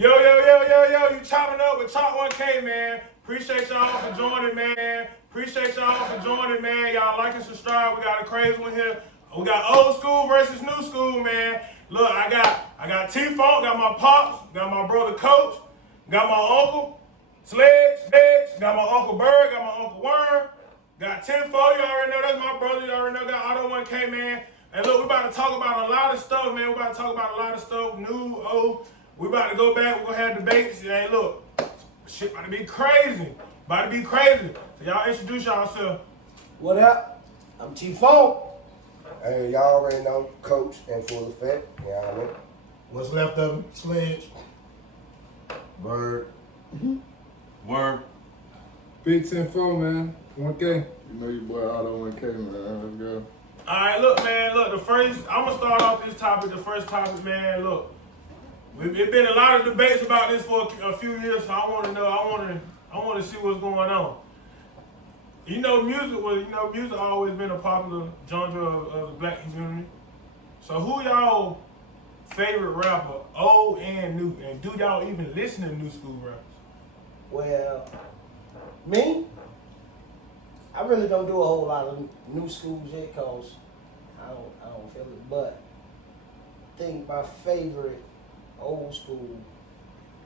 Yo, you chopping up with Chop 1K, man. Appreciate y'all for joining, man. Y'all like and subscribe. We got a crazy one here. We got old school versus new school, man. Look, I got T-Funk, got my pops, got my brother Coach, got my uncle Sledge, got my uncle Bird, got my uncle Worm, got 10-4, you already know that's my brother, you already know got Auto 1K, man. And look, we about to talk about a lot of stuff, man. New, old. We about to go back, we're gonna have debates. Hey, look, shit about to be crazy. So y'all introduce yourself. What up? I'm T-Funk. Hey, y'all already know Coach in full effect. You know what I mean? What's left of him? Sledge. Bird. Worm. Big 10-4, man. 1K. You know your boy Auto 1K, man. Let's go. All right, look, man. I'm gonna start off this topic. The first topic, man. Look, it's been a lot of debates about this for a few years, so I want to know. I want to see what's going on. Music always been a popular genre of the black community. So who y'all favorite rapper, old and new, and do y'all even listen to new school rappers? Well, me, I really don't do a whole lot of new school shit because I don't feel it. But I think my favorite old school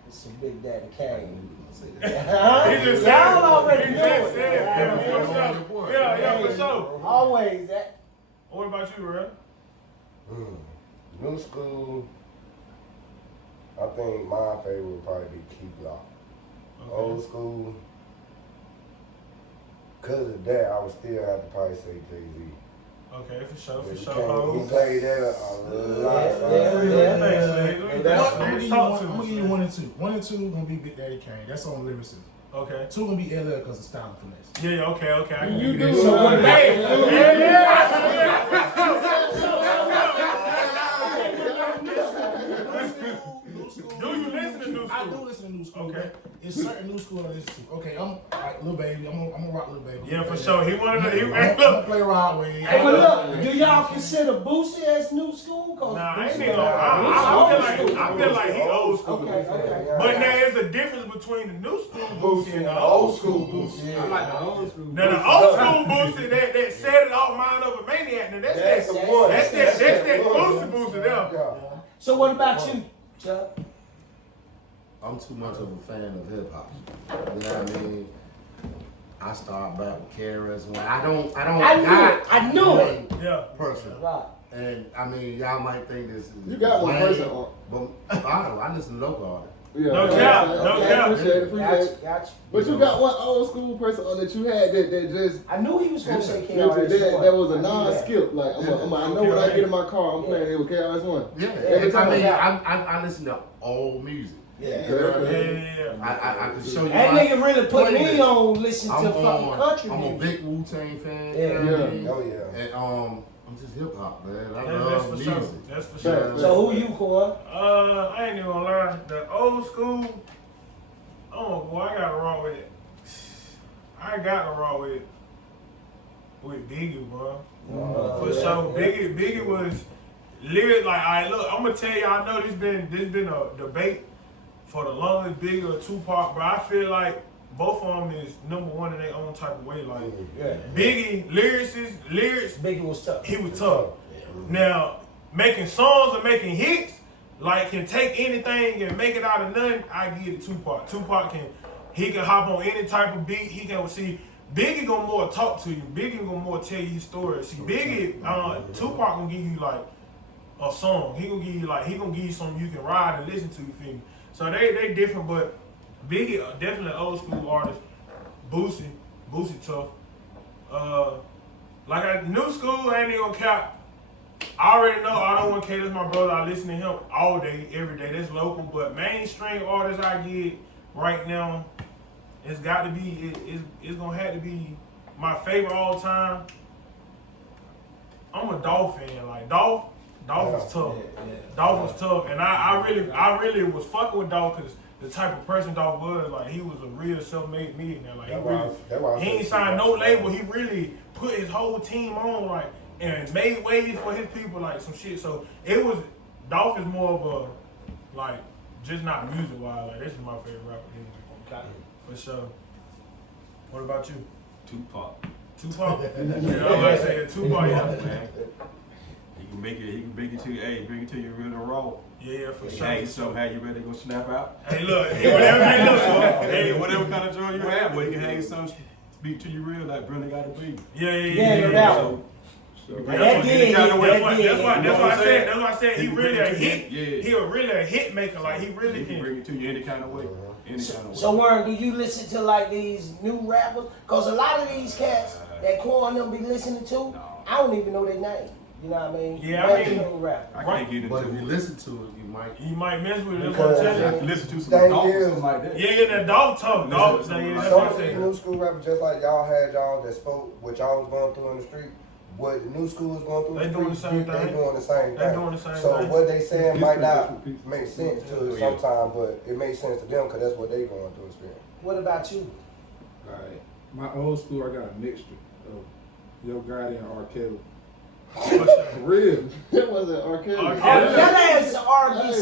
is some Big Daddy Kane. Y'all already know it. Yeah, for sure. Always that. What about you, Red? New school, I think my favorite would probably be Key Block. Okay. Old school, because of that, I would still have to probably say Jay-Z. Okay, for sure. He played that a lot. I'm gonna give you 1 and 2. 1 and 2 gonna be Big Daddy Kane. That's on lyricism. Okay. 2 gonna be LL because of style and finesse. Yeah, okay. I can You give do you so that. what? Do you listen to new school? I do listen to new school. Okay. It's certain new school I listen to. Okay, I'm like Lil Baby. I'm gonna rock Lil Baby. Yeah, for sure. He wanted to. I'm gonna play Rod Wave. Hey, but look, do y'all consider Boosie as new school? Nah, I ain't even gonna. I feel like he old school. Okay. But there's a difference between the new school Boosie and the old school Boosie. I like the old school. Now the old school Boosie that set it off mind of a maniac. Now that's that Boosie there. So what about you, Chuck? I'm too much of a fan of hip hop. You know what I mean? I start back with KRS-One. I knew it. Yeah. Person. Right. And I mean, y'all might think this is You got one lame, person on. but I listen to local artists. Yeah, No cap. Appreciate it. Gotcha. But you got one old school person on that you had that just I knew he was going to say that was a non-skip. Like I know when I get in my car, I'm playing it with KRS-One. Yeah. Every time I listen to old music. Yeah. You know what I mean? Yeah. I can show you. That nigga really put me on listen to I'm fucking country I'm a music. big Wu-Tang fan. Yeah. You know what I mean? Oh, yeah. And I'm just hip hop, man. I That's love for music. sure. That's for sure. So who you, Corey? I ain't even gonna lie. The old school, oh boy, I got to roll with it. I got to roll with Biggie, bro. For sure. Biggie was lyric like, all right, look, I'm gonna tell you, I know this been a debate for the longest, Biggie or Tupac, but I feel like both of them is #1 in their own type of way. Like Biggie, lyrics, Biggie was tough. he was tough. Now, making songs and making hits, like can take anything and make it out of nothing, I give it to Tupac. Tupac can hop on any type of beat. He can see Biggie gonna more talk to you. Biggie gonna more tell you his story. See Biggie, Tupac gonna give you like a song. He gonna give you something you can ride and listen to. You feel me? So they different, but Biggie definitely an old school artist. Boosie tough. New school, I ain't even gonna cap. I already know I don't want to that's my brother. I listen to him all day, every day. That's local, but mainstream artists I get right now, it's got to be. It's gonna have to be my favorite all time. I'm a Dolph fan. Like Dolph was tough. Dolph was tough, and I really was fucking with Dolph because the type of person Dolph was. Like he was a real self-made millionaire. Like he ain't signed no label. He really put his whole team on, like, and made ways for his people, like some shit. So it was Dolph is more of a like just not music wise. Like, this is my favorite rapper anyway. Okay. For sure. What about you? Tupac. Tupac? Yeah, I like saying Tupac, yeah. Man. He can make it to you, hey, bring it to you real and raw. Yeah, for Hey, sure. hey, so how you ready to go snap out? Hey, look, hey, Whatever kind of joy you have, boy, you can hang some, speak to you real like Brenda gotta be. Yeah, no doubt. So, That did. That's why I said he You can really bring a it to hit. him. Yeah. He a really a hit maker. Like he really He can can. bring it to you any kind of way. Any kind of way. So, Warren, do you listen to like these new rappers? Cause a lot of these cats that Corn them be listening to, I don't even know their name. You know what I mean? Yeah, I mean, new rapper. I can't get into But if you it. listen to it, you might mess with it. That's Because- what I'm telling you. Listen to some Thing dog or is- something like that. Yeah, that dog talk, dog. Listen to Yeah, some that's Some what of I'm these saying. new school rappers, just like y'all had y'all that spoke what y'all was going through in the street, what the new school is going through. They in doing the street, same They thing. doing the same They thing. doing the same So thing. what they saying might not Peace. make sense to us Yeah. sometimes, but it makes sense to them because that's what they going through experience. What about you? Alright. My old school, I got a mixture of Yo Gotti and R. Kelly. For real. It wasn't R. Kelly. R. Oh, Kelly. that is an R&B Hey,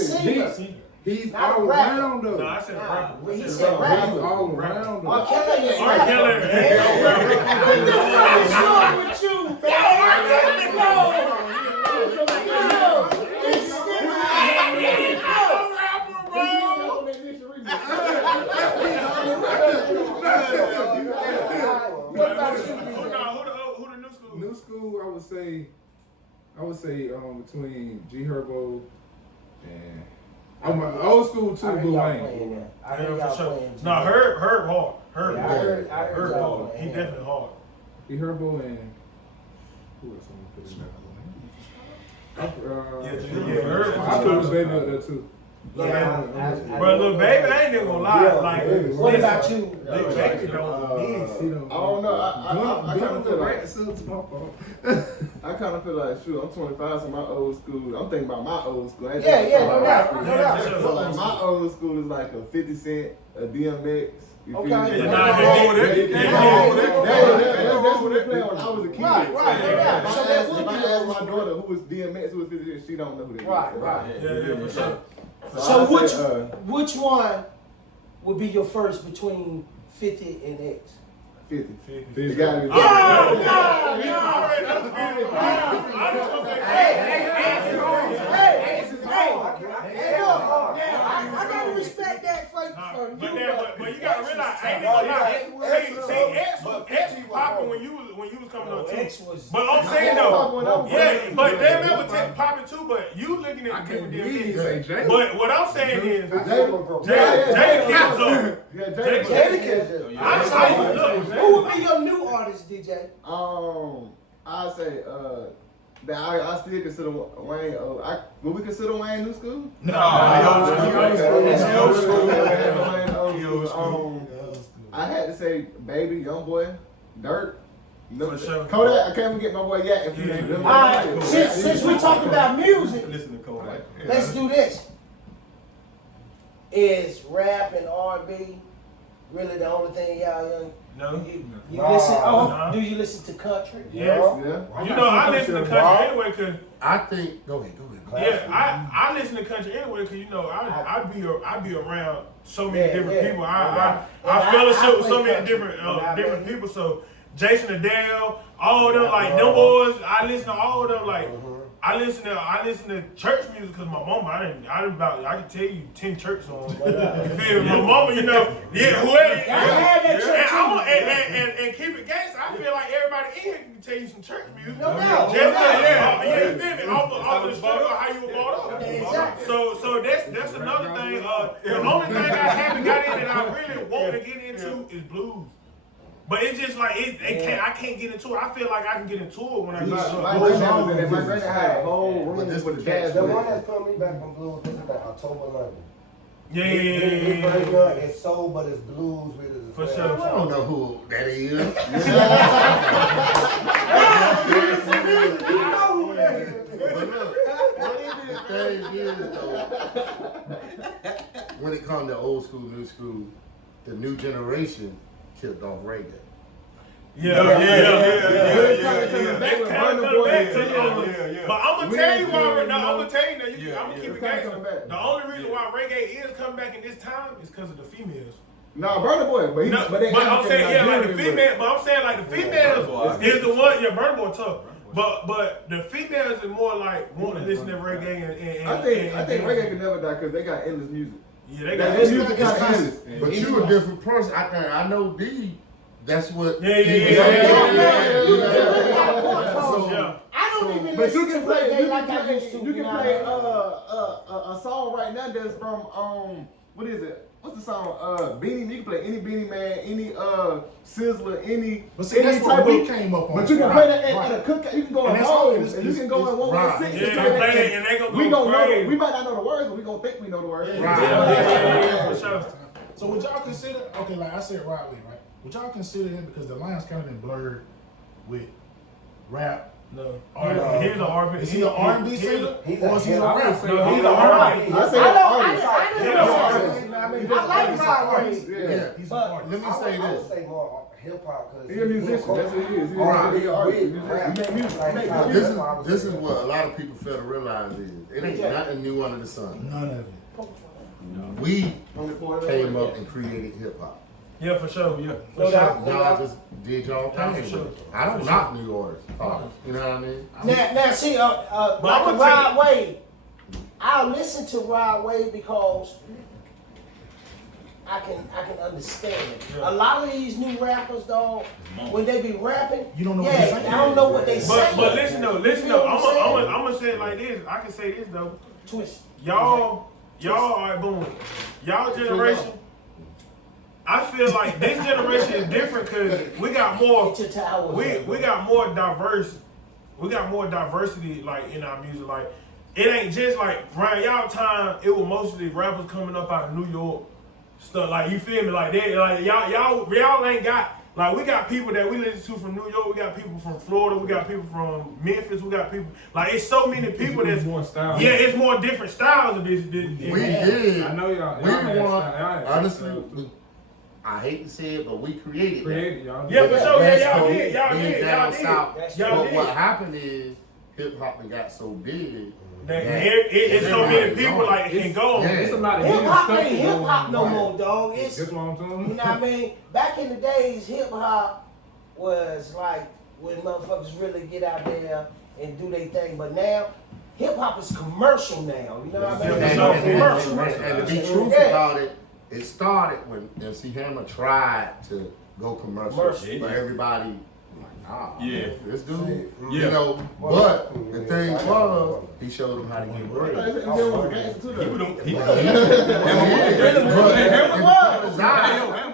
singer. He's Not a all rapper. around though. No, I said Nah, rapper. when I he said said rapper. He's rapper. all around though. R. Kelly is R. rapper. Kelly. Man, what the fuck is wrong with you, man? What about you, Who the new school? New school, I would say between G Herbo and my old school too, I heard Blue y'all Wayne. playing that. I Yeah, heard for y'all sure. playing. No, Herb hard. Herb Yeah, I hard. heard Herb y'all hard. playing He that. definitely hard. G Herbo and who else I'm gonna put in there? Yeah, Herb. I put the baby up there too. Yeah, But little baby, I ain't even gonna lie. Like, What about you? Little baby don't miss. He don't. I don't know. I kind of feel like it's my fault. I kind of feel like shoot. I'm 25, so my old school. I'm thinking about my old school. I ain't Yeah, thinking yeah, about no my doubt, school. no doubt. So like my old school is like a 50 Cent, a DMX. You feel Okay. me? Yeah, Like, nah, that's they over there. what they playing when I was a kid. Right, right, no doubt. So that would If be I your ask old my school. daughter who was DMX, who was 50 Cent, she don't know who they is. Right, right. Yeah, for sure. So I say, which one would be your first between 50 and X? 50. 50. It gotta be. I gotta respect that for you. But you gotta realize, I ain't gonna lie. See, X was popping when you was coming up too. X was. But I'm saying though, yeah, but they never popping too. But you looking at different things. But what I'm saying is, Jada Kids up. Yeah, Jada Who would be your new artist, DJ? I say that I still consider Wayne. Would we consider Wayne new school? No, Wayne old school. I had to say Baby, Young Boy, Dirt. For sure. Kodak, I can't forget my boy Yak. If you Yeah. All right, since we talking about music, Listen to Kodak. let's do this. Is rap and R&B really the only thing y'all young? No. You listen? Nah. Do you listen to country? Yes. Yeah. You know, I listen to country anyway, cause I think. Go ahead. yeah, I listen to country anyway, cause you know I be around so many Yeah, different yeah. people. Yeah. I fellowship with I so play many country. different Yeah, different man. people. So Jason Adele, all of them, like them boys, I listen to all of them. Like I listen to church music because my mama, I can tell you 10 church songs. You feel me? My mama, you know, yeah, whoever. had that church And keep it gangster. I feel like everybody in here can tell you some church music. No doubt. Just you feel me? Off the struggle of how you were brought up. Exactly. So that's another thing. The only thing I haven't got in that I really want to get into is blues. But it's just like I can't get into it. I feel like I can get into it when I get My up. granddad had a whole room with the jazz. The one that's put me back from blues, this is like October 11th. Yeah. It's soul, but it's blues with it. For sure. I don't know who that is. The thing is, though, when it comes to old school, new school, the new generation killed off reggae. Yeah. It's kinda coming back with Kinda Burna coming Boy. back to yeah. But I'm gonna We tell ain't you why. doing No, I'm no- gonna tell you now. I'm Yeah, gonna keep yeah. it Kinda gangster. coming back. The only reason why reggae is coming back in this time is because of the females. Nah, Burna Boy, but No, but they but I'm African saying yeah, like the Nigerian, female. But I'm saying like the females Burna Boy. is the one. Yeah, Burna Boy tough. But the females is more like want to listen to reggae and I think reggae can never die because they got endless music. Yeah, they That got music music. kind of endless. But you a different person. I know D. That's what. Yeah. So, I don't even But you listen can to play, reggae like I used to. you can know? play a song right now that's from what is it? What's the song? Beanie. You can play any Beanie Man, any Sizzler, any. But see, any that's what type we of- came up on. But you can play that at a cookout. You can go And in that's all it homes is. and you can go in 116. Yeah, they play it and they gonna We go gonna know. crazy. We might not know the words, but we gonna think we know the words. Yeah, for sure. So would y'all consider, okay, like I said Riley, right? Would y'all consider him, because the line's kind of been blurred with rap? No, R&B. he's an R&B. Is he an R&B singer? he's Or is he a a- rapper? No, he's an I R&B. say I artist. Yeah, don't. I mean, I like he's an Rod artist. Wave. Yeah. He's But- an artist. Let me I say would this. say more hip hop because He's a musician. That's what he is. He's Right. an artist. He's a Rap. musician. He make music. He make Like, This music. is this is what a lot of people fail to realize is it ain't nothing new under the sun. None of it. We came up and created hip hop. Yeah, for sure. Yeah. No doubt. Y'all just did y'all Yeah, thing. for sure. I don't knock new artists. You know what I mean? Now see, But like I'ma Rod Wave, I'll listen to Rod Wave because I can understand it. Yeah. A lot of these new rappers, dog, when they be rapping, You don't know what yeah, they're saying. I don't know what they say. But listen though. You feel what I'm saying? I'm gonna say it like this. I can say this though. Twist. Y'all, all right, boom. Y'all generation. I feel like this generation is different because we got more. Get your towels We on. got more diverse. We got more diversity like in our music. Like it ain't just like around y'all time. It was mostly rappers coming up out of New York stuff. Like you feel me? Like that. Like y'all ain't got. Like we got people that we listen to from New York. We got people from Florida. We got people from Memphis. We got people. Like it's so many people that's more style. Yeah, it's more different styles of this. We did. I know y'all. We y'all had want, style. Y'all had honestly, style, too. I hate to say it, but we created that. Created y'all. Yeah, for sure. West Yeah, y'all Coast, did. Y'all being did. down Y'all did. south. Y'all But did. what happened is hip hop got so big. That that it's so many everybody people knows. like it can go. Yeah. It's a lot of Hip hidden hop stuff ain't hip going hop on. no Right. more, dog. It's That's what I'm telling you you. know what I mean. Back in the days, hip hop was like when motherfuckers really get out there and do their thing. But now, hip hop is commercial now. You know what I mean? Yeah, It's for so sure. commercial. And to be truthful Yeah. about it, it started when MC Hammer tried to go commercial, Commercial. but everybody like, nah, Yeah. this dude, Yeah. you know. But the thing was, he showed them how to get He bread. was a gangster too, though.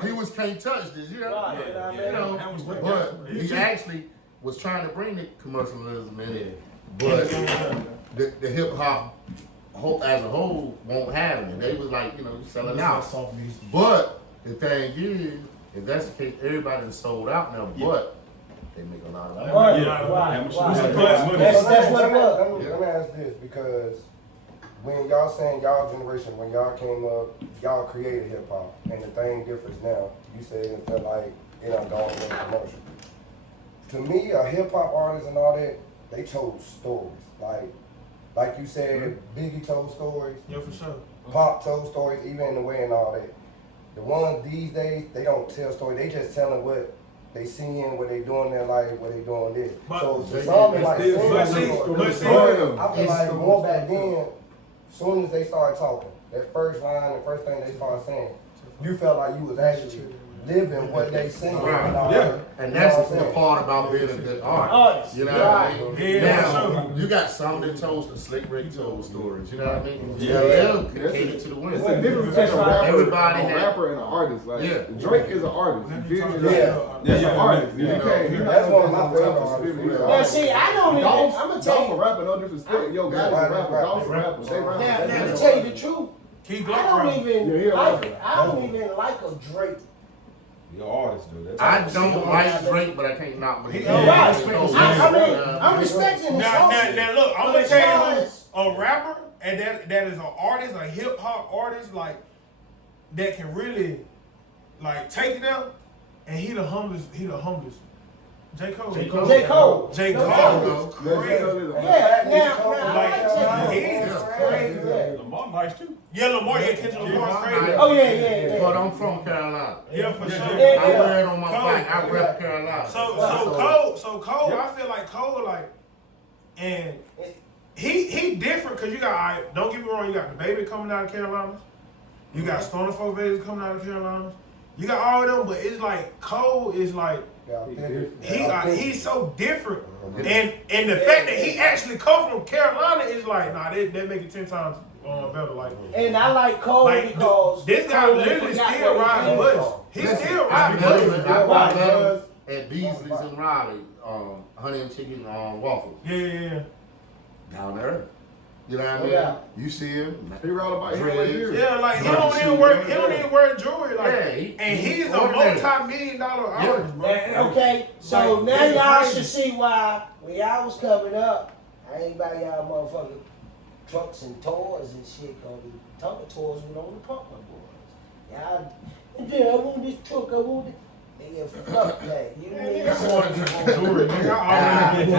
He was can't touch this, you know. Right, you know what I mean? You know, but he actually was trying to bring the commercialism in it, but the hip hop as a whole won't have it. They was like, you know, selling out. Soft music. But the thing is, if that's the case, everybody's sold out now. But they make a lot of money. Right, Yeah. right, Amateur right. music. That's what it was. Let me ask this because when y'all saying y'all generation, when y'all came up, y'all created hip hop, and the thing differs now. You said it felt like it done gone away commercial. To me, a hip hop artist and all that, they told stories. Like you said, Biggie told stories, Yeah, for sure. Pop told stories, even in the way and all that. The ones these days, they don't tell stories. They just telling what they seeing, what they doing in their life, what they doing this. But- So to some, it's like saying but see- stories. but see- I feel like more back then, soon as they started talking, that first line, the first thing they started saying, you felt like you was actually living what they saying. Right. Yeah. And You know that's what I'm the saying? part about being a good artist. Artist. You know what I mean? Yeah, for Now, sure. you got some that told the Slick Rick told stories. You know what I mean? Yeah. LL could cater to the It's a women. difference between a rapper, Everybody a had- rapper and an artist. Like Yeah. Drake is an artist. You feel me? Like, Yeah. That's an artist. You Yeah. can't. He's not That's one of gonna my be on top favorite of artists. spit. He's an Yeah. Now, artist. see, I don't even. Dolph, I'm gonna Dolph tell a you. rapper, no disrespect. Yo, guys, Right, a rapper. right, Dolph's a right. rapper. They rappers. Now, to tell you the truth, Keep I don't going. even Yeah, he a like. rapper. I don't even like a Drake. You're artist though. That's I don't like Drake, but I can't knock what he Yeah. does. Right. Oh, I mean, yeah. I'm respecting his Now, hustle. look, I'm But gonna as tell far you as- who, a rapper and that is an artist, a hip hop artist, like that can really like take it out, and he the humblest. J. Cole. J. Cole. J. Cole. J. No Cole doubt. is crazy. Yeah, now I Like, like he J. is Cole. crazy. Yeah. Lamar nice too. Yeah, Lamar, yeah, Kendrick Lamar's crazy. Oh yeah. But I'm from Carolina. Yeah, for sure. Yeah. I wear it on my Cole. back. I rep Carolina. So Cole, I feel like Cole, like, and he different because you got, don't get me wrong, you got the baby coming out of Carolina, you got Stoner Folk Vegas coming out of Carolina, you got all of them, but it's like Cole is like he's so different, and the fact that he actually come from Carolina is like, nah, that make it 10 times better. Like, And I like Cole like because this guy Cole literally forgot still where he riding came bus. from. He's still I riding met bus. him at Beasley's in Raleigh, honey and chicken waffles. Yeah. Down there. You know what I mean? Yeah. You see him. He rode about Dreads. here. Yeah, like he don't even wear jewelry, like, Yeah, and he's a ordinary. multi-million-dollar artist, bro. Okay, so Like, now it's y'all crazy. should see why when y'all was coming up, I ain't buy y'all motherfucking trucks and toys and shit, cause the Tonka toys went on the pump, my boys. Y'all, yeah, I want this truck, I want it. Nigga, fuck that. You need Jewelry, nigga.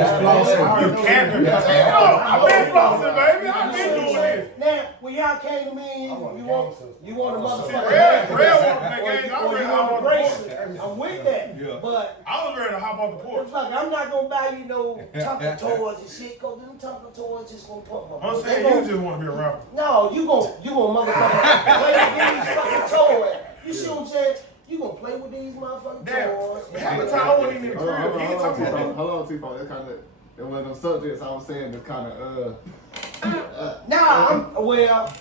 You capping. I've been flossing, baby. I've been doing this. Now, when y'all came to me, you want a motherfucker. Red want that game. I Or ready you to hop want on a the bracelet. I'm with that. Yeah. But I was ready to hop on the porch. fuck, I'm not gonna buy you no Tonka toys and shit, cause them Tonka toys just gonna pump my I'm boy. saying They you gon- just want to be a rapper. No, you gon' motherfucker play with these fucking toys. You see what I'm saying? You gonna play with these motherfucking Damn. toys. Half the time I wasn't even in the Hold crib. He ain't talking about that. on, T-Fone. That's kind of one of them subjects I was saying. That's kind of Well,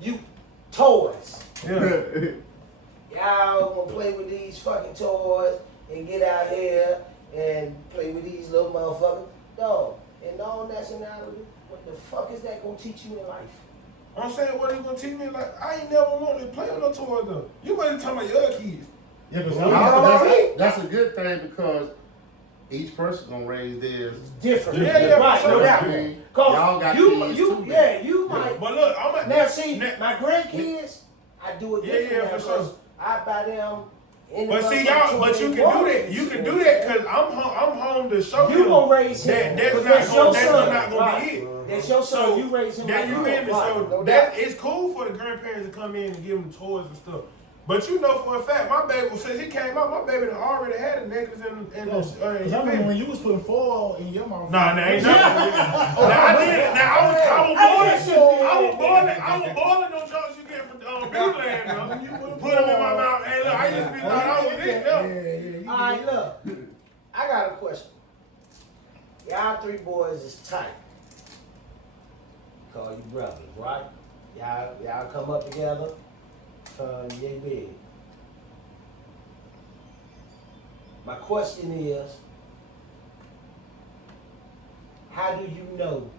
you toys. Yeah. Y'all gonna play with these fucking toys and get out here and play with these little motherfuckers. Dog, in all nationality, what the fuck is that gonna teach you in life? I'm saying, what are you going to teach me? Like, I ain't never wanted to play with no toys, though. You wasn't talking about your other kids. Yeah, but That's a good thing because each person gonna raise theirs. Different. Yeah, right, for no sure. doubt. I mean, Cause y'all got you kids too, you might. But look, I'm at Now see, my grandkids, I do it Yeah, different yeah, now, for sure. 'cause I buy them. But see, y'all, but you can do that. You can do that because I'm home to show You them gonna raise him. that 'cause that's your not son. gonna Right. be it. That's your son. So You raise him. that like you you. feel me? Right. So No that doubt. it's cool for the grandparents to come in and give them toys and stuff. But you know for a fact, my baby, since he came out, my baby done already had a necklace and Cause I remember when you was putting foil in your mouth. Nah, ain't nothing. Now I did. Now I was boiling those jokes you get from Beautyland. Now you put them in my mouth. Hey, look, I used to be thought I was it. No. All right, look. I got a question. Y'all three boys is tight. Call you brothers, right? Y'all come up together. Yay big. My question is, how do you know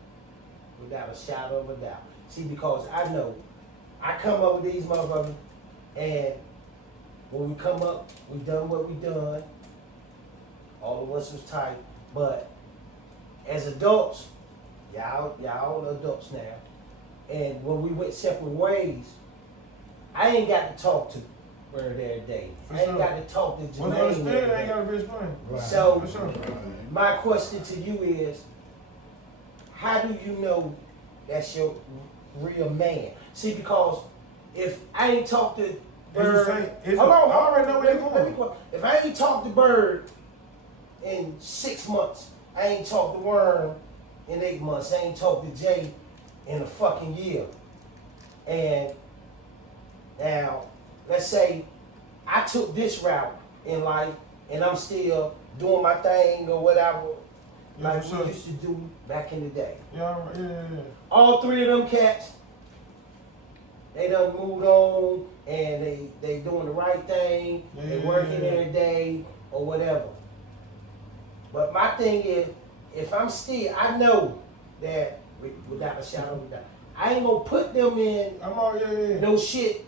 without a shadow of a doubt? See, because I know, I come up with these motherfuckers, and when we come up, we done what we done. All of us was tight, but as adults, y'all adults now, and when we went separate ways, I ain't got to talk to Bird every day. I ain't got to talk to Well, Jermaine understand, every I ain't day. gotta be explained. Right. So, For sure. my question to you is, how do you know that's your real man? See, because if I ain't talked to Bird, hold on, I already know where you're let me going. go. If I ain't talked to Bird in 6 months, I ain't talked to Worm in 8 months, I ain't talked to Jay in a fucking year. And now, let's say I took this route in life and I'm still doing my thing or whatever, Yeah, like for we sure. used to do back in the day. Yeah. All three of them cats, they done moved on and they doing the right thing, they working every day or whatever. But my thing is, if I'm still, I know that without a shadow of a doubt, I ain't gonna put them in I'm all, yeah. no shit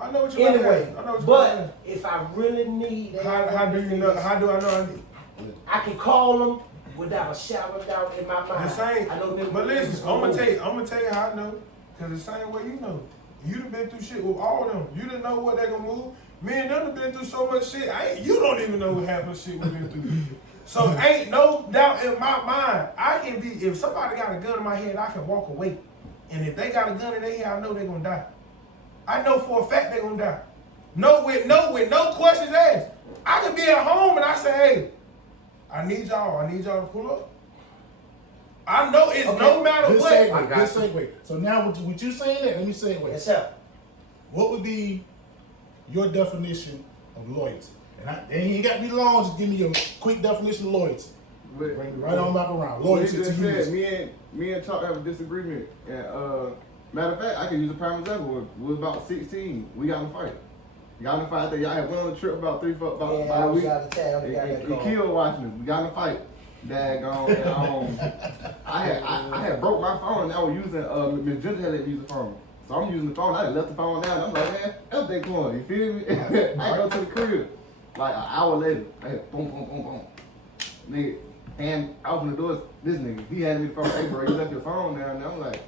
I know what you're anyway. I know what you're But if I really need, how do you know? How do I know I need? I can call them without a shadow of doubt in my mind. The same. I know them. But listen, I'm gonna tell you how I know. Cause the same way you know. You done been through shit with all of them. You didn't know what they gonna move. Me and them have been through so much shit. You don't even know what half of shit we've been through. So ain't no doubt in my mind. I can be, if somebody got a gun in my head, I can walk away. And if they got a gun in their head, I know they're gonna die. I know for a fact they're gonna die. With no questions asked. I can be at home and I say, hey, I need y'all to pull up. I know it's no matter Good what. segue, good segue. So now with you saying that, let me segue. Yes, sir. What would be your definition of loyalty? And you ain't got to be long, just give me your quick definition of loyalty. Bring me right on back around. Loyalty to you. Me and Chuck have a disagreement. And matter of fact, I can use a prime example. We was about 16. We got in a fight. Got in a fight that y'all had went on a trip about I a was week. out of town. And killed watching us. We got in a fight. Daggone. I had broke my phone and I was using Miss Ginger had to use the phone. So I'm using the phone. I had left the phone down. I'm like, man, that's that coin. You feel me? I go to the crib. Like an hour later, I had boom, boom, boom, boom. Nigga, and I opened the doors. This nigga, he handed me the phone. Hey, bro, you left your phone down there. I'm like,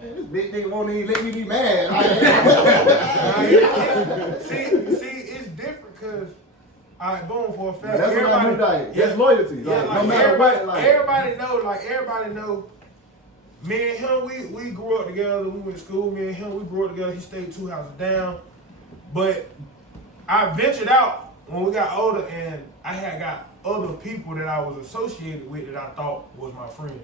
man, this big nigga won't even let me be mad. See, it's different because, all right, boom, for a fact. That's what I do, like, that's loyalty. Yeah, Like, no matter what, like. everybody know. Me and him, we grew up together. We went to school. Me and him, we grew up together. He stayed 2 houses down. But I ventured out when we got older, and I had got other people that I was associated with that I thought was my friends.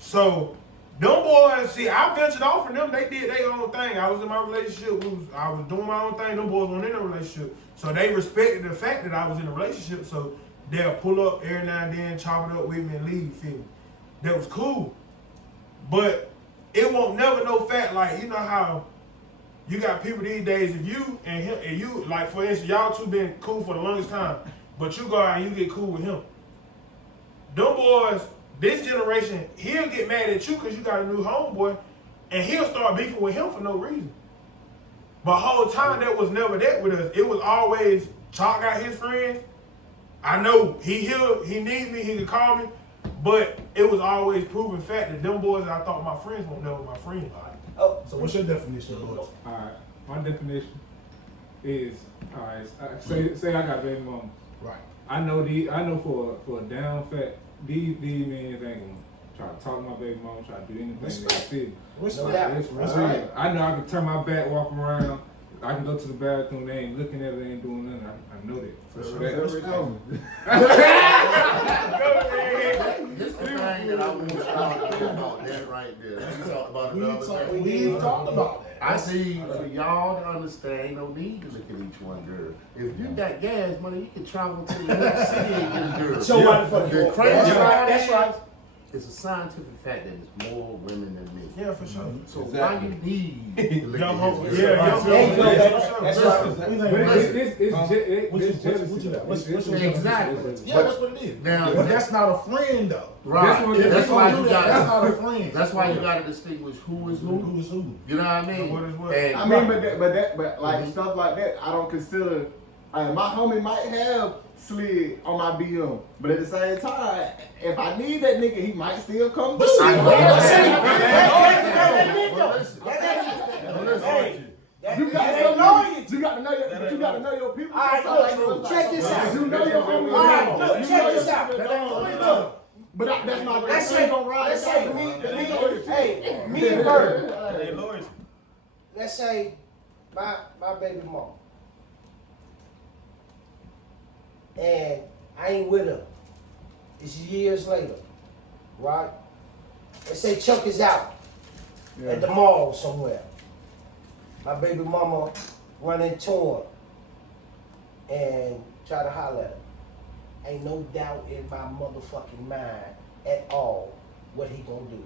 So them boys, see, I ventured off from them. They did their own thing. I was in my relationship. I was doing my own thing. Them boys weren't in a relationship. So they respected the fact that I was in a relationship. So they'll pull up every now and then, chop it up with me, and leave. Feel me? That was cool. But it won't never no fact, like, you know how you got people these days, if you and him, and you, like, for instance, y'all two been cool for the longest time, but you go out and you get cool with him. Them boys, this generation, he'll get mad at you because you got a new homeboy, and he'll start beefing with him for no reason. But whole time, that was never that with us. It was always, Chalk got his friends. I know he here, he needs me, he can call me. But it was always proven fact that them boys that I thought my friends won't know my friends. Oh, So what's your definition of loyalty? Alright, my definition is, alright, say I got baby mamas. Right. I know for a down fact, these men ain't gonna try to talk to my baby mama, try to do anything Respect. that fit. No doubt. It's real. I know I can turn my back, walk around. I can go to the bathroom. They ain't looking at it. They ain't doing nothing. I know that for sure. This the thing that I want y'all to think about that right there. We talked about it the other day. We've talked about that. I see for y'all to understand, ain't no need to look at each one girl. If you got gas money, you can travel to the next city and get a girl. So what the fuck? The crazy part That's is, right. it's a scientific fact that there's more women than men. Yeah, for sure. So why you need to look Young at hope. this Yeah, girl? young There you hope. go, Yeah, baby. for sure. That's But It's jealousy. what you got? What's your Exactly. definition? Yeah, that's what it is. Now- But that's not a friend though. Right. If That's you why gonna you do that, that's got. not a friend. That's why you got to distinguish who is who. Who is who? You know what I mean? And what is what. And I mean, but like stuff like that, I don't consider. My homie might have slid on my BM, but at the same time, if I need that nigga, he might still come. But through. see, I know hey, You got to know your people. all right, look, check this out. You know your homie. All right, look, check this out. Look, But that's my. let's say me and Bird. Hey, loyalty. Let's say my baby mom. And I ain't with her. It's years later, right? Let's say Chuck is out at the mall somewhere. My baby mama run into her and try to holler at her. Ain't no doubt in my motherfucking mind at all what he gonna do.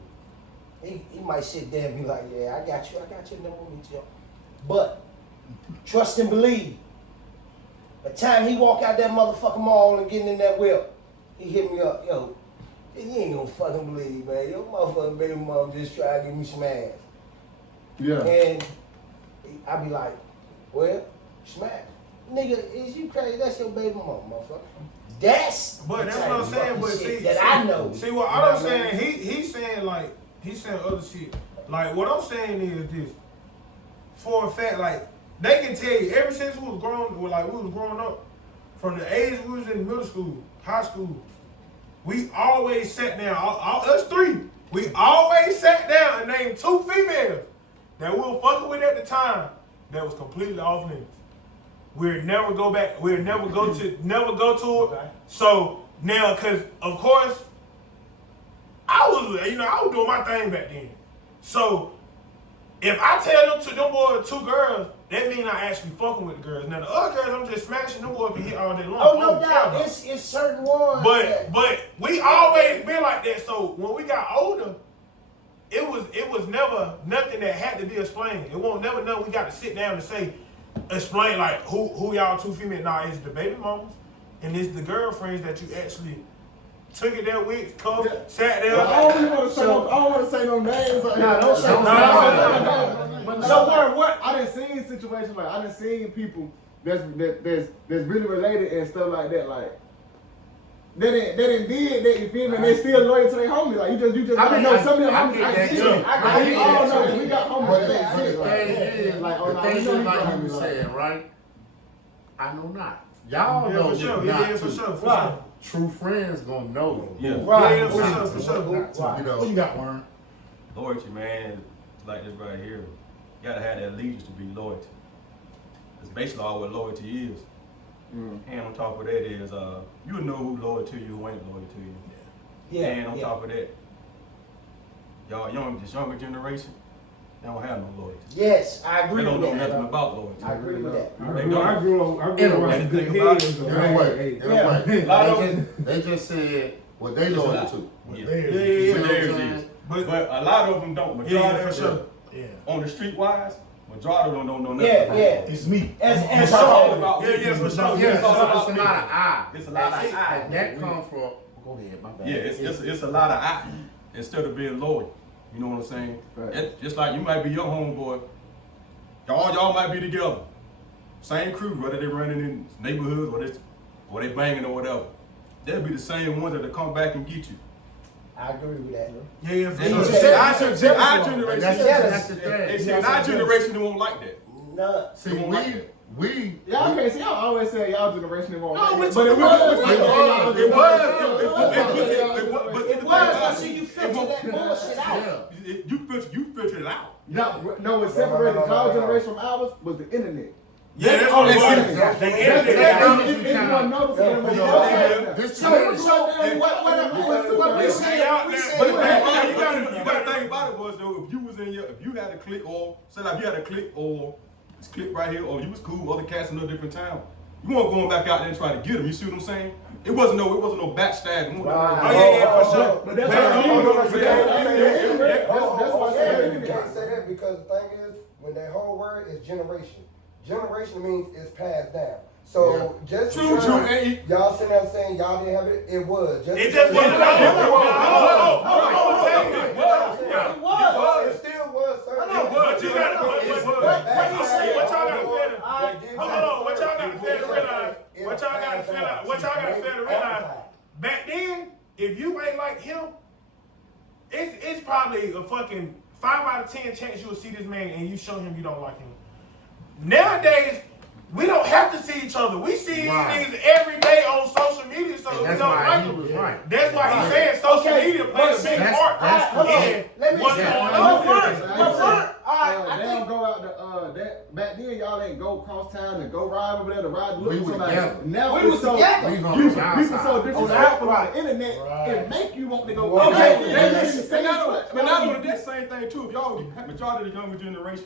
He might sit there and be like, yeah, I got you, never meet you. But trust and believe. By the time he walk out that motherfucking mall and getting in that whip, he hit me up, yo, you ain't gonna fucking believe, man. Your motherfucking baby mom just tried to give me some ass. Yeah. And I be like, well, smack. Nigga, is you crazy? That's your baby mom, motherfucker. That's But that's the what I'm type saying. of But shit see, that I know. See what I'm saying? He's saying like he's saying other shit. Like what I'm saying is this. For a fact, like they can tell you ever since we was growing up, from the age we was in middle school, high school, we always sat down, all us three, we always sat down and named 2 females that we were fucking with at the time that was completely off limits. We'll never go back, we'll never go to it. So now, cause of course, I was doing my thing back then. So if I tell them boys 2 girls, that means I actually fucking with the girls. Now the other girls, I'm just smashing. Them boys can hit all day long. Oh, no doubt. It's certain ones. But we always been like that. So when we got older, it was never nothing that had to be explained. It won't never know we got to sit down and say, explain like who y'all 2 female. Nah, it's the baby mamas and it's the girlfriends that you actually took it there with, sat there. Well, I don't want to say no names. Nah, don't say no. So what? I done seen situations like I done seen people that's really related and stuff like that. Like they didn't did that. You feel me? And they still loyal to their homies. Like you just I mean, know some of them I homies. get that I too. we all know that we got But homies the that thing exist. is, like you were saying, right? I know not. Y'all know for sure. not Yeah, to. for sure. Right. True friends gonna know. Yeah. Right. Yeah, for sure. Right. You know. Who you got, Warren? Loyalty, man, it's like this right here. You gotta have that allegiance to be loyalty. It's basically all what loyalty is. And on top of that is, you know who loyal to you, who ain't loyal to you. Yeah. And on top of that, this younger generation, they don't have no loyalty. Yes, I agree They don't with know that. nothing about loyalty. I agree with that. I grew up In a watching way. good heads. In a way. In a Yeah. way. They just said what they loyal to. Yeah. Theirs. Yeah. Theirs is. But a lot of them don't. Majority Yeah, for of sure. them, Yeah. on the street wise, majority of them don't know nothing Yeah, about yeah. loyalty. It's me. As It's all so, about Yeah, for sure. Yeah, It's all so about it's a lot of I. It's a lot of I. And that come from. Go ahead, my bad. Yeah, it's a lot of I instead of being loyal. You know what I'm saying? Right. It's just like you might be your homeboy. Y'all might be together. Same crew, whether they running in neighborhoods or they banging or whatever. They'll be the same ones that'll come back and get you. I agree with that. Yeah, for And sure. you say our And generation, that's the thing. they say our generation won't like that. None. See, They won't like that. we. Y'all can't see. Y'all always say y'all generation won't. No, like it. but it was. It But was, so you filter that bullshit out. you filtered it out. No, what separated our generation from ours was the internet. Yeah, that's what it was. That's- The That's internet. if you want to notice it. This So generation. what we say, But the thing about it, you got to think about it was though, if you had a click or say like you had a click or this click right here, or you was cool with other cats in a different town, you weren't going back out there and try to get them. You see what I'm saying? It wasn't no backstabbing. Oh yeah, for sure. But that's why I said You can't say that because the thing is, when that whole word is generation. Generation means it's passed down. So just True. because y'all sitting there saying y'all didn't have it, it was. It because- just wasn't. It still was. But you got what y'all got to realize. What y'all got to fail to realize. Back then, if you ain't like him, it's probably a fucking 5 out of 10 chance you'll see this man and you show him you don't like him. Nowadays, we don't have to see each other. We see these niggas every day on social media, so we That's don't why like he them. was right. That's why he's saying social media plays a big part in Let me what's say, going no, on. first, They don't go out that back then. Y'all ain't go cross town and go ride over there to ride the look We for were somebody. together. Now we was together. We gonna People be so outside. disrespectful on the internet. Right. It make you want to go. Okay, And not only that same thing too, if y'all majority of the younger generation,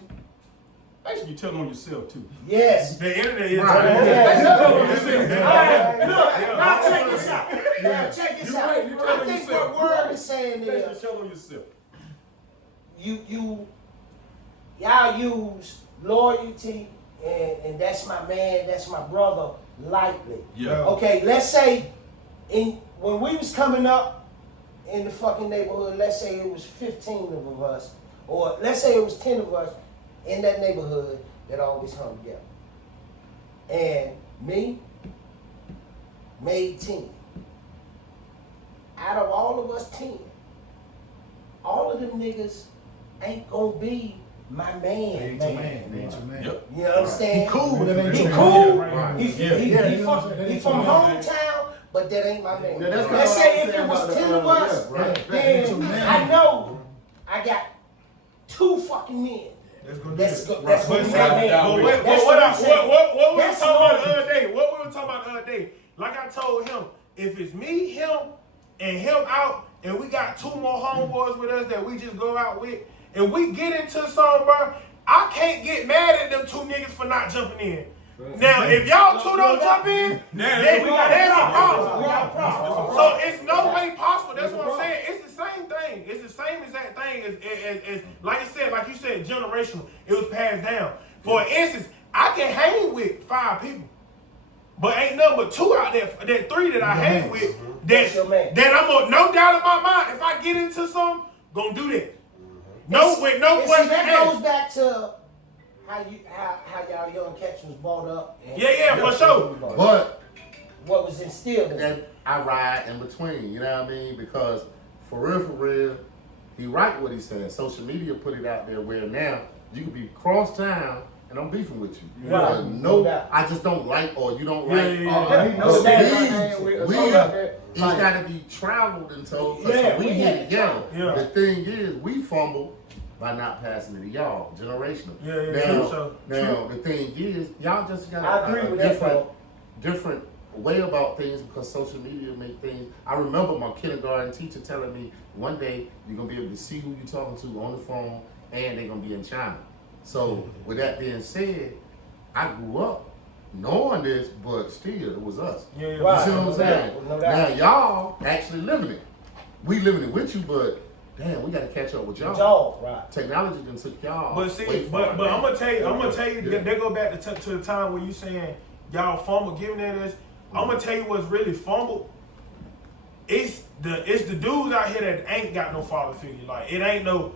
make sure you tell on yourself too. Yes. The internet is Right. Alright, look, now check this out. Now check this out. right, you tell I think yourself. what Word is saying Make sure you is, tell on yourself. y'all use loyalty and that's my man, that's my brother lightly. Yeah. Okay, let's say when we was coming up in the fucking neighborhood, let's say it was 15 of us, or let's say it was 10 of us in that neighborhood that always hung together. And me made 10. Out of all of us 10, all of them niggas ain't gonna be my man. Ain't your man. Ain't your man. Yep. You understand? He cool, but that ain't He your cool. man. Right. He Yeah, you know what I'm saying? That he ain't from your man. hometown, but that ain't my man. Yeah, that's Let's kinda say what if I'm it was saying 10 about of the, us, yeah, right. then I know I got 2 fucking men. Let's go do That's it. go, that's But what see, my man. but what That's what I'm saying. we were That's talking about normal. the other day? What we were talking about the other day? Like I told him, if it's me, him, and him out, and we got 2 more homeboys with us that we just go out with, and we get into something, bro, I can't get mad at them 2 niggas for not jumping in. Now, if y'all 2 don't jump in, then there's a problem. So it's no way possible. That's what I'm saying. It's the same thing. It's the same exact thing as like I said, like you said, generational. It was passed down. For instance, I can hang with 5 people, but ain't nothing but 2 out there. That 3 that I hang with, that I'm on, no doubt in my mind. If I get into something, gonna do that. No, with no question. That goes back to how y'all young cats was brought up. And Yeah, for sure. But what was instilled in and I ride in between, you know what I mean? Because for real, he right what he said. Social media put it out there where now you can be cross town and I'm beefing with you. Right. No, Yeah. I just don't like or you don't Yeah, like. yeah, yeah. He knows that. It's got to be traveled and told. Yeah, So we we get had together. Yeah. The thing is, we fumble by not passing it to y'all, generational. Yeah, Now, true. now the thing is, y'all just got I agree with that, different way about things because social media make things. I remember my kindergarten teacher telling me one day you're gonna be able to see who you're talking to on the phone, and they're gonna be in China. So with that being said, I grew up knowing this, but still it was us. Yeah, You Right. see what I'm saying? No Now doubt. y'all actually living it. We living it with you, but damn, we gotta catch up with y'all. Y'all, right. Technology done took y'all. But see, way but far. I'm gonna tell you, Yeah. they go back to the time where you saying y'all fumble giving at us. I'm gonna tell you what's really fumbled. It's the dudes out here that ain't got no father figure. Like it ain't no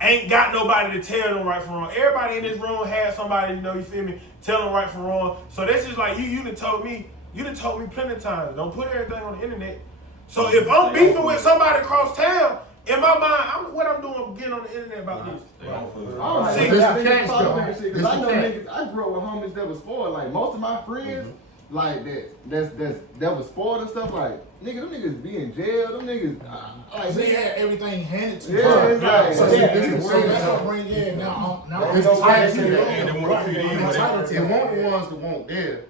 ain't got nobody to tell them right from wrong. Everybody in this room had somebody, you feel me, tell them right from wrong. So that's just like you done told me plenty of times. Don't put everything on the internet. So if I'm beefing with somebody across town, in my mind, what I'm doing getting on the internet about this. Alright, See, this this the niggas catch, follow though. that shit, This cause I know the catch. niggas. I grew up with homies that was spoiled. Like most of my friends, like that was spoiled and stuff. Like them niggas be in jail. Them niggas, like They had everything handed to Yeah, them. it's like- So yeah, this it's is weird. that's what bring in now. It's I'm tight to entitled that. it. And they wanna Right, fit in I'm with entitled to And it. want the ones that won't there,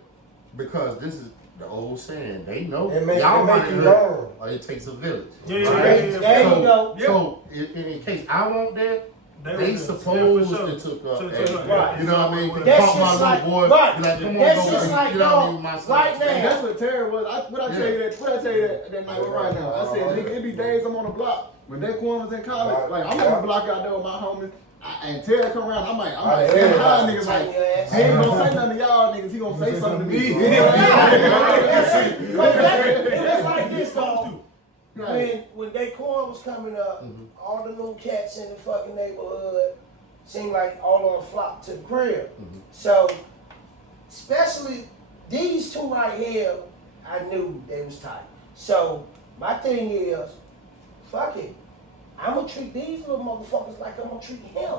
because this is the old saying. They know. It make- y'all it make might you heard, learn. or it takes a village. Yeah, right? There you go. So in case I won't there, they was- supposed yeah, for to took up. Took everything. Right. You know what I mean? That's Pump my just little like- boy. right. Be like, come on, That's go just eat. like, You know what I dog, mean? My son. right now. And that's what Terry was. What I tell you that night right now. I said, nigga, it be days I'm on the block. When that corn was in college, like I'm on the block out there with my homies. And Terry come around, I might say hi niggas like, he ain't gonna say nothing to y'all niggas. He gonna say something to me. It's like this, though. Right. When Daquan was coming up, all the little cats in the fucking neighborhood seemed like all on flock to the crib. So, especially these 2 right here, I knew they was tight. So, my thing is, fuck it. I'm gonna treat these little motherfuckers like I'm gonna treat him.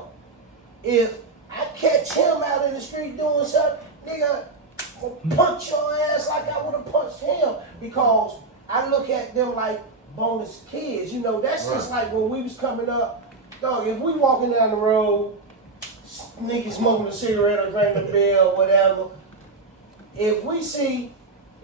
If I catch him out in the street doing something, nigga, I'm gonna punch your ass like I would have punched him, because I look at them like bonus kids. That's just like when we was coming up. Dog, if we walking down the road, niggas smoking a cigarette or drinking a beer or whatever, if we see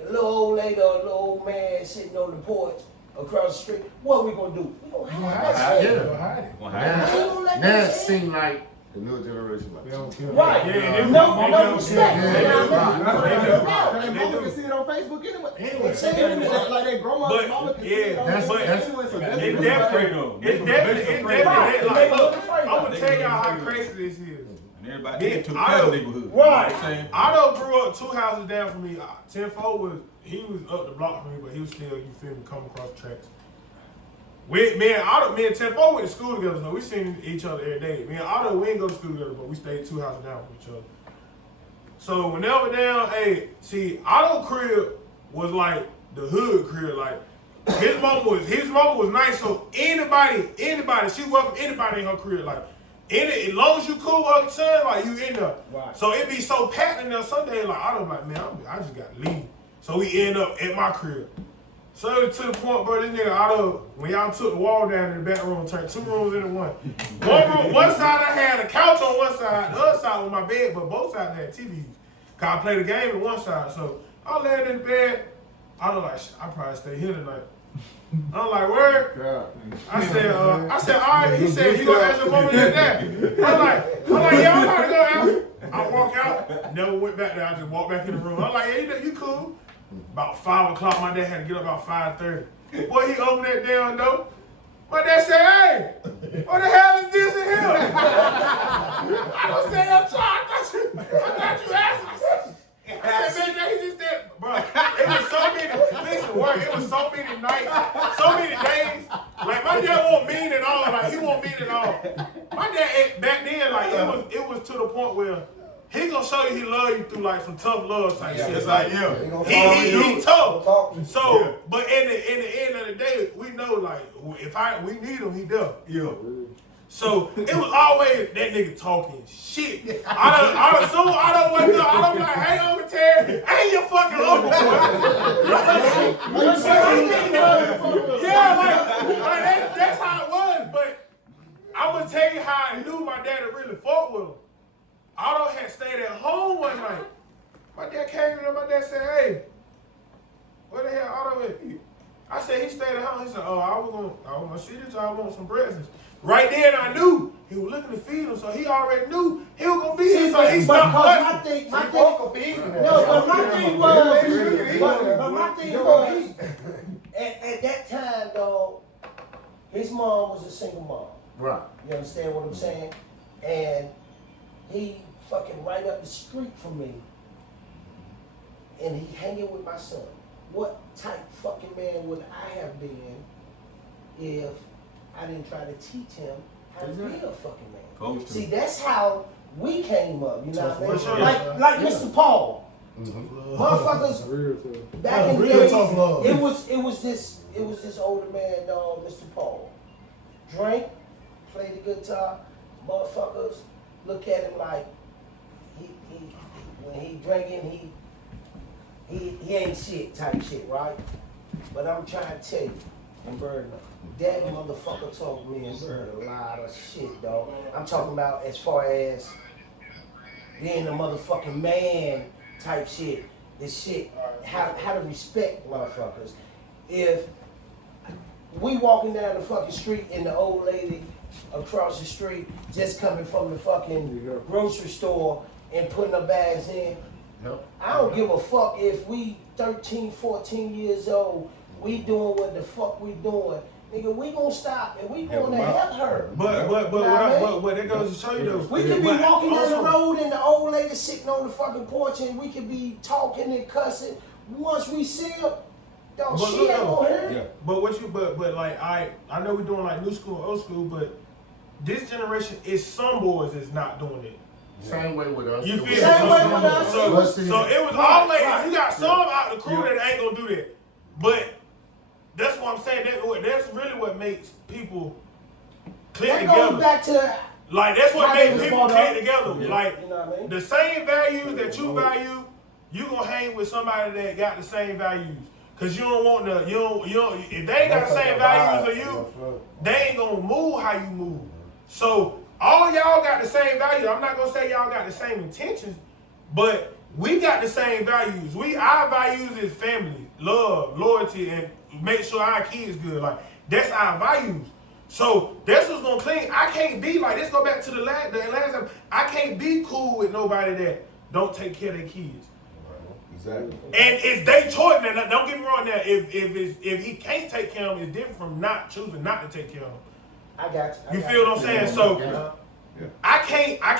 a little old lady or a little old man sitting on the porch across the street, what we gonna do? We gonna hide that shit. Go hide it. Well, We ain't gonna let Now that it shit. seems like the newer generation. They don't care. Right. Yeah, No respect. Yeah, You know what I right. mean? And mama can see it on Facebook anyway. It's Internet, like they grow But, up, mama can see yeah, it on that's- Facebook that's- anyway. So that's It's what definitely, It's definitely like, look, afraid I'm of. gonna tell y'all how crazy this is. And everybody Yeah, into the I kind of don't- neighborhood. Right. You know what I'm saying? Otto grew up 2 houses down from me. 10-4 was up the block from me, but he was still, you feel me, coming across the tracks. Me and 10-4 went to school together, so we seen each other every day. Me and Otto, we didn't go to school together, but we stayed 2 houses down from each other. So whenever down, Otto crib was like the hood crib. Like his mama was nice, so anybody, she welcomed anybody in her crib. Like in it, as long as you cool all the time, like you in there. Right. So it be so packed in there. Sunday, like I don't like, man, I just got to leave. So we end up at my crib. So to the point, bro, this nigga when y'all took the wall down in the back room, turned 2 rooms into one. One side I had a couch on one side, the other side was my bed, but both sides had TVs. Cause I played the game on one side. So I laying in the bed. I was like, I probably stay here tonight. I'm like, word? I said, all right. He said, you gonna ask your mom and your dad? I'm like, yeah, I'm about to go ask. I walk out, never went back there. I just walked back in the room. I'm like, yeah, you cool. About 5 o'clock, my dad had to get up about 5:30. Boy, he opened that damn door. My dad said, hey, what the hell is this in here? I don't say, I'm sorry. I thought you asked me. I said, man, he just did. Bro, it was so many, listen, work, it was so many nights, so many days. Like, my dad wasn't mean at all. Like, he wasn't mean at all. My dad, back then, like, it was to the point where he gonna show you he love you through like some tough love type shit. It's like, yeah. He tough. So, but in the end of the day, we know like if we need him, he there. Yeah. So it was always that nigga talking shit. I don't wake up. I don't be like, hey, Uncle Ted, ain't your fucking uncle, boy. Yeah, like that's how it was. But I'm gonna tell you how I knew my daddy really fought with him. Otto had stayed at home one night. My dad came in and my dad said, hey, where the hell Otto at? I said, he stayed at home. He said, oh, I was gonna see this, I want some breakfast. Right then I knew he was looking to feed him, so he already knew he was gonna be here, so he stopped fussing. My thing was, at that time, dog, his mom was a single mom. Right. You understand what I'm saying? And he fucking right up the street from me, and he hanging with my son. What type fucking man would I have been if I didn't try to teach him how to be a fucking man? See, that's how we came up. You know what I mean? Sure. Like Mr. Paul. Motherfuckers back in the day. It was this older man, dog, Mr. Paul. Drank, played the guitar. Motherfuckers look at him like when he drinking, he ain't shit type shit, right? But I'm trying to tell you, and Bird, that motherfucker told me and Bird a lot of shit, dog. I'm talking about as far as being a motherfucking man type shit. This shit, how to respect motherfuckers. If we walking down the fucking street and the old lady across the street just coming from the fucking grocery store and putting her bags in. Yep. I don't give a fuck if we 13, 14 years old, we doing what the fuck we doing. Nigga, we gonna stop and we gonna help her. But that goes to show you though. We could be walking down the road and the old lady sitting on the fucking porch and we could be talking and cussing. Once we see her, dog, she ain't gonna hear. Yeah. But like I know we're doing like new school, old school, but this generation is some boys is not doing it. Same way with us. You feel me? Same way with us. So it was always you got some out the crew that ain't gonna do that. But that's what I'm saying. That's really what makes people click that together. Goes back to like that's what makes people click together. Yeah. Like you know what I mean? the same values that you value, you gonna hang with somebody that got the same values. Cause you don't want if they ain't got the same values as you, they ain't gonna move how you move. So all y'all got the same value. I'm not gonna say y'all got the same intentions, but we got the same values. Our values is family, love, loyalty, and make sure our kids good. Like that's our values. So that's what's gonna clean. I can't be like this. Go back to the last time. I can't be cool with nobody that don't take care of their kids. Exactly. And it's their choice. Now, don't get me wrong. Now, if he can't take care of them, it's different from not choosing not to take care of them. I got you. You feel what I'm saying? So I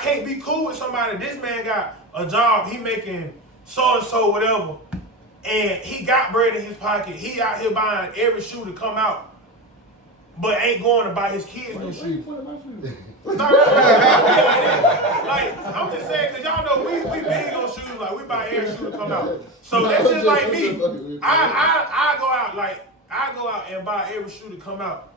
can't be cool with somebody. This man got a job. He making so and so whatever, and he got bread in his pocket. He out here buying every shoe to come out, but ain't going to buy his kids new shoes. Like I'm just saying, cause y'all know we big on shoes. Like we buy every shoe to come out. So that's just like me. I go out and buy every shoe to come out.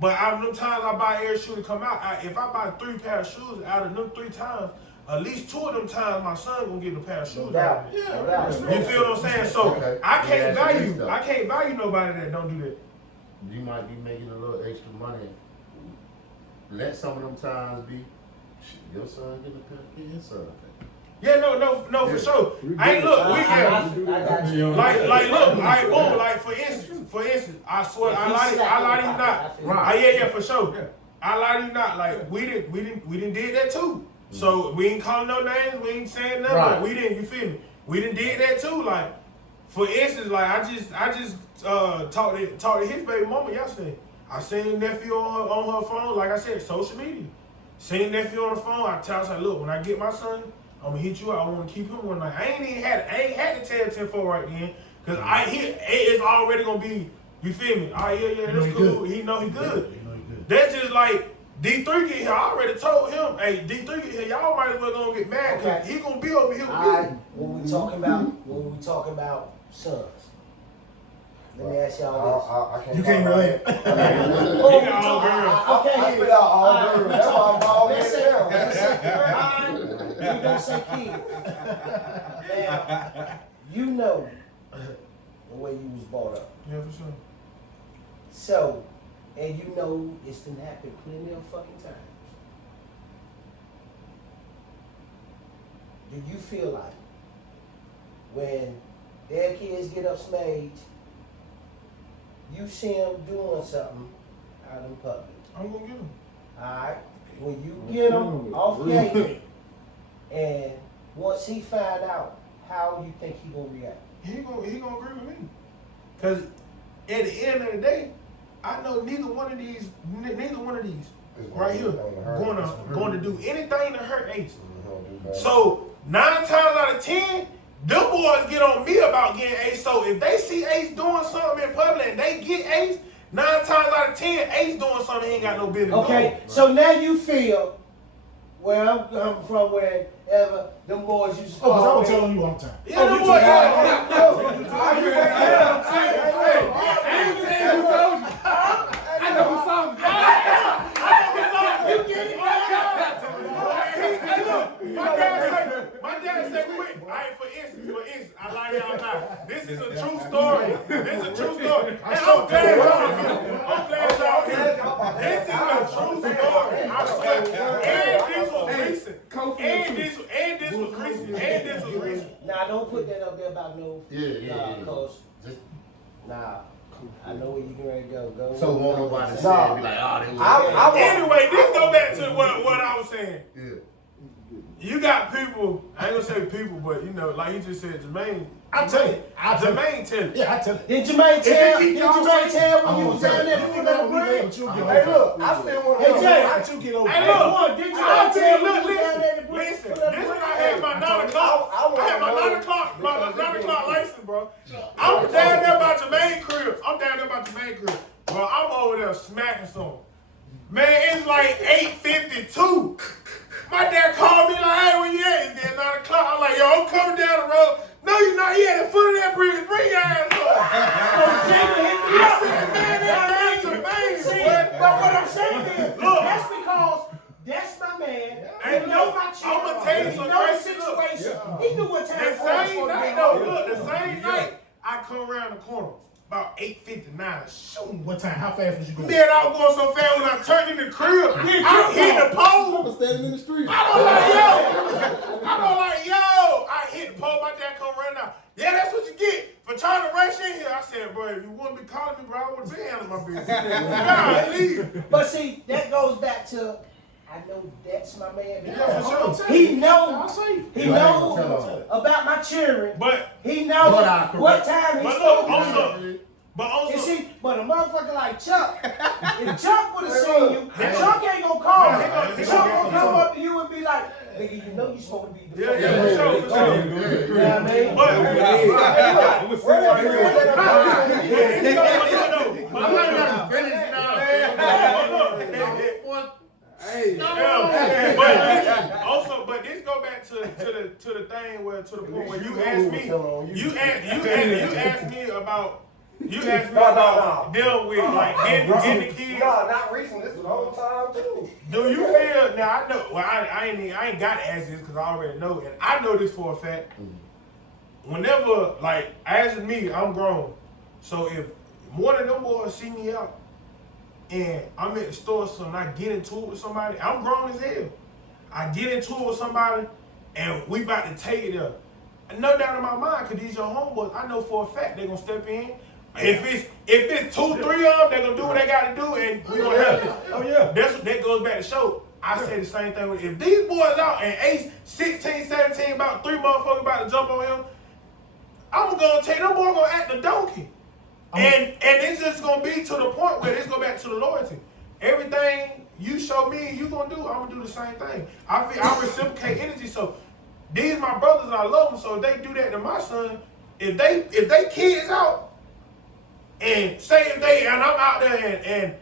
But out of them times I buy every shoe to come out, if I buy 3 pairs of shoes, out of them 3 times, at least 2 of them times my son gonna get a pair of shoes. No doubt. Yeah, No doubt. you feel what I'm saying? So Okay. I can't Yeah, that's value. I can't value nobody that don't do that. You might be making a little extra money. Let some of them times be. Shit, your son get his son a pair. Yeah, no, for sure. Hey, look, we can. I got you. Like, look, like, boom, like for instance, I swear, I lie to you not. Right. Yeah, for sure. I lie to you not. Like, we didn't did that too. So we ain't calling no names, we ain't saying nothing. Right. But we didn't, you feel me? We didn't did that too. Like, for instance, like I just talked to his baby mama yesterday. I seen nephew on her phone. Like I said, social media. Seen nephew on the phone. I tell her, look, when I get my son, I'm gonna hit you out. I want to keep him one night. I ain't had to tell 10-4 right then, cause it's already gonna be. You feel me? Oh yeah, that's cool. He know he good. That's just like D3 get here. I already told him, hey, D3 get here. Y'all might as well gonna get mad, cause he gonna be over here with me. When we talking about sons, let me ask y'all I You can't relate. this. He got all girls. I spit out all girls. That's why I'm all Let's say, down. we don't say kids. Now, you know the way you was brought up. Yeah, for sure. So, and you know it's been happening plenty of fucking times. Do you feel like when their kids get up some age, you see them doing something out in public? I'm gonna get him. Alright? When you get them off gate, and once he find out, how you think he gonna react? He gonna agree with me. Cause at the end of the day, I know neither one of these right here going to do anything to hurt Ace. So 9 times out of 10, them boys get on me about getting Ace. So if they see Ace doing something in public and they get Ace, 9 times out of 10, Ace doing something he ain't got no business doing. Okay, so now you feel where I'm coming from, wherever them boys used to Oh, cause I call was me. telling you all the time. Yeah, them boys. I know who saw me. My dad said, quick. Alright, for instance, I lie y'all not. This is a true story. And I'm glad y'all here. This is a true story. I swear. And this was recent. Nah, don't put that up there about no. Yeah. Cause I know where you can ready to go. So won't nobody say it, be like, oh, they was. Anyway, this go back to what I was saying. Yeah. You got people, I ain't gonna say people, but you know, like you just said, Jermaine. I tell you. Jermaine tell it. Yeah, I tell you. Did Jermaine tell when I'm you gonna was tell down you. there before that break? But you'll get Hey, over look, it. I still want to Hey, know. Jay. How'd you get over Hey, it? look. Did you I'll tell tell you you, when you was down there to break listen, for that this when break? I had my 9 o'clock. I had my 9 o'clock, my 9 o'clock license, bro. I'm down there by Jermaine crib. Bro, I'm over there smacking some. Man, it's like 8:52. My dad called me like, hey, where you at? It's getting 9 o'clock. I'm like, yo, I'm coming down the road. No, you're not. He at the foot of that bridge. Bring your ass up. I said, man, that man's amazing. See, but what I'm saying is, that's because that's my man. Hey, He know look, my children. I'ma tell you He some know the crazy look. situation. He knew what time The it was same for night, me. though, look, the same night, I come around the corner about 8:59, shooting. What time? How fast was you going? Man, I was going so fast when I turned in the crib, I hit the pole. I'm standing in the street. I'm like, yo. I hit the pole, my dad come running out. Yeah, that's what you get for trying to rush in here. I said, bro, if you wouldn't be calling me, bro, I would have been handling my business. God, leave. But see, that goes back to, I know that's my man. Yeah, Because for sure. he knows I'll say it. he You ain't knows gonna tell him. about my children. But He knows But I what correct. time he's But supposed look, to be. also, but also, And see, but a motherfucker like Chuck, if Chuck would have seen you, Chuck ain't gonna call No, you. he Chuck gonna gonna come up to you and be like, nigga, you know you supposed to be the yeah, for sure, for sure. You know what I mean? But, I'm gonna see Where what the you fuck I'm not gonna finish it out. Hey. But this go back to the thing where to the point where you asked me about You asked me No. about them with like getting the kids. No, not recent. This was the whole time too. Do you feel now? I know. Well, I ain't got to ask this because I already know, and I know this for a fact. Whenever like as me, I'm grown. So if one of them boys see me out and I'm at the store, so and I get into it with somebody, I'm grown as hell. I get into it with somebody, and we about to take it there. No doubt in my mind, because these your homeboys, I know for a fact they're gonna step in. If it's 2, 3 of them, they're gonna do what they gotta do, and we gonna help it. Oh yeah. That goes back to show. I say the same thing with if these boys out and Ace 16, 17, about 3 motherfuckers about to jump on him, I'm gonna tell you, them boys gonna act the donkey. And it's just gonna be to the point where it's go back to the loyalty. Everything you show me you gonna do, I'm gonna do the same thing. I reciprocate energy. So these my brothers and I love them. So if they do that to my son, if they kids out and say if they and I'm out there and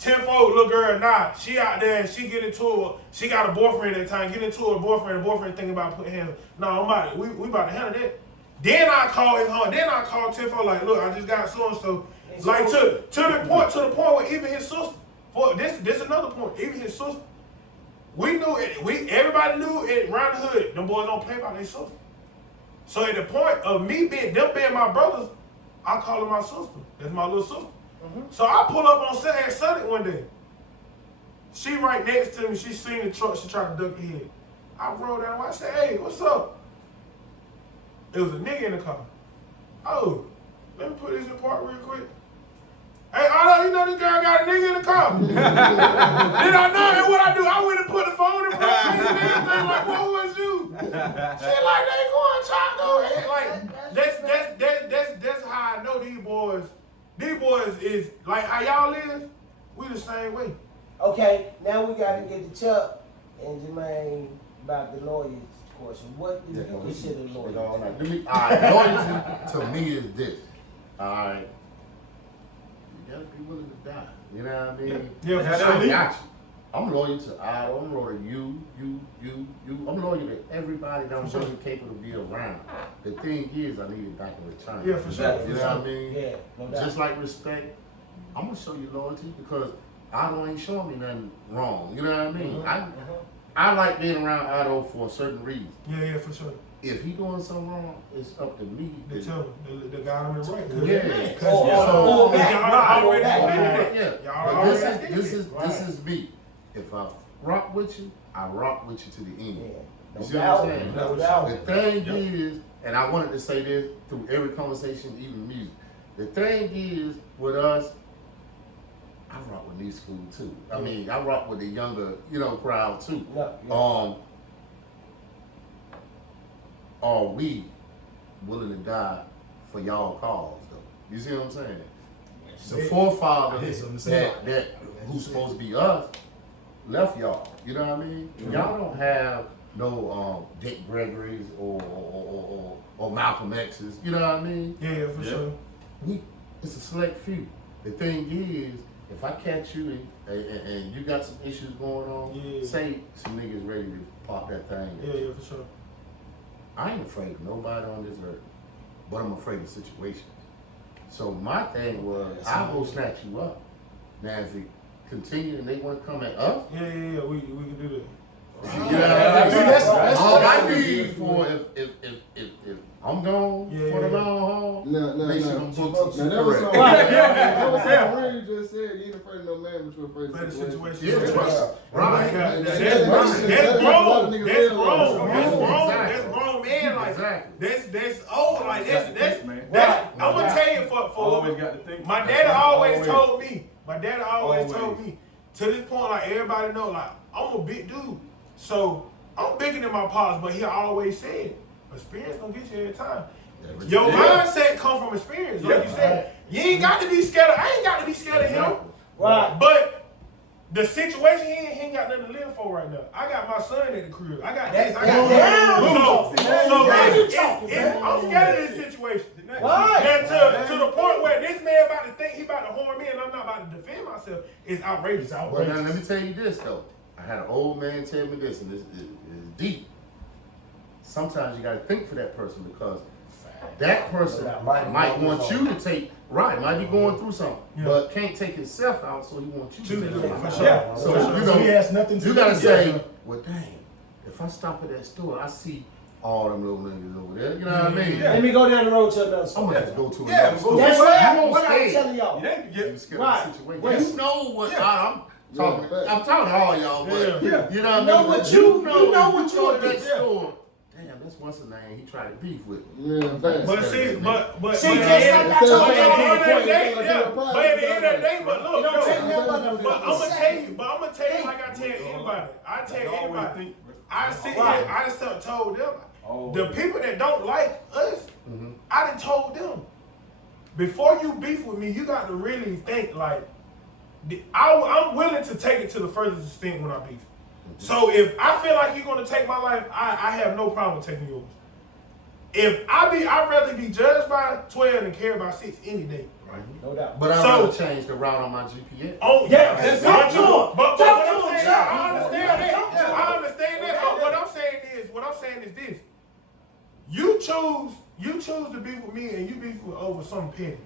10-fold little girl, she out there and she get into it, she got a boyfriend at the time, get into a boyfriend thinking about putting hands. No, we about to handle that. Then I call his home. Then I call 10-4 like, look, I just got so and so. Like to the point where even his sister. For this another point. Even his sister. We knew it. Everybody knew it around the hood. Them boys don't play about their sister. So at the point of them being my brothers, I call her my sister. That's my little sister. So I pull up on Sunday one day. She right next to me. She seen the truck. She tried to duck her head. I rolled down. I said, hey, what's up? It was a nigga in the car. Oh, let me put this in park real quick. Hey, Otto, you know this girl got a nigga in the car. Then I know, and what I do, I went and put the phone in front of face and everything, like, what was you? She like, they going to like, that's how I know these boys is, like how y'all live, we the same way. Okay, now we got to get to Chuck and Jermaine about the lawyers. What do you consider loyalty? Loyalty to me is this. Alright. You gotta be willing to die. You know what I mean? Yeah, I for sure. got you. I'm loyal to Otto, I'm loyal to you. I'm loyal to everybody that I'm really capable to be around. The thing is, I need it back in return. Yeah, for sure. You know what I mean? Yeah, no doubt. Just like respect, I'm gonna show you loyalty because Otto ain't showing me nothing wrong. You know what I mean? I like being around Otto for a certain reason. Yeah, for sure. If he doing something wrong, it's up to me. They tell him, the guy on the right. Yeah. This is me. If I rock with you, I rock with you to the end. Yeah. You see what I'm saying? No doubt. The thing is, and I wanted to say this through every conversation, even music. The thing is with us, I rock with New School too. I mean, I rock with the younger, crowd too. Yeah. Are we willing to die for y'all cause though? You see what I'm saying? The forefathers that who's supposed to be us left y'all. You know what I mean? Y'all don't have no Dick Gregory's or Malcolm X's. You know what I mean? Yeah, for sure. It's a select few. The thing is, if I catch you and you got some issues going on, say some niggas ready to pop that thing. Yeah, for sure. I ain't afraid of nobody on this earth, but I'm afraid of situations. So my thing was, I'll go snatch you up. Now if it continue and they want to come at us, we can do that. That's all I need for if I'm gone for the long haul. Make sure them books are that was correct. that was something real you just said. You ain't afraid of no man, but you're afraid of Better the situation. situation. Right. That's grown man. Like that's old. Like that's. I'm gonna tell you for always got to think. My daddy always told me. To this point, like everybody know, like I'm a big dude. So I'm bigger than my pops, but he always said, experience gonna get you every time. Your mindset come from experience, like you said. You ain't got to be scared of, I ain't got to be scared of him. Right. But the situation, he ain't got nothing to live for right now. I got my son at the crib. I got this, I got that. I'm scared of this situation. Right. Now, to the point where this man about to think he about to harm me and I'm not about to defend myself is outrageous. Well, now let me tell you this though. I had an old man tell me this, and this is deep. Sometimes you got to think for that person because that person might want you to take, might be going through something, but can't take himself out, so he wants you to take it out. Yeah. So, you So he has nothing to you do gotta with say, it. well, dang, if I stop at that store, I see all them little niggas over there. You know what I mean? Let me go down the road to another I'm store. gonna have to go to Yeah, another store. That's You what won't I'm stay. telling y'all. You scared Right. of the situation. Right. You know what I'm talking. Yeah. I'm talking to all y'all, but Yeah. you know what I mean. You know what you know what if you go to do. that store. Damn, that's what's the name. He tried to beef with me. Yeah, thanks. But see, but See, but just at like the I told end you, of the day, yeah. But at the end of the day, but It look, don't take no. nothing But I'm gonna tell you, Think. like I tell anybody. I tell anybody. I sit here, Right. I just told them. The people that don't like us, I done told them. Before you beef with me, you got to really think like, I'm willing to take it to the furthest extent when I beef. So if I feel like you're gonna take my life, I have no problem with taking yours. If I'd rather be judged by 12 than care about 6 any day. No doubt. But I'd So- rather change the route on my GPS. Oh yeah, That's but true. what Talk I'm to him, saying, Chuck. I understand that. Talk to him. I understand that. But what I'm saying is this: you choose to be with me, and you beef with over something petty.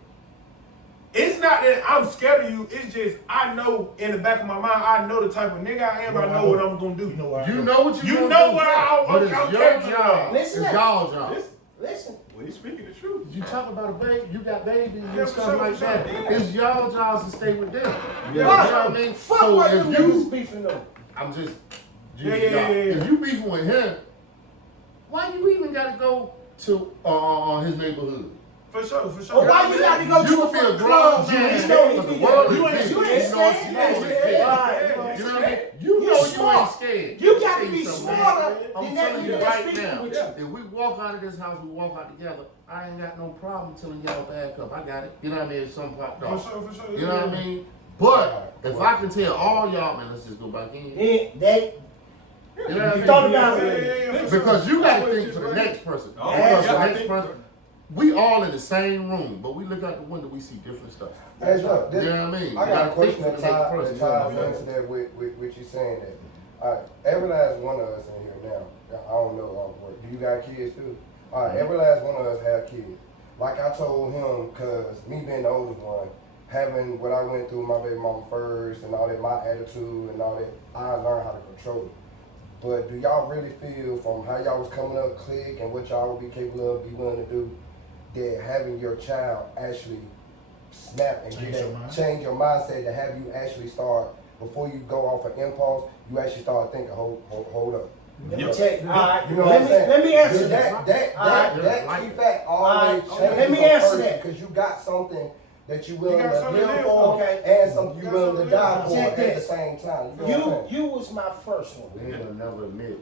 It's not that I'm scared of you. It's just I know in the back of my mind, I know the type of nigga I am. I know what I'm gonna do. You know why? You know what You gonna know do. what I'm But it's capable your of. job. Listen It's up. y'all job. Listen. Well, he's speaking the truth. You talk about a baby, you got babies Yeah, and for stuff sure, like for that. sure. It's y'all jobs to stay with them. Fuck. You know what I mean? Fuck So what if them you, niggas beefing them. I'm just, Yeah. if you beefing with him, why you even got to go to his neighborhood? For sure. Oh, why you got to go You to a feel fucking grown, club? man. You know Because he the be world there. is big. You You ain't know it's scared. small, it's Yeah. big. Right. You know what I mean? You You know you smart. ain't scared. You Let me got to tell be something, smarter man. I'm than that telling you nigga that's right speaking now, with you. if we walk out of this house, we walk out together, I ain't got no problem telling y'all back up. I got it. You know what I mean? If something popped For off. sure. You know what I mean? But if I can tell all y'all, man, let's just go back in. They You know what You I thought mean? about it. For sure. Because you got to think for the next person. Oh, Because yeah, the I next think- person, we all in the same room, but we look out the window, we see different stuff. Hey, look, You know what I mean? I You got a gotta question think that for the next ties person. into that with you saying that. All right, every last one of us in here now, I don't know, do you got kids too? All right, every last one of us have kids. Like I told him, cause me being the oldest one, having what I went through, my baby mama first and all that, my attitude and all that, I learned how to control it. But do y'all really feel from how y'all was coming up, click, and what y'all would be capable of, be willing to do, that having your child actually snap and change your mindset to have you actually start, before you go off an impulse, you actually start thinking, hold up. Let me check. All right. You know what I'm saying? Let me answer that. that. That key fact always Alright, changes let me answer that. because you got something that you willing got to something to live live for, okay. and something you You got willing to something to die live for for. at Check the this. same time. You know what I'm saying? You was my first one. We ain't gonna never admit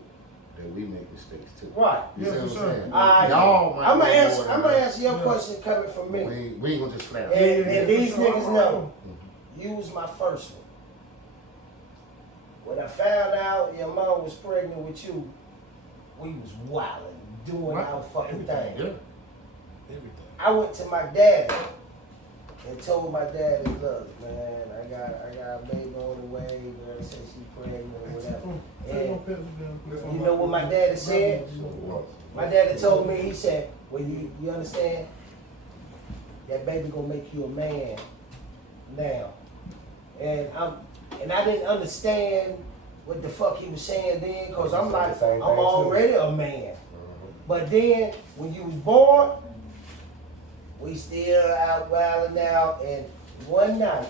that we make mistakes too. Right. You Yeah, see for what I'm sure. saying? Alright. Y'all might I'm know gonna answer. more I'm than gonna us. answer your question coming from me. We ain't gonna just snap. And these for sure. niggas know. You was my first one. When I found out your mom was pregnant with you, we was wilding, doing our fucking thing. Yeah. Everything. I went to my daddy and told my daddy, look, man, I got a baby on the way, girl said she pregnant or whatever. And you know what my daddy said? My daddy told me, he said, well, you understand? That baby gonna make you a man now. And I didn't understand what the fuck he was saying then, cause I'm like, I'm already a man. But then, when you was born, we still out wilding out, and one night,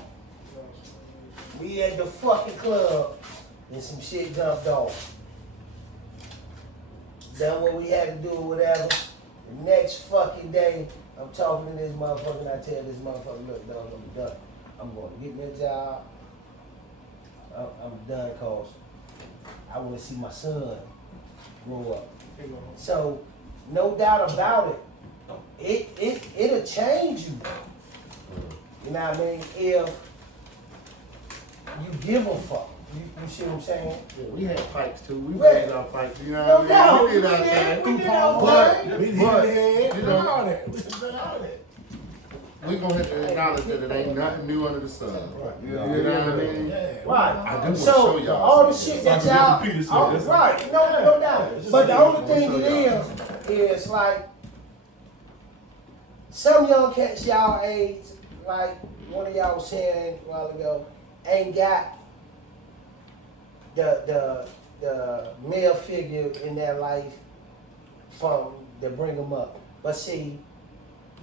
we at the fucking club, and some shit jumped off. Done what we had to do or whatever. The next fucking day, I'm talking to this motherfucker, and I tell this motherfucker, look, dog, I'm done. I'm going to get me a job. I'm done, cause I want to see my son grow up. So, no doubt about it, it'll change you. You know what I mean? If you give a fuck. You see what I'm saying? Yeah, we had fights too. We Right. raised our fights. You know No what I doubt. mean? We did our thing. We did our But- thing. We hit but, the head. you know, all that. We did all that. we gonna have to acknowledge that it ain't nothing new under the sun. Right. You know what I mean? Yeah. Right. I do want to So, show y'all all the something. shit that Like y'all, Mr. Peterson, all- that's- right, no doubt. But the only thing it is like, some young cats y'all age, like one of y'all was saying a while ago, ain't got the male figure in their life from to bring them up. But see,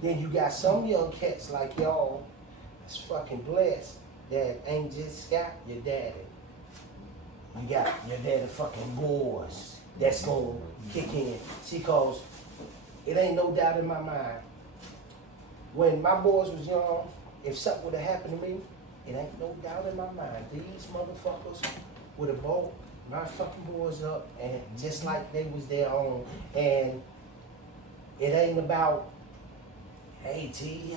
then you got some young cats like y'all that's fucking blessed that ain't just got your daddy. You got your daddy fucking boys that's gonna kick in. See, cause it ain't no doubt in my mind. When my boys was young, if something would have happened to me, it ain't no doubt in my mind. These motherfuckers would have bought my fucking boys up and just like they was their own. And it ain't about, hey T,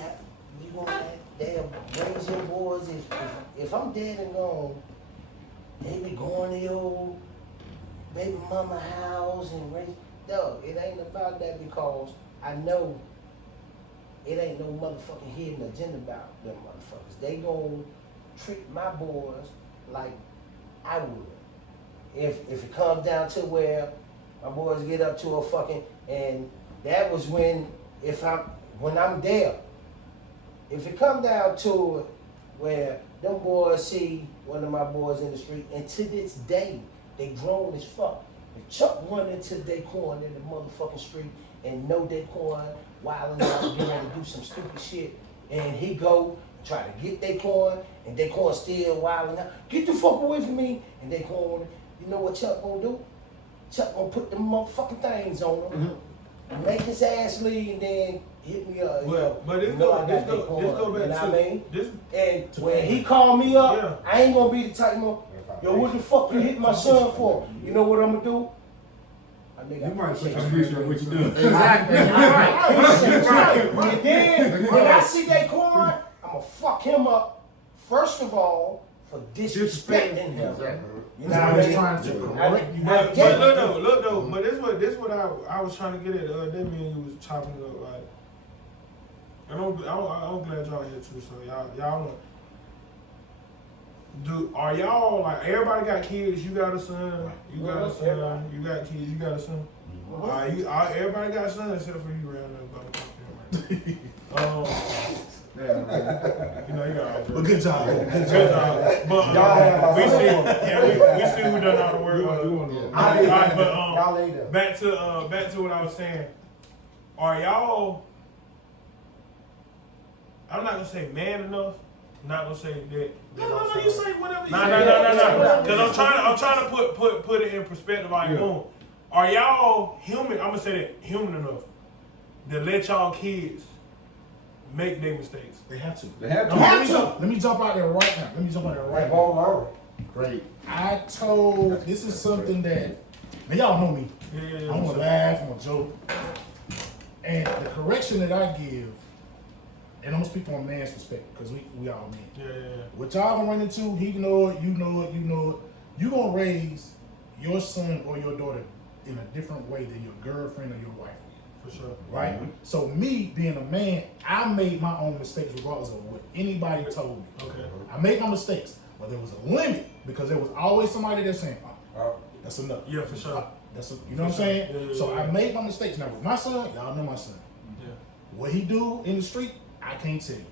you want that? They'll raise your boys. If I'm dead and gone, they be going to your baby mama house and raise. No, it ain't about that because I know it ain't no motherfucking hidden agenda about them motherfuckers. They gon' treat my boys like I would. If it comes down to where my boys get up to a fucking, and that was when I'm there. If it come down to it where them boys see one of my boys in the street, and to this day, they grown as fuck. If Chuck run into Daquan in the motherfucking street and know Daquan wilding out and getting ready to do some stupid shit, and he go try to get Daquan, and Daquan still wilding out, get the fuck away from me, and Daquan, you know what Chuck gonna do? Chuck gonna put them motherfucking things on him, make his ass leave, and then hit me up. Well, but this go back to, you know what I mean? This, and when he call me up, yeah. I ain't gonna be the type of, yo, what the fuck you hit my son for? You know what I'm gonna do? You might put your fish on what you doing. Exactly. And then when I see Daquan, I'm gonna fuck him up. First of all, for disrespecting him. Exactly. You know what I mean? Trying to correct you. But look though, but this what I was trying to get at. That man you was chopping it up like. And I'm glad y'all here too. So y'all are y'all like everybody got kids? You got a son. You got a son. You got kids. You got a son. Everybody got a son except for you around there. You know you got. But good job. Good job. But we see who done all the work. Y'all later. Back to what I was saying. Are y'all? I'm not gonna say man enough. I'm not gonna say that. No, you say whatever you No. say. Because I'm trying to put it in perspective. Like, boom. Are y'all human? I'm gonna say that human enough to let y'all kids make their mistakes. They have to. They have to. Let me jump out there right now. Won't Great. I told, this is something that, now y'all know me. Yeah. I'm gonna laugh, I'm gonna joke. And the correction that I give, and I'm gonna speak from a man's perspective, because we all men. Yeah. What y'all gonna run into, he know it, you know it. You gonna raise your son or your daughter in a different way than your girlfriend or your wife. For sure. Right? Mm-hmm. So me being a man, I made my own mistakes regardless of what anybody told me. Okay. I made my mistakes, but there was a limit because there was always somebody that's saying, that's enough. Yeah, for sure. You know what I'm saying? Yeah. So I made my mistakes. Now with my son, y'all know my son. Yeah. What he do in the street, I can't tell you.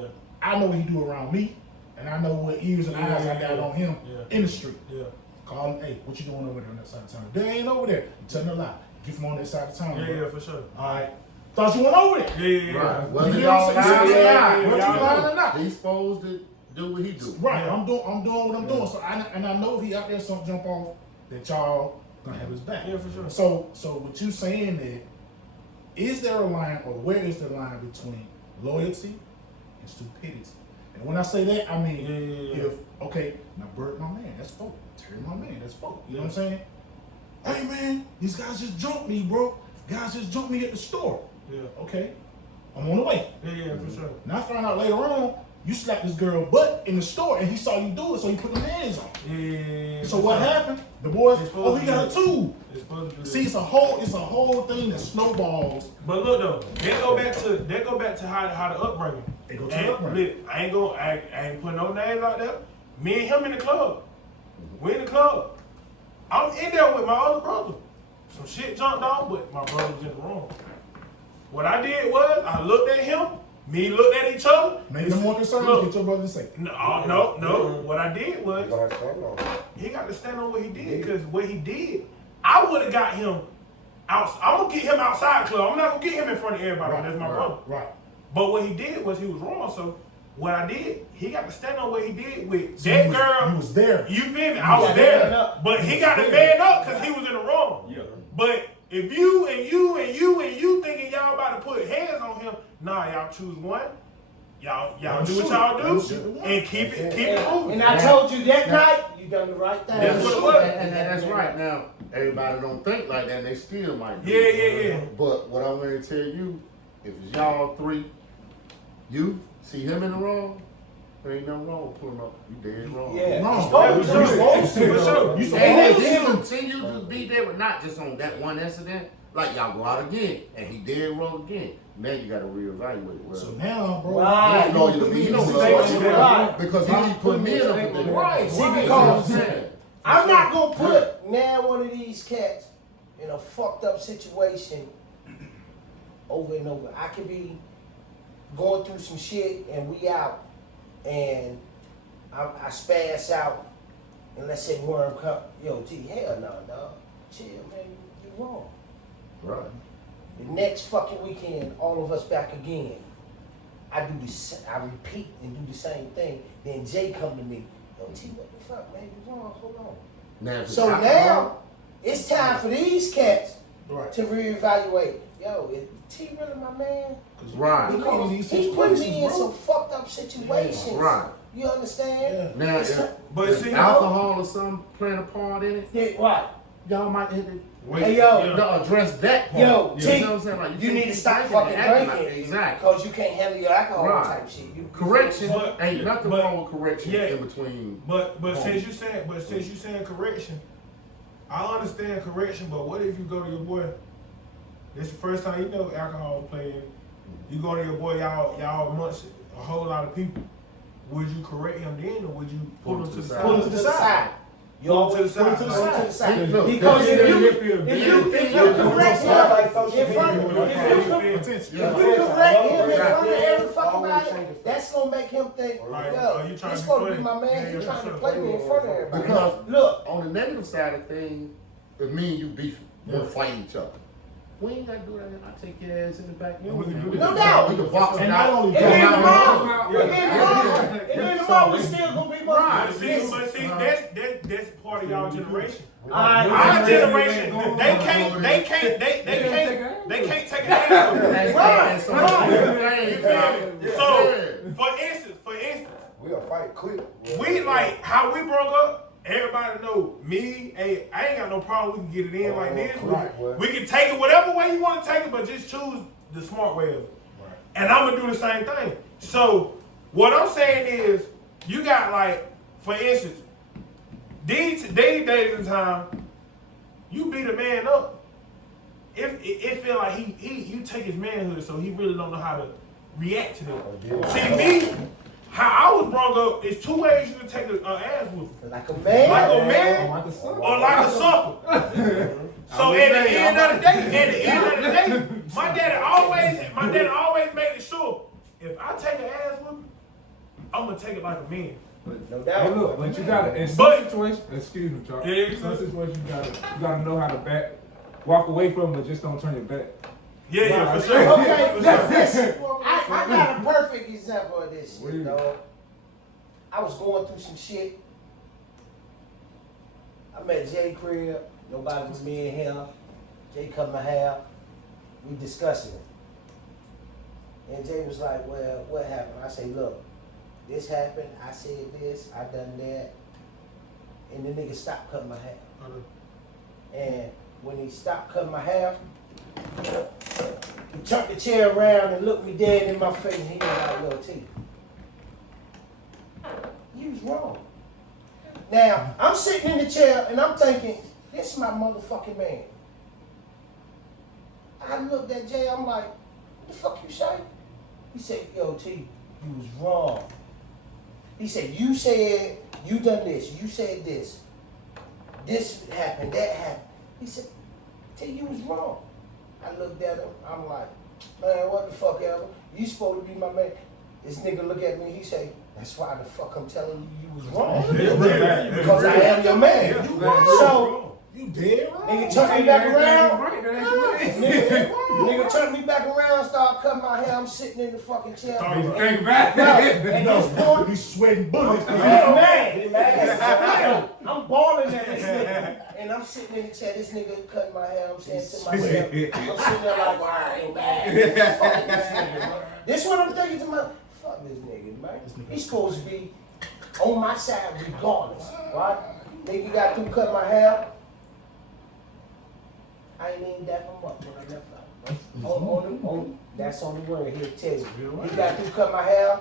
Yeah. I know what he do around me, and I know what ears and eyes I got on him in the street. Yeah. Call him, hey, what you doing over there on that side of town? They ain't over there. You telling a lie. Get from on that side of town. Yeah, for sure. All right. Thought you went over there. Yeah. Right. You Whether feel y'all what I'm saying? yeah. Whether you lying or not. He's supposed to do what he do. Right. I'm doing what I'm doing. So I know if he out there something jump off, that y'all gonna have his back. Yeah, for sure. So with you saying that, is there a line, or where is the line between loyalty and stupidity? And when I say that, I mean if now Bert my man, that's folk. Terry my man, that's folk. You know what I'm saying? Hey man, these guys just jumped me, bro. Guys just jumped me at the store. Yeah. Okay. I'm on the way. Yeah, for sure. Now I found out later on, you slapped this girl butt in the store and he saw you do it, so he put them hands on. Yeah. So what happened? The boys, he got a tube. It's supposed to be. See, it's a whole thing that snowballs. But look though, they go back to how the upbringing. They go to the upbringing. I ain't putting no names out there. Me and him in the club. We in the club. I'm in there with my other brother. Some shit jumped off, but my brother was in the room. What I did was I looked at him. Me looked at each other. Make them more concerned. Look. Get your brother to say. No. What I did was You gonna have to stand on it. he got to stand on what he did because what he did, I would have got him out. I'm gonna get him outside club. I'm not gonna get him in front of everybody. That's my brother. Right. But what he did was he was wrong. So what I did, he got to stand on what he did with So that you girl. was there. You feel me? I was got to there, man up. but he got to man up because he was in the wrong. Yeah. But if you thinking y'all about to put hands on him, nah, y'all choose one. Y'all do what y'all do and keep it moving. And I told you that night, you done the right thing. That's what it was. And that's right. Now, everybody don't think like that, and they still might do. Yeah. But what I'm going to tell you, if it's y'all three, you see him in the wrong, there ain't nothing wrong with pulling up. You dead wrong. Yeah. No, You supposed to. For sure. You And supposed if he to. continue to be there, but not just on that one incident, like y'all go out again, and he did wrong again, now you got to reevaluate. Well, So now, bro. Right. he ain't loyal to me. He don't Right. love me. Right. Because he keep putting me in a position. Right. See, Right. because Yeah. I'm not gonna put now one of these cats in a fucked up situation over and over. I could be going through some shit and we out and I spaz out and let's say Worm come, yo, G, hell no, dog. Chill, man, you wrong. Right. The next fucking weekend, all of us back again. I repeat and do the same thing. Then Jay come to me, yo, T, what the fuck, man, you wrong, hold on. Now, if it's So alcohol, now, it's time for these cats Right. to reevaluate. Yo, is T really my man? right. Because these he put me in situations, bro. some fucked up situations. Right. You understand? Yeah. Now, It's But if see, alcohol or something playing a part in it, Yeah, what? y'all might hit it. Hey, yo. No, address that part. Yo, you T, know what I'm saying? Like, You can't need to keep stop drinking fucking and acting drinking. like- Exactly. Because you can't handle your alcohol Right. type shit. Correction But- ain't nothing but- wrong with correction yeah. in between. But since you saying correction, I understand correction. But what if you go to your boy? This the first time you know alcohol playing. You go to your boy, y'all amongst a whole lot of people. Would you correct him then, or would you pull him to the side? Pull him to the side. You Pull him always to the pull him side. to the side. Look, Because if you correct him Yeah, in front of every fucking body, that's gonna make him think, Right. yo, Oh, you trying he's to supposed to be be my funny. man. Yeah, He's yeah, trying to sure. play me in front of everybody. Because Look, on the negative side of things, if me and you beefing, we'll fight each other. We ain't gotta do that. I take your ass in the back room. we can do We that. No doubt. We can box it And not out. only and then that, tomorrow, Yeah. and then tomorrow, we still gonna be my But see, that's part of y'all generation. Alright. Our generation, they can't take an answer. And so Right. everything, So, for instance, We'll fight quick. we like how we broke up. Everybody know me. Hey, I ain't got no problem. We can get it in like this. Right. We can take it whatever way you want to take it, but just choose the smart way of it. Right. And I'm gonna do the same thing. So what I'm saying is, you got like, for instance, these days and time, you beat a man up. If it feel like you take his manhood, so he really don't know how to react to that. See me, how I was brought up is two ways you can take an ass whooping. Like a man. Like a man Like a son. or like a sucker. So at the end of the day, my daddy always made sure if I take an ass whooping, I'm gonna take it like a man. No Hey, doubt. look, but you gotta in some But- situations. Excuse me, Charles. Yeah, In some situations, you gotta know how to walk away from it, but just don't turn your back. Yeah, for sure. Okay, For sure. listen, I got a perfect example of this What shit, is it? dog. I was going through some shit. I met Jay crib, nobody was me and him. Jay come to my house, we discussing it. And Jay was like, well, what happened? I say, look, this happened, I said this, I done that. And the nigga stopped cutting my hair. And when he stopped cutting my hair, he turned the chair around and looked me dead in my face and he was like, yo, T, you was wrong. Now, I'm sitting in the chair and I'm thinking, this is my motherfucking man. I looked at Jay, I'm like, what the fuck you say? He said, yo, T, you was wrong. He said, you said, you done this, you said this happened, that happened. He said, T, you was wrong. I looked at him, I'm like, man, what the fuck ever? You supposed to be my man. This nigga look at me, he say, that's why the fuck I'm telling you was wrong. Because I am your man. So, You dead wrong. nigga turned me back around. Nigga turned me back around, started cutting my hair. I'm sitting in the fucking chair. Think back. And this boy, You sweating bullets. I'm mad. I'm balling at this nigga. And I'm sitting in the chair. This nigga cutting my hair. I'm saying to myself, I'm sitting there like, why I ain't mad? Fuck this nigga, man. This what I'm thinking to myself. Fuck this nigga, man. He's supposed to be on my side regardless, right? Nigga got through cutting my hair. I ain't even dap him up when I left out. That's on the word here, tell you. He got through cut my hair.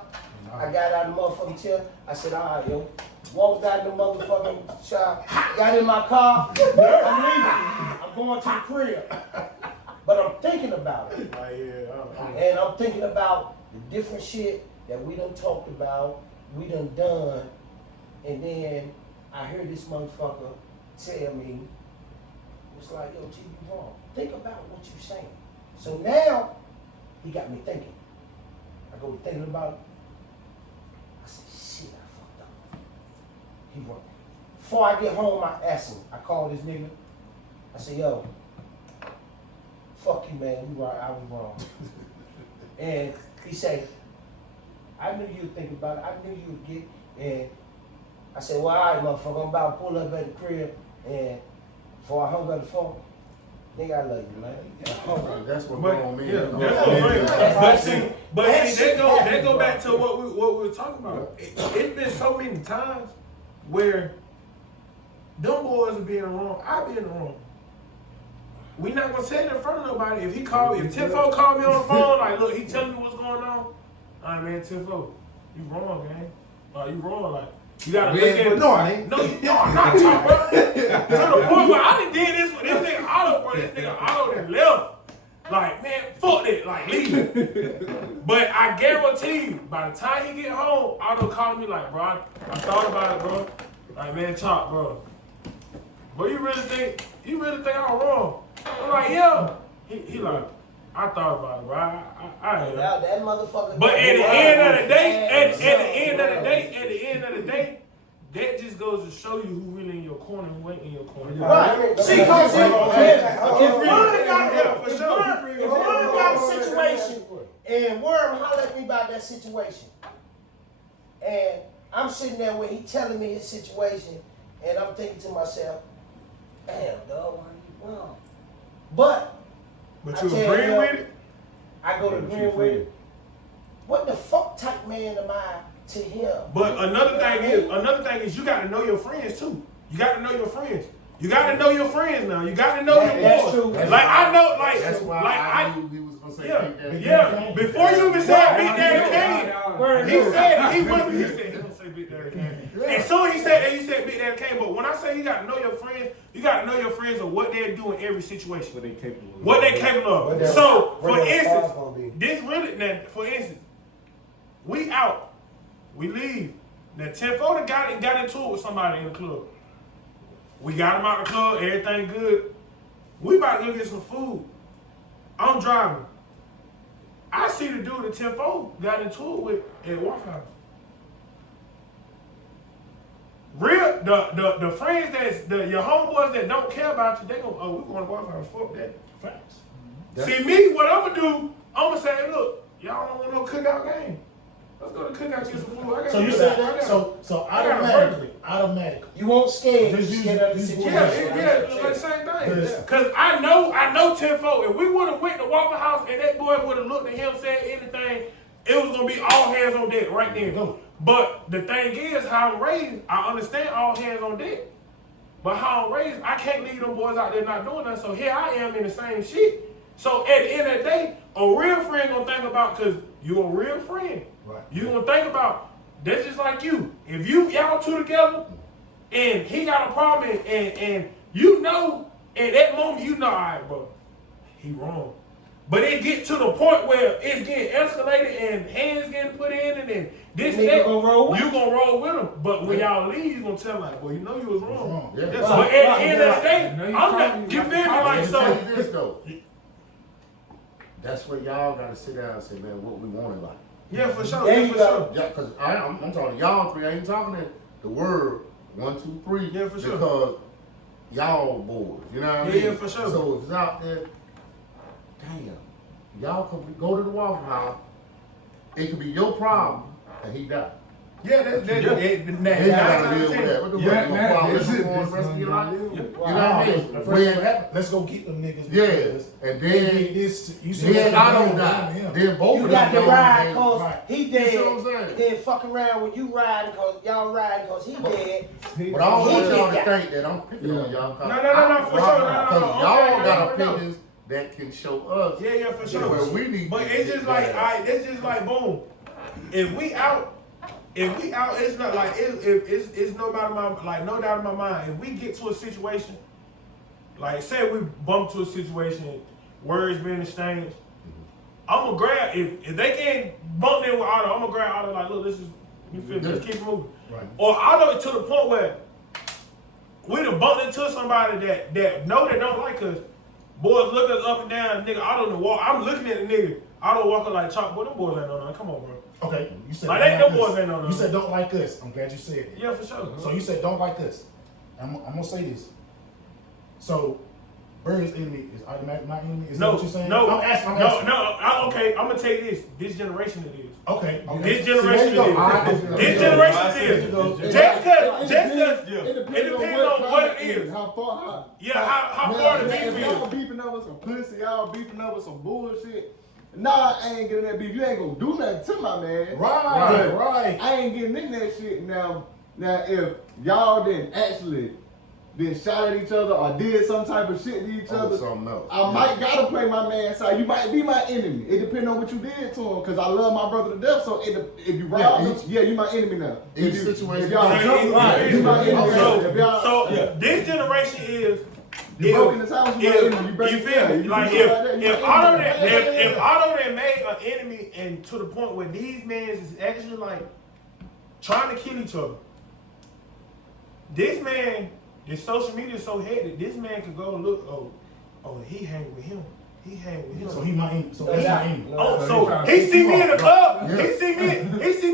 I got out of the motherfucking chair. I said, all right, yo. Walked out the motherfucking shop. Got in my car. I'm leaving. I'm going to the crib. But I'm thinking about it. And I'm thinking about the different shit that we done talked about, we done. And then I heard this motherfucker tell me, it's like, yo, G, you wrong. Think about what you're saying. So now, he got me thinking. I go thinking about it. I said, shit, I fucked up. He wrong. Before I get home, I asked him. I called this nigga. I said, yo, fuck you, man. You right, I was wrong. And he said, I knew you'd think about it. I knew you'd get. And I said, well, all right, motherfucker. I'm about to pull up at the crib. And before I hung up the phone, nigga, I love you, man. That's what wrong me. Yeah, that's what right. But see, they go back to what we were talking about. It's been so many times where them boys are being wrong. I being wrong. We not gonna say it in front of nobody. If Tifo called me on the phone, like, look, he telling me what's going on. All right, man, Tifo, you wrong, man. You wrong, like. You gotta look at it. No, I ain't. No, I'm not talking, bro. To the point where I done did this with this nigga Otto, bro. This nigga Otto done left. Like, man, fuck it. Like, leave it. But I guarantee you, by the time he get home, Otto called me like, bro, I thought about it, bro. Like, man, Chop, bro. But you really think I'm wrong? I'm like, yeah. He like, I thought about it, bro. I am. That motherfucker. But at the end of the day, that just goes to show you who really in your corner, who ain't in your corner. Right. See, because if Word got a situation, and Word hollered at me about that situation, and I'm sitting there where he telling me his situation, and I'm thinking to myself, damn, dog, why you wrong? But you I agree with it? I go to agree with it. What the fuck type man am I to him? But another thing is you got to know your friends too. You got to know your friends. You got to know your friends now. You got to know your boys. That's true. I know, That's why I knew he was gonna say yeah. Before you even said Big Daddy Kane, he said he gonna say Big Daddy Kane. And soon he said Big Daddy Kane. But when I say you got to know your friends, you got to know your friends of what they're doing in every situation. What they capable of. So for instance, we out, we leave. Now 10-4 got into it with somebody in the club. We got him out the club, everything good. We about to go get some food. I'm driving. I see the dude that 10-4 got into it with at Waffle House. Real, the friends your homeboys that don't care about you, they go, oh, we going to Waffle House, fuck that. Facts. See me, what I'm gonna do, I'm gonna say, look, y'all don't want no cookout game. Let's go to cookout get some food. So you said that? So automatically. You won't scare the situation. Yeah, like the same thing. Cause I know 10-4. If we would have went to Waffle House and that boy would have looked at him, said anything, it was gonna be all hands on deck right then. But the thing is, how I'm raised, I understand all hands on deck. But how I'm raised, I can't leave them boys out there not doing that. So here I am in the same shit. So at the end of the day, a real friend gonna think about, cause you a real friend. Right. You gonna think about, that's just like you. If y'all two together and he got a problem and you know at that moment you know, all right, bro, he wrong. But it get to the point where it's getting escalated and hands getting put in and then this and that, you gonna roll with him. But when y'all leave, you gonna tell like, well, you know you was wrong. Yeah. But at the end of the day, I'm not, you feel me, like, so. that's where y'all gotta sit down and say, man, what we want in life. Yeah, for sure. There Yeah, you for go. sure. Yeah, cause I'm talking to y'all three. I ain't talking to the word 1, 2, 3. Yeah, for sure. Because y'all boys, you know what I Yeah, mean? yeah, for sure. So if it's out there, damn, y'all could go to the Waffle House. It could be your problem, and he died. Yeah, that's Then you gotta deal with that. What the fuck, you gonna follow this for the rest of your life? You know what I mean? Let's go get them niggas. Yeah, because and they then did this. You said then I don't him. die. Then both You of got them to don't ride die. cause Right. he You dead. see what I'm saying? Then fuck around when you riding cause y'all riding cause he dead. But I don't want He y'all to did think that I'm picking on y'all. No, for sure. No. Because y'all got opinions that can show us Yeah, for sure. where we need But to it's get just like, better. it's just like, boom. If we out, it's not like it's no doubt in my mind. If we get to a situation, like say we bump to a situation, words being exchanged, I'm gonna grab if they can't bump in with Otto, I'm gonna grab Otto like, look, this is you feel me? Let's keep it moving. Right. Or Otto to the point where we done bumped into somebody that know they don't like us. Boys look us up and down, nigga. Otto in the wall. I'm looking at the nigga. Otto walking like Chop, boy, them boys ain't on none. Come on, bro. Okay, you said Like, don't they them like boys us. ain't on You us. said don't like us. I'm glad you said it. Yeah, for sure. So you said don't like us. I'm gonna say this. So Bird's enemy is automatic my enemy. Is that what you're saying? No, I'm asking. okay, I'm gonna tell you this. This generation it is. Okay. This See, there generation you go. it is. All right. This generation it is. Just cause, It depends on what it is. How far? Yeah, how far the If beef y'all is. beefing over some pussy, y'all beefing over some bullshit. Nah, I ain't getting that beef. You ain't gonna do nothing to my man. Right. I ain't getting in that shit now. Now, if y'all didn't actually shot at each other or did some type of shit to each other, Something else. I might gotta play my man's side. You might be my enemy. It depends on what you did to him. Cause I love my brother to death. So if you rob him, you my enemy now. Each If situation. y'all jump, Right. you my enemy. If y'all, So this generation is. you broke in the house, you my enemy. You break You it feel down. me? You Like do shit like that, you if my enemy. if Otto done made an enemy and to the point where these men is actually like trying to kill each other. This man, this social media is so hectic. This man could go and look. Oh, he hang with him. He hang with him. So he my enemy. So that's my enemy. Oh, so he see me in the club. Yeah. He see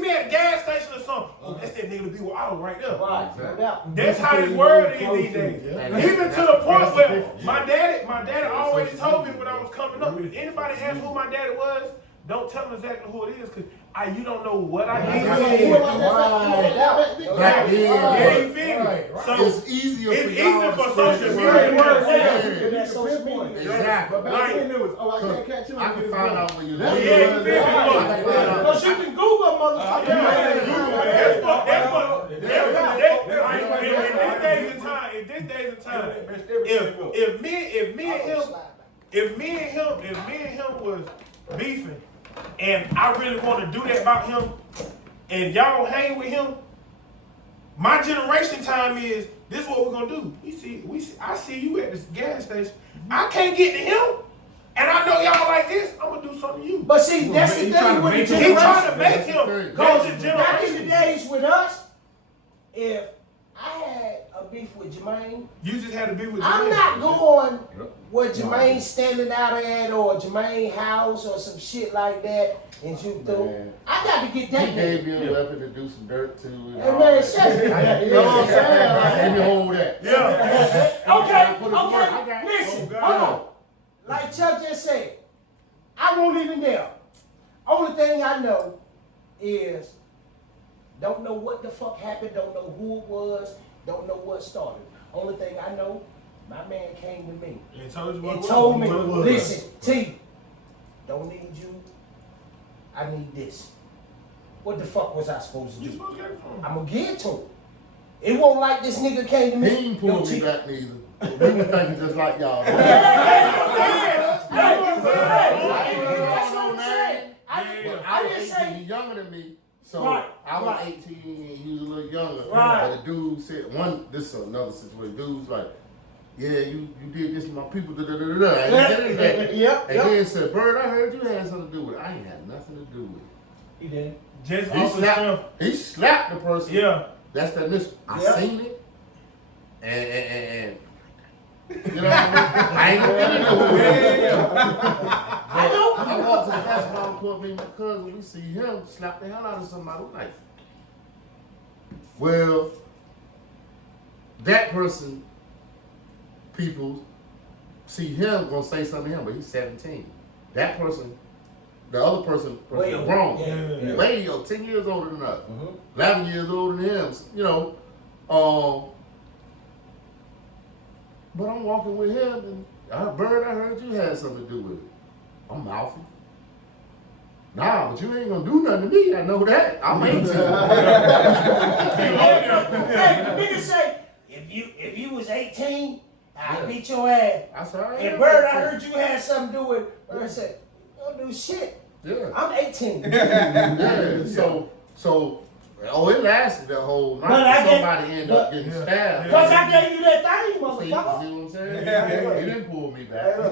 me at the gas station or something. Oh, that's that nigga to be with Otto right there. Right. No doubt. That's how this world is these days. Yeah. Even to the point where my daddy always told me when I was coming up, if anybody asked who my daddy was, don't tell them exactly who it is, cause you don't know what I did. Back then, Yeah, you feel me? Right. So it's easier it's for y'all easy to for spread social the media. word. Yeah. That's social media. Exactly. But back then it was, I can't catch you. I can find out where you That's live. Yeah, you feel me? I can find out. Cause you can Google motherfucker. In this days and time, if me and him was beefing, and I really want to do that about him, and y'all hang with him, my generation time is this is what we're gonna do. I see you at this gas station. I can't get to him, and I know y'all like this. I'm gonna do something to you. But see, that's the thing with the He generation. trying to make him go to Back in the generation. days with us, if I had a beef with Jermaine, You just had to be with. I'm Jermaine. not going where Jermaine standing out at or Jermaine house or some shit like that and shoot through. Man. I got to get He that gave nigga. me a weapon to do some dirt to. And Hey all man, that. shut it. You know what I'm saying? Let me hold that. Yeah. Okay, listen, Oh, hold on. Like Chuck just said, I won't even there. Only thing I know is don't know what the fuck happened, don't know who it was, don't know what started. Only thing I know, my man came to me And told you what and it told me, was. listen, T, don't need you, I need this. What the fuck was I supposed to You do? supposed to get it from him. I'm gonna give it to him. It won't like this nigga came to me. He ain't pulled me T. back neither. We were thinking just like y'all. I was 18, he younger than me. So Right, I was right. 18 and he was a little younger. Right. But the dude said, this is another situation. Dude's like, yeah, you did this to my people, da da da da. And he did that. Yep, And then said, Bird, I heard you had something to do with it. I ain't had nothing to do with it. He did. Just He off the stuff. slapped the person. Yeah. That's the initial. I Yeah. seen it. And You know what I mean? I ain't gonna get into it. I know. I walked to the basketball court, me and my cousin, we see him slap the hell out of somebody's life. Well, that person, people see him gonna say something to him, but he's 17. That person, the other person Way was older. wrong. Yeah. Way 10 years older than us. 11 years older than him. You know, but I'm walking with him, and Bird, I heard you had something to do with it. I'm mouthy. Nah, but you ain't gonna do nothing to me. I know that. I'm 18. Hey, the nigga say, if you was 18, I'd beat your ass. I said, I And am Bird, I 18. heard you had something to do with it. Bird said, don't do shit. Yeah. I'm 18. Yeah. So, it lasted the whole night. But I get- Somebody ended up getting stabbed. Because I gave you that thing, See what motherfucker. I'm saying? He didn't pull me back. No,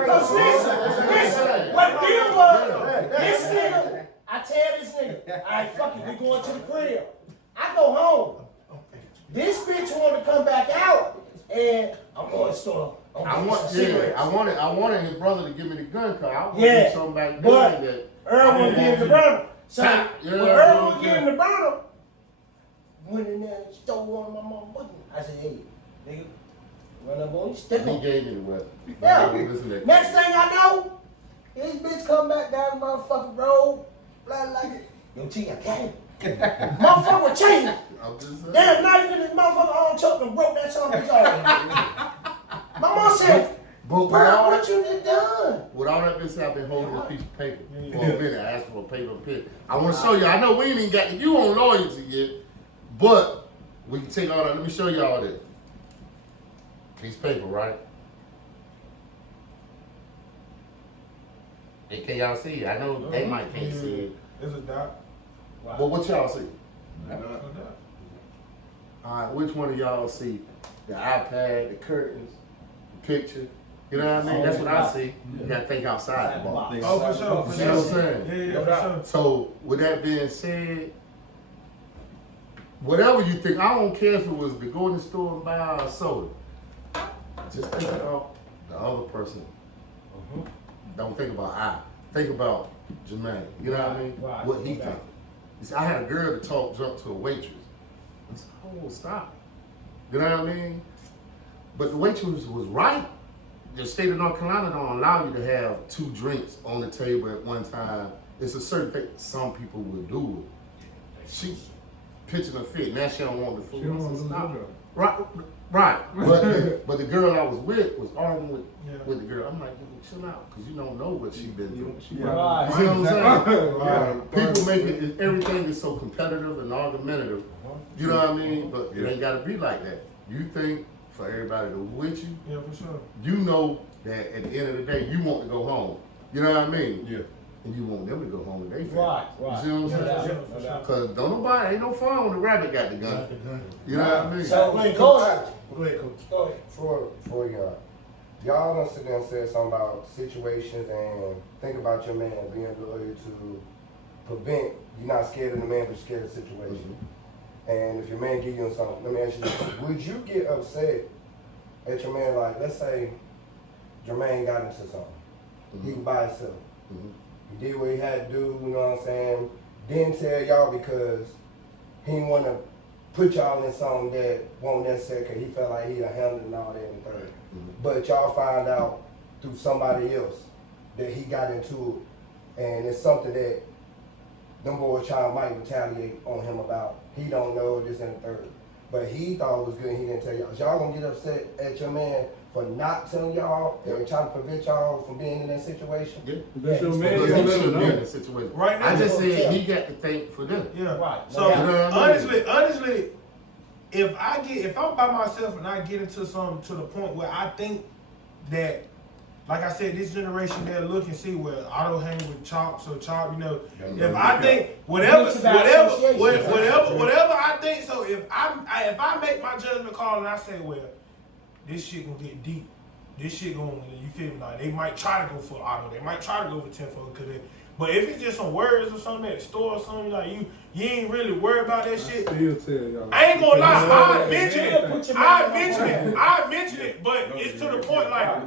because listen, what the deal was, this nigga, I tell this nigga, all right, fuck it, we going to the crib. I go home. This bitch want to come back out, and I'm going to the store. I wanted his brother to give me the gun cause I wanted Yeah, to do something back but- then that Earl won't give him the burner. So, Yeah, when Earl won't yeah. give him the burner, went in there and stole one of my mama's buttons. I said, hey, nigga, run up on you, stick he him. gave me the weapon. Yeah. Listen to that. Next thing I know, this bitch come back down the motherfucking road, blah, like it. Yo, T, I got him. Motherfucker was chasing. I'm just saying. Damn knife in his motherfucker arm choked and broke that son of his arm. My mom said, But bro, what you done done? with all that being said, I've been holding this piece of paper for a minute. I asked for a paper and pen. I want to show you. I know we ain't even got you on loyalty yet, but we can take all that. Let me show y'all this. Piece of paper, right? And can y'all see it? I know they might can't see it. It's a dot. But what y'all see? It's a dot. All right, which one of y'all see the iPad, the curtains, the picture? You know what I mean? That's what I see. You gotta think outside the box. Oh, for sure, for You know what I'm sure. saying? Yeah, for sure. So, with that being said, whatever you think, I don't care if it was to go in the store and buy a soda. Just think about the other person. Don't think about I. Think about Jermaine. You know what I mean? Right. What he Okay. think. You see, I had a girl to jump to a waitress. I said, oh, stop. You know what I mean? But the waitress was right. The state of North Carolina don't allow you to have 2 drinks on the table at one time. It's a certain thing. Some people will do it. She pitching a fit. Now she don't want the food. She don't I said, want to stop. lose her. Right. But the girl I was with was arguing with the girl. I'm like, chill out, because you don't know what she been through. Right. You see what I'm saying? Right. People make it, everything is so competitive and argumentative. You know what I mean? But it ain't gotta be like that. You think for everybody to with you, Yeah, for sure. you know that at the end of the day, you want to go home. You know what I mean? Yeah. And you want them to go home and they feel. Right, You right. see what I'm No saying? doubt, no doubt. Because don't nobody, ain't no fun when the rabbit got the gun. You know what I mean? So, Go ahead, go Coach. ahead. Go ahead, Coach. Go ahead. For y'all done sit there and said something about situations and think about your man being loyal to prevent, you're not scared of the man, but you're scared of the situation. And if your man give you something, let me ask you this, would you get upset at your man, like, let's say Jermaine got into something, he was by himself, he did what he had to do, you know what I'm saying, didn't tell y'all because he didn't want to put y'all in something that won't necessary because he felt like he done handled it and all that and the third. But y'all find out through somebody else that he got into it, and it's something that them boys might retaliate on him about. He don't know this and the third. But he thought it was good and he didn't tell y'all. Is y'all gonna get upset at your man for not telling y'all and trying to prevent y'all from being in that situation? Yeah. That's your man. Because You he let him shouldn't be in know. that situation. Right now, I just yeah. said he got to think for them. Yeah. Right. So You know what I mean? honestly, if I'm by myself and I get into something to the point where I think that, like I said, this generation they'll look and see where I don't hang with Chop, so Chop, you know, if I think whatever It's about association. I think, so if I make my judgment call and I say, well, this shit gonna get deep, this shit going, you feel me? Like, they might try to go for auto, they might try to go for 10-4, but if it's just some words or something at the store or something, like you ain't really worried about that shit. Still tell y'all. I ain't gonna lie, I mention it, but it's to the point like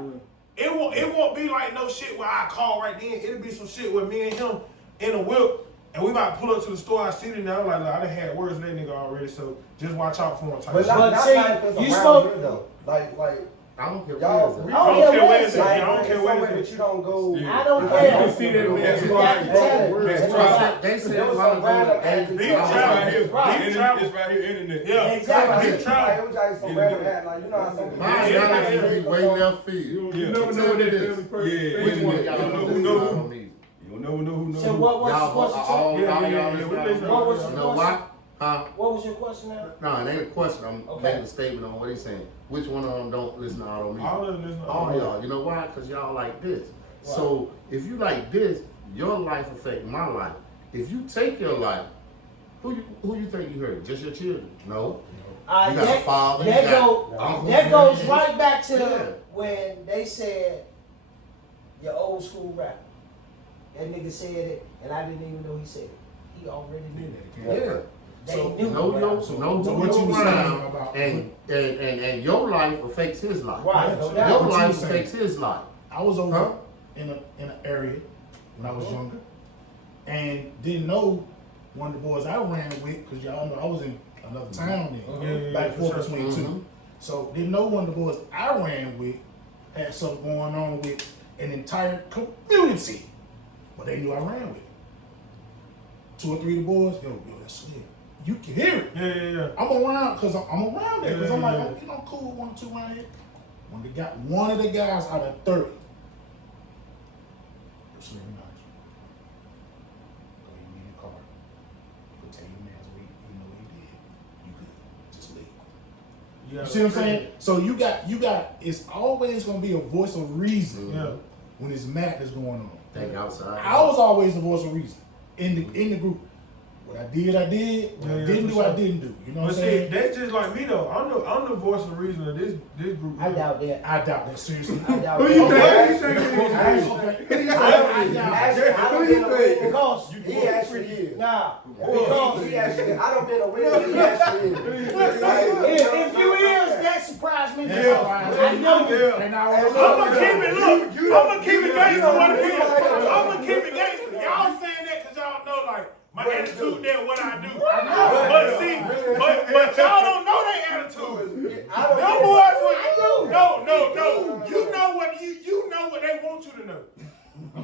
it won't be like no shit where I call right then. It'll be some shit with me and him in a whip, and we might pull up to the store. I see it now, like I done had words with that nigga already, so just watch out for him. Type But shit. not see, if it's you around spoke- here though. Like I don't care y'all. what it is. I don't care where it's at. Like, I don't care where somewhere it's that you don't go. Yeah. I don't You care. can see that man. You got to tell it. They said There was while some random they act- Big It's right travel. here. Right. It's right here, internet. Yeah, Exactly. Big travel. Like, it was like some random hat. Like, you know how some Mine Yeah, gotta yeah, be way left field. You never know what that family person. Yeah. Which one of Yeah. y'all Who listen know to who? on music? You don't never know who knows. So what was Y'all what's all Yeah, y'all we listen listen. to What was You your know question? why? Huh? What was your question now? No, it ain't a question. I'm Okay. making a statement on what he's saying. Which one of them don't listen to auto music? All of this. All y'all. You know why? Because y'all like this. So if you like this, your life affect my life. If you take your life, who you think you hurt? Just your children? No. You got a father. You got uncles, that goes friends. right back to Yeah. when they said your old school rapper. That nigga said it, and I didn't even know he said it. He already knew it. Yeah. They So, knew Know it. your, So know what who you you saying around, about- and your life affects his life. Right, no doubt. Your What you life saying? affects his life. I was over Huh? in an area when I was younger, and didn't know one of the boys I ran with, because y'all know I was in another town then, back and forth between two. So didn't know one of the boys I ran with had something going on with an entire community, but they knew I ran with. 2 or 3 of the boys, yo, that's Slim. You can hear it. Yeah. I'm around because I'm around there because I'm like, Yeah. oh, you know, cool, 1 or 2 around here. One of the guys out of 30. Slim, nice. Go ahead and get your car. Go tell your man what you know what he did. You good. Just leave. You see what I'm saying? So you got. It's always gonna be a voice of reason. Yeah. When it's madness going on. Think outside. I was always the voice of reason in the group. What I did. What I didn't do, I didn't do. You know what But I'm see, saying? that's just like me though. I'm the voice of reason of this group. I doubt that. I doubt that seriously. I doubt Who you that. think? Who you think? Okay. I don't been a witness because He actually is. nah. Because he actually, I don't been a witness. He actually is. If you is, that surprised me. Yeah. I know you. And now I'm gonna keep it. Look, I'm gonna keep it gangster. What it is? I'm gonna keep it gangster. Y'all saying that because y'all know like my attitude there, what I do. But see, but y'all don't know their attitude. Them boys would no. You know what they want you to know.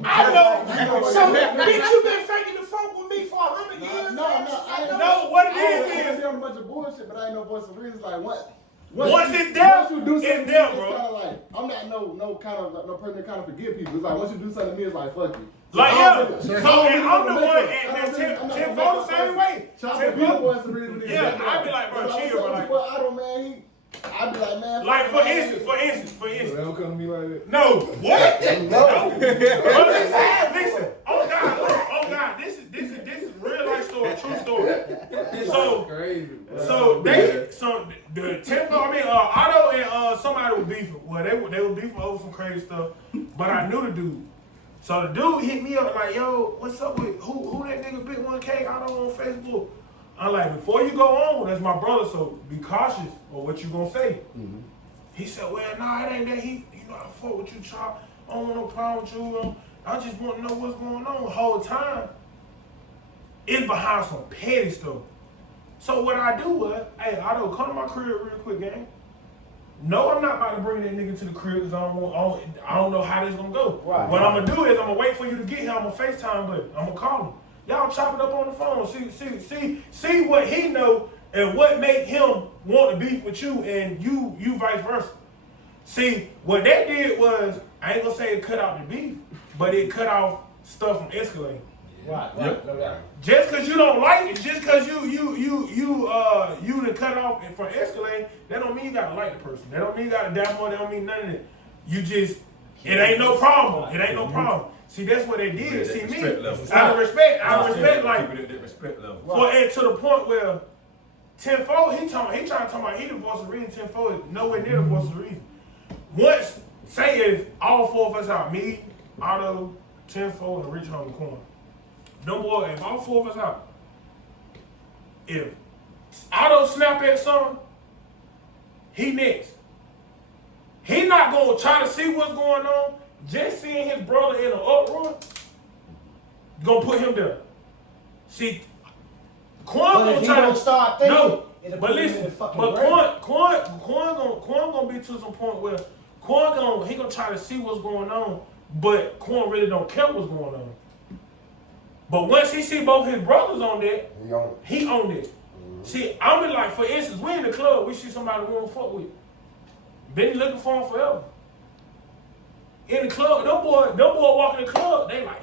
I know. So, bitch, you been faking the funk with me for 100 years? No, what it is I'm a bunch of bullshit, but I ain't no voice of reason. Like what? once it's there, once you do something, it's there, it's bro. kind of like I'm not no person that kind of forgive people. It's like once you do something to me, it's like fuck you. Like So yeah. I'm So and I'm the gonna one, make it. and I'm Tim not Tim gonna the same way. Chop Tim the people Fo- voice of reason. Yeah, I'd be like, bro, chill, bro. I don't, man. I'd be like, man. Like for fuck man. instance. They don't come to me like that. No, what? No. But listen. Oh God, this is real life story, true story. So Crazy. So the 10th, Otto and somebody was beefing. Well, they were beefing over some crazy stuff, but I knew the dude. So the dude hit me up like, yo, what's up with who that nigga Big 1K Otto on Facebook? I'm like, before you go on, that's my brother, so be cautious of what you gonna say. Mm-hmm. He said, well, nah, it ain't that. I fuck with you, Chop. I don't want no problem with you. I just want to know what's going on the whole time. It's behind some petty stuff. So what I do was, hey, Otto, come to my crib real quick, gang. No, I'm not about to bring that nigga to the crib because I don't know how this gonna go. Right. What I'm gonna do is I'm gonna wait for you to get here. I'm gonna FaceTime, but I'm gonna call him. Y'all chop it up on the phone. See what he know and what make him want to beef with you and you vice versa. See, what that did was, I ain't gonna say it cut out the beef, but it cut off stuff from escalating. Right. Just cause you don't like it, just cause you to cut off and from escalating, that don't mean you gotta like the person. That don't mean you gotta die more. That don't mean none of that. You just, it ain't no problem. It ain't no problem. See, that's what they did. See me, out of respect, like, Keep it at that respect level. for it to the point where 10-4, he trying to talk about he the voice of reason. 10-4 is nowhere near the voice of reason. say if all 4 of us out, me, Otto, Tenfold, and Rich Home Corn. Them boy, if all 4 of us out, if Otto snap at something, he next. He not gonna try to see what's going on. Just seeing his brother in an uproar, gonna put him there. See, Quan But gonna if he try don't to start thinking, no. it'll But put him in listen, the fucking but grave. Quan gonna be to some point where he gonna try to see what's going on, but Quan really don't care what's going on. But once he see both his brothers on that, he owned it. See, I'm be like, for instance, we in the club, we see somebody we wanna fuck with. Been looking for him forever. In the club, them boy walk in the club, they like,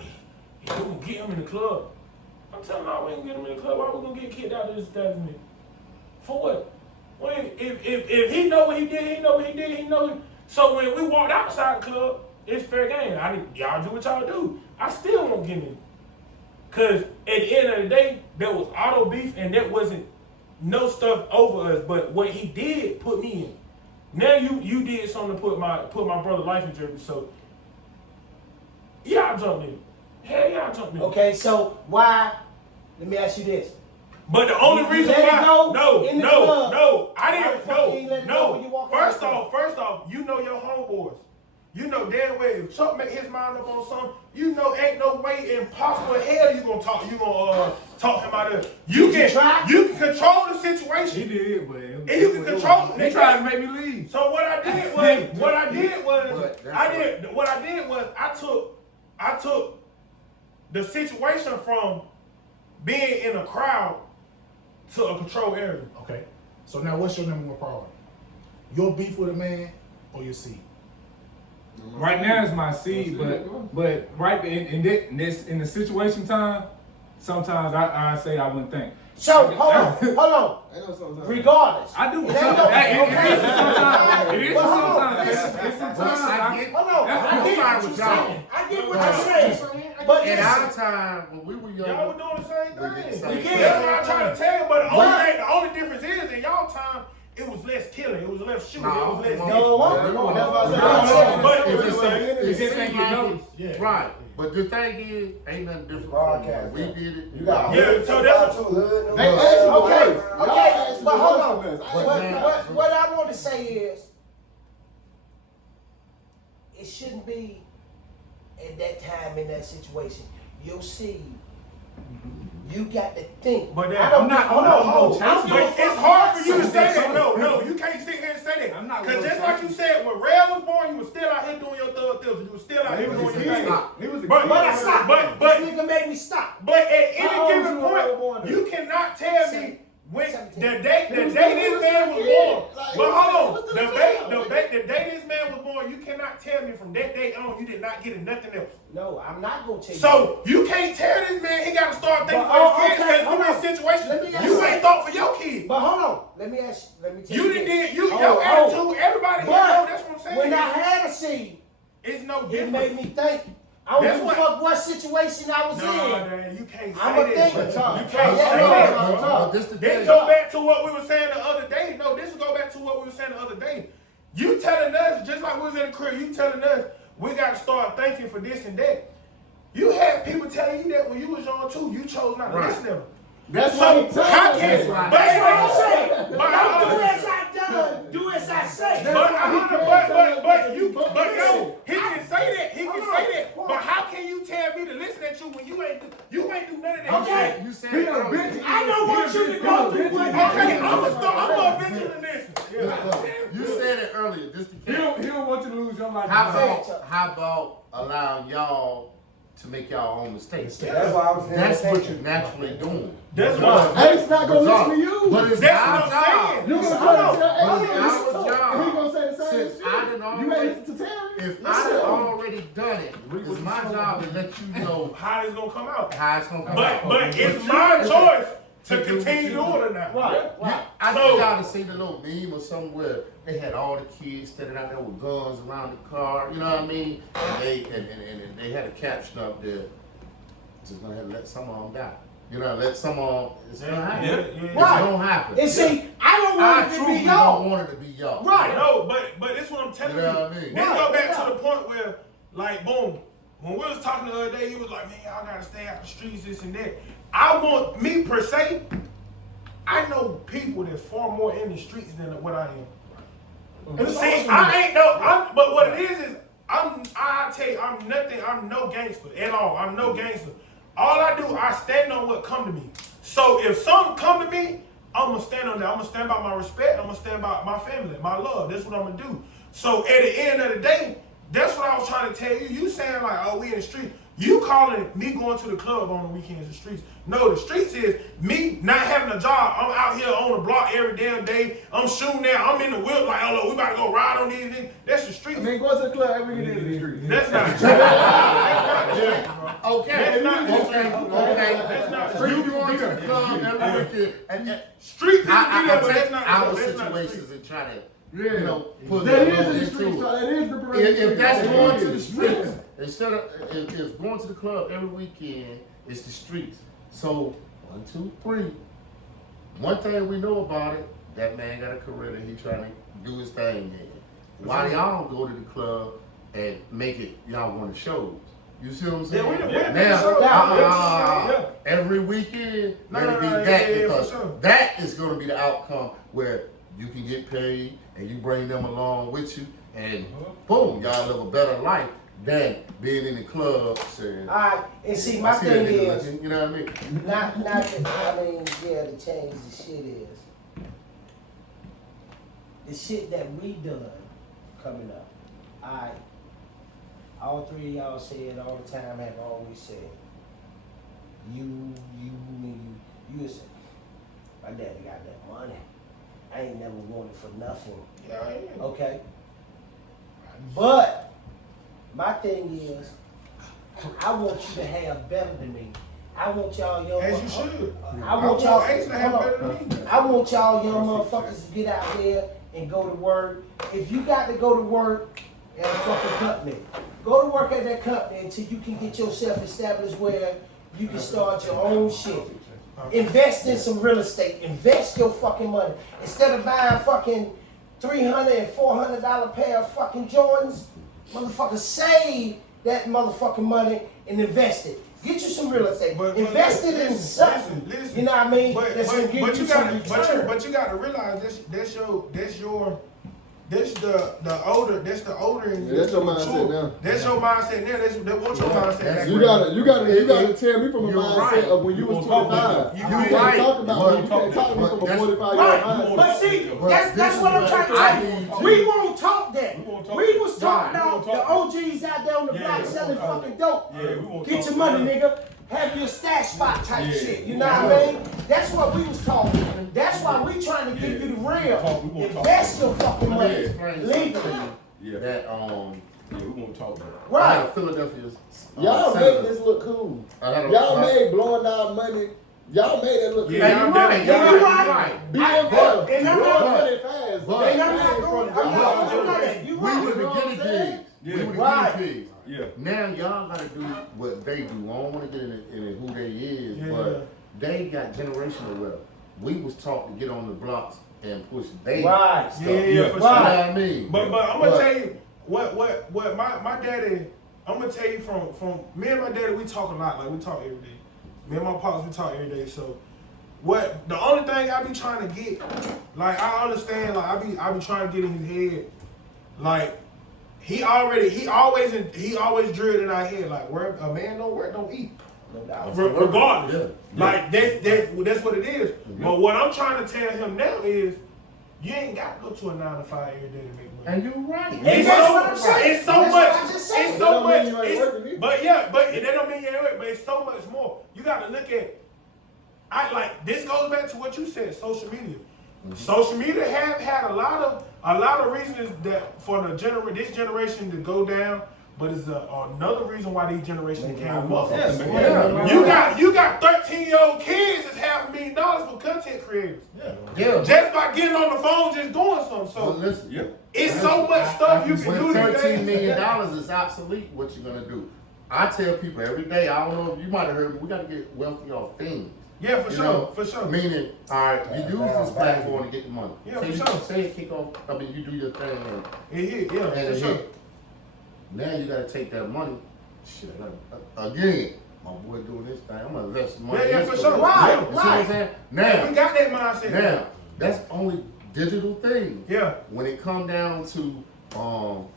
yeah, we gonna get him in the club. I'm telling you, we ain't gonna get him in the club. Why we gonna get kicked out of this establishment? For what? Well, if he know what he did, he know what he did, he know. So when we walked outside the club, it's fair game. Y'all do what y'all do. I still won't get in. Cause at the end of the day, there was auto beef and that wasn't no stuff over us. But what he did put me in. Now you did something to put my brother's life in jeopardy. So yeah, I jumped in. Hell yeah, I jumped in. Okay, so why? Let me ask you this. But the only reason let it why, go no, in the club. I Why the fuck you ain't let didn't, it go when you walk out First the off, you know your homeboys. You know damn well if Chuck make his mind up on something, you know ain't no way impossible hell you gonna talk him out of it. You can control the situation. He did, but And you can control he tried to make me leave. So what I did was I took the situation from being in a crowd to a controlled area. Okay. So now what's your number 1 priority? Your beef with a man or your seed? Right now it's my seed, but right in the situation time, sometimes I say I wouldn't think. So hold on. I know sometimes. Regardless, I do. It ain't no- It is sometimes. It is But hold on, sometimes. listen. It's sometimes. Hold on. I get what you're saying. I get what you're saying. But In our listen, time, when we were young, Y'all were doing the same We did the thing. same thing. That's what I'm trying to tell you. But the only difference is in y'all time, it was less killing, it was less shooting, it was less. no, what? That's what I said. But It It just seemed ain't like noticed. it- right. But the thing is, ain't nothing different from Broadcast, when we yeah. did it. You got Yeah, so that's Okay, but hold on. But What I want to say is, it shouldn't be at that time in that situation. You'll see. You got to think. But I don't. Hold on. But it's hard for you to say that. No, you can't sit here and say that. I'm not Because gonna just say like you said, when Rail was born, you were still out here doing your thug things. You were still out here doing your thing. He was a But I stopped. But This nigga made me stop. At any How old given you when you were point, born? you cannot tell me when 17. the day this man was born. But hold on, the day this man was born, you cannot tell me from that day on you did not get nothing else. No, I'm not gonna tell you. So you can't tell this man he got to start thinking But, for his kids okay, because hold you in a on. situation Let me ask you you- ain't thought for your kids. But hold on. Let me tell you. You this. your attitude, everybody here know that's what I'm saying. When I had a seed, It's no it different. made me think. I don't That's give a what- fuck what situation I was No, in. man, you can't say I'm a that. thinker. You Tom. can't Yeah, say yeah, that, yeah. bro. But this the This thing. go back to what we were saying the other day. No, this go back to what we were saying the other day. You telling us, just like we was in the crib, you telling us we got to start thinking for this and that. You had people telling you that when you was young too. You chose not to listen to them. That's So what he told how us. can? That's what I'm saying. But Don't do as I done. Do as I say. But no, he can say that. He can say that. But how can you tell me to listen at you when you ain't do none of that? Okay. You said He it a earlier. bitch. I don't want you to go through what Okay, happened. I'm more vigilant than this. You said it earlier. This the He thing. don't want you to lose your life. How about allowing y'all to make y'all own mistakes? That's why I was That's what you're naturally doing. That's what. Ace not gonna listen to you. But it's That's our what I'm job. saying. You gonna Hold try on. to tell Hold Ace on. listen It's to our him, and he job. gonna say the same Since I shit. done You already, ain't listen to Terry. if I done already done it, it's my job to let you know How it's gonna come out? how it's gonna come out. But it's my choice to continue doing it or not. Right. I So- think y'all have seen the little meme or somewhere. They had all the kids standing out there with guns around the car. You know what I mean? And they had a caption up there. Just gonna have to let some of them die. You know, let some of them. It's gonna happen. Yeah. It's Right. gonna happen. And see, I I don't want it to truly be y'all. don't want it to be y'all. Right. No, but that's what I'm telling You you. know what I mean? Then Right, go back yeah. to the point where, like, boom, when we was talking the other day, you was like, man, y'all gotta stay out the streets, this and that. I want, me per se, I know people that's far more in the streets than what I am. And it's See, awesome. I ain't no, but what it is I tell you, I'm nothing, I'm no gangster at all. I'm no gangster. All I do, I stand on what come to me. So if something come to me, I'm gonna stand on that. I'm gonna stand by my respect. I'm gonna stand by my family, my love. That's what I'm gonna do. So at the end of the day, that's what I was trying to tell you. You saying like, oh, we in the street. You calling me going to the club on the weekends, the streets. No, the streets is me not having a job. I'm out here on the block every damn day. I'm shooting there. I'm in the whip like, oh, look, we about to go ride on these things. That's the streets. I mean, go to the club every day in the street. That's not the streets. That's not the streets, bro. Okay. That's not the Okay. That's not the So you streets. going to the club every weekend and Street people I do that, but take that's not our that's not the situations streets. and try to, Yeah. you know, put That that is in the into streets. it. That is the parade. If that's That going to is. the streets, instead of if going to the club every weekend, it's the streets. So 1, 2, 3. One thing we know about it, that man got a career that he trying to do his thing in. Why y'all don't go to the club and make it y'all want to shows? You see what I'm saying? Yeah, we done went to now, shows. Yeah. every weekend, No, let it be no, that yeah, because for sure. that is going to be the outcome where you can get paid and you bring them along with you and boom, y'all live a better life than being in the club saying, All right, and see, my I see that thing nigga is, looking, you know what I mean? not that, I mean, yeah, the change the shit is, the shit that we done coming up. All right, all three of y'all said all the time, have always said, you said, my daddy got that money. I ain't never wanted for nothing. Yeah. Okay? But my thing is, I want you to have better than me. I want y'all young As you should. I want y'all Ace to have hold better on. than me. I want y'all young motherfuckers to get out there and go to work. If you got to go to work at a fucking company, go to work at that company until you can get yourself established where you can start your own shit. Invest in some real estate. Invest your fucking money. Instead of buying fucking $300 and $400 pair of fucking Jordans, motherfucker, save that motherfucking money and invest it. Get you some real estate. Invest it in something. Listen. You know what I mean? But That's gonna give you you got some return. but you got to realize that's the older and Yeah, that's that's your the mindset mature. now. That's your mindset now. That's what your mindset back You then. gotta tell me from a You're mindset right. of when you was 25. You You right. can't talk about But- you can't talk to me from a but 45-year-old Right, mindset. but see, But that's this what is I'm trying to what I tell you. need to- We won't talk that. We won't talk We that. was talking Right, we about won't the talk OGs out there on the Yeah, block we selling won't talk fucking dope. Yeah, we won't Get talk your money, that. nigga. Have your stash spot type Yeah. shit. You know what I mean? That's what we was talking. That's why we trying to give you the We real. won't talk. Invest your fucking Let me money explain legally. something to you Yeah. that Yeah, we won't talk about it. I had a Right. Philadelphia Y'all senator. made this look cool. I had a- Y'all made blowing down money. Y'all made it look cool. Yeah, And you're right. Yeah, You're you're right. right. Being And better. I'm not- Blowing money fast. but- And I'm not going. I'm not doing that. You We right. were the You know what guinea I'm saying? pigs. Yeah. We were the Right. guinea pigs. Yeah. Now y'all gotta do what they do. I don't want to get in who they is, Yeah. but they got generational wealth. We was taught to get on the blocks and push they Right. stuff. Yeah, Yeah. for You know sure. what I mean? But I'm gonna tell you what my daddy. I'm gonna tell you from me and my daddy, we talk a lot. Like we talk every day. Me and my pops, we talk every day. So what the only thing I be trying to get, like I understand, like I be trying to get in his head, like he always drilled in our head, like where a man don't work, don't eat. No doubt. Regardless. Yeah. Like that's what it is. But what I'm trying to tell him now is you ain't got to go to a 9 to 5 every day to make money. And you're right. Hey, that's what I'm saying. It's so That's much. what I just said. It's That so don't much. mean you ain't working either. But yeah, but that don't mean you ain't working. But it's so much more. You got to look at. I like this goes back to what you said. Social media. Social media have had a lot of reasons that for this generation to go down. But it's another reason why these generations came up. Yeah, man. Yeah. You got 13-year-old kids that's $500,000 for content creators. Yeah. Just by getting on the phone, just doing something. So So listen, Yeah. it's so much stuff you can when do $13 today. million is obsolete, what you gonna do? I tell people every day, I don't know if you might have heard me, we gotta get wealthy off things. Yeah, for You sure, know, for sure. Meaning, all right, you use Yeah, this platform to get the money. Yeah, say for you, sure. Say it kick off. I mean, you do your thing and It hit, yeah, and for it sure. hit. Now you gotta take that money. Shit, I gotta again. My boy doing this thing. I'm gonna invest some money. Yeah, in for this sure. thing. Right, You see what I'm saying? Now, We got that mindset. now, that's only digital thing. Yeah. When it come down to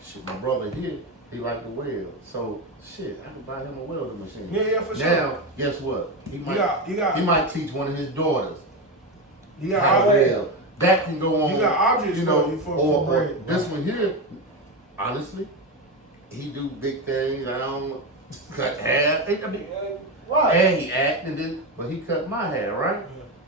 shit, my brother here, he like to weld. So shit, I can buy him a welding machine. Yeah, for sure. Now, guess what? He might teach one of his daughters You got how to objects. weld. That can go on. You got objects you know, for or bread. this one here, honestly, he do big things. I don't cut hair. I mean, Right. and he acted it, but he cut my hair, right?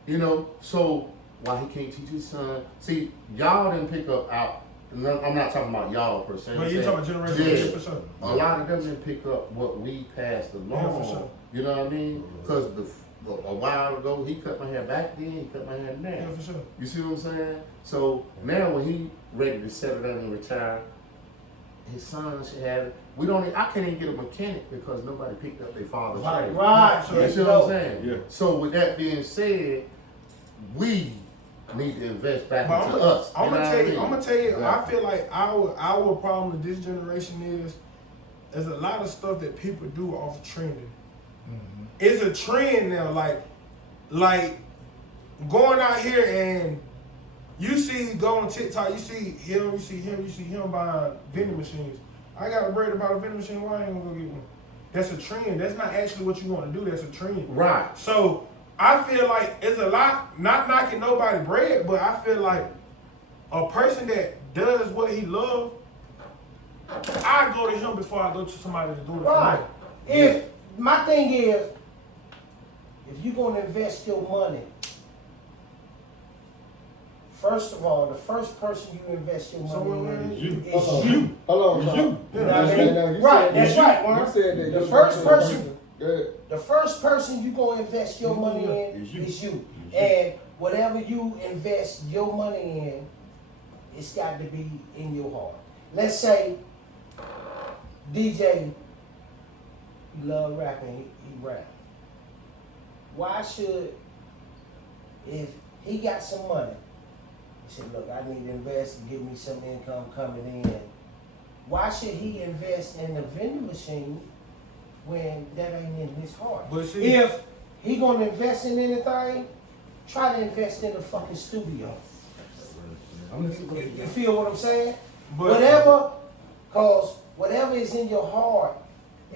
You know, so why he can't teach his son? See, y'all didn't pick up out. I'm not talking about y'all per se. But you talking about generation, Yeah. for sure. A lot of them didn't pick up what we passed along. Yeah, for sure. You know what I mean? Because a while ago, he cut my hair back then, he cut my hair now. Yeah, for sure. You see what I'm saying? So now when he ready to settle down and retire, his son should have it. I can't even get a mechanic because nobody picked up their father's trade. Right. You see what I'm saying? Yeah. So with that being said, we need to invest back But into us. I'm gonna tell you, Yeah. I feel like our problem with this generation is there's a lot of stuff that people do off trending. It's a trend now, like going out here and you see go on TikTok, you see him buying vending machines. I got a bread about a vending machine, why I ain't gonna go get one? That's a trend. That's not actually what you want to do, that's a trend. Right. So I feel like it's a lot, not knocking nobody bread, but I feel like a person that does what he loves, I go to him before I go to somebody to do it for Right. me. If my thing is, if you're gonna invest your money, first of all, the first person you invest your money in Is you. is you. Hold on, It's Tom. you. You know what I mean? Now, you Right, said that's that- right, Warren. You said that The you first invest person- Go ahead. The first person you gonna invest your money in Is you. is you. And whatever you invest your money in, it's got to be in your heart. Let's say DJ, he love rapping, he rap. Why should, if he got some money, he said, look, I need to invest and give me some income coming in. Why should he invest in the vending machine when that ain't in his heart? But see, If he gonna invest in anything, try to invest in a fucking studio. You feel what I'm saying? but Whatever is in your heart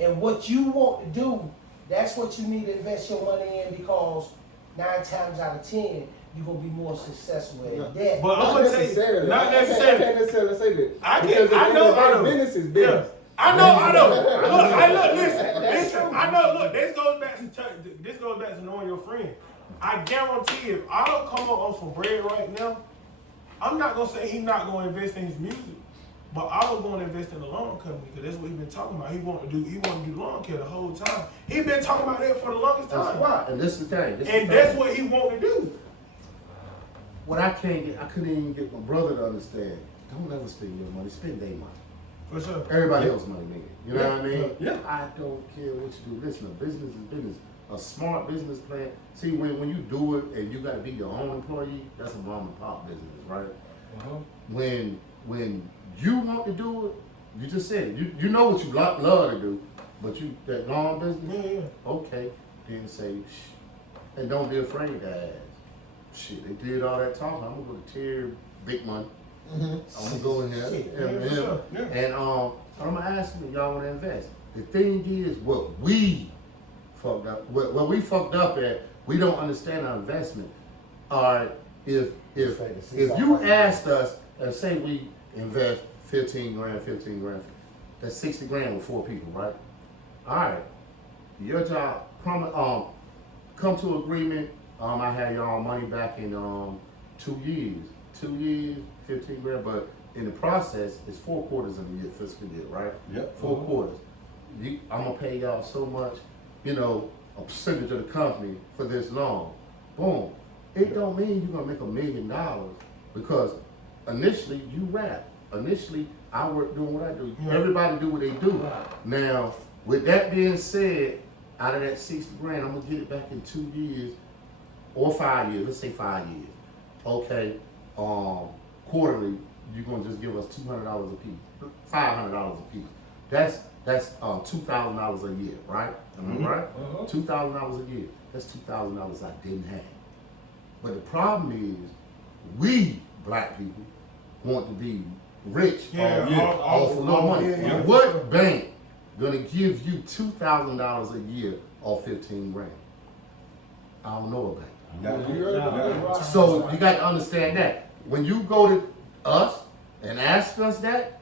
and what you want to do, that's what you need to invest your money in, because 9 times out of 10, you're gonna be more successful at that. But I'm Not gonna tell you, necessarily. not I necessarily. can't necessarily say that. I Because can't. at the I end know. of the I day, know. business is business. I know. Look. Listen. I know. Look, this goes back to knowing your friend. I guarantee if I don't come up on some bread right now, I'm not gonna say he's not gonna invest in his music, but I was gonna invest in the lawn company because that's what he's been talking about. He want to do lawn care the whole time. He been talking about that for the longest That's time. right. And this is the thing. And that's what he want to do. What I couldn't even get my brother to understand. Don't ever spend your money. Spend their money. For sure. Everybody else's money, nigga. You know what I mean? Yeah. I don't care what you do. Listen, a business is business. A smart business plan. See, when you do it and you got to be your own employee, that's a mom and pop business, right? When you want to do it, you just said it. You know what you love to do, but that lawn business, Yeah. okay, then say, shh. And don't be afraid to ask. Shit, they did all that talking. I'm gonna go to Terry, big money. I'm gonna go in there Shit, and, yeah, for sure. Yeah. and I'm gonna ask them if y'all wanna invest. The thing is, what we fucked up, what we fucked up at, we don't understand our investment. Alright, if you asked us and say we invest 15 grand, that's 60 grand with 4 people, right? Alright, your job, come to agreement. I have y'all money back in 2 years. 2 years, 15 grand, but in the process, it's 4 quarters of the year, fiscal year, right? Yep. 4 quarters. I'm gonna pay y'all so much, a percentage of the company for this long. Boom. It don't mean you're gonna make $1 million because initially you rap. Initially, I work doing what I do. Yeah. Everybody do what they do. Now, with that being said, out of that 60 grand, I'm gonna get it back in 2 years. or 5 years, let's say 5 years. Okay, quarterly, you're gonna just give us $200 a piece, $500 a piece. That's $2,000 a year, right? Am I right? $2,000 a year. That's $2,000 I didn't have. But the problem is, we black people want to be rich off a little money. What bank gonna give you $2,000 a year off 15 grand? I don't know a bank. So you got to understand that when you go to us and ask us that,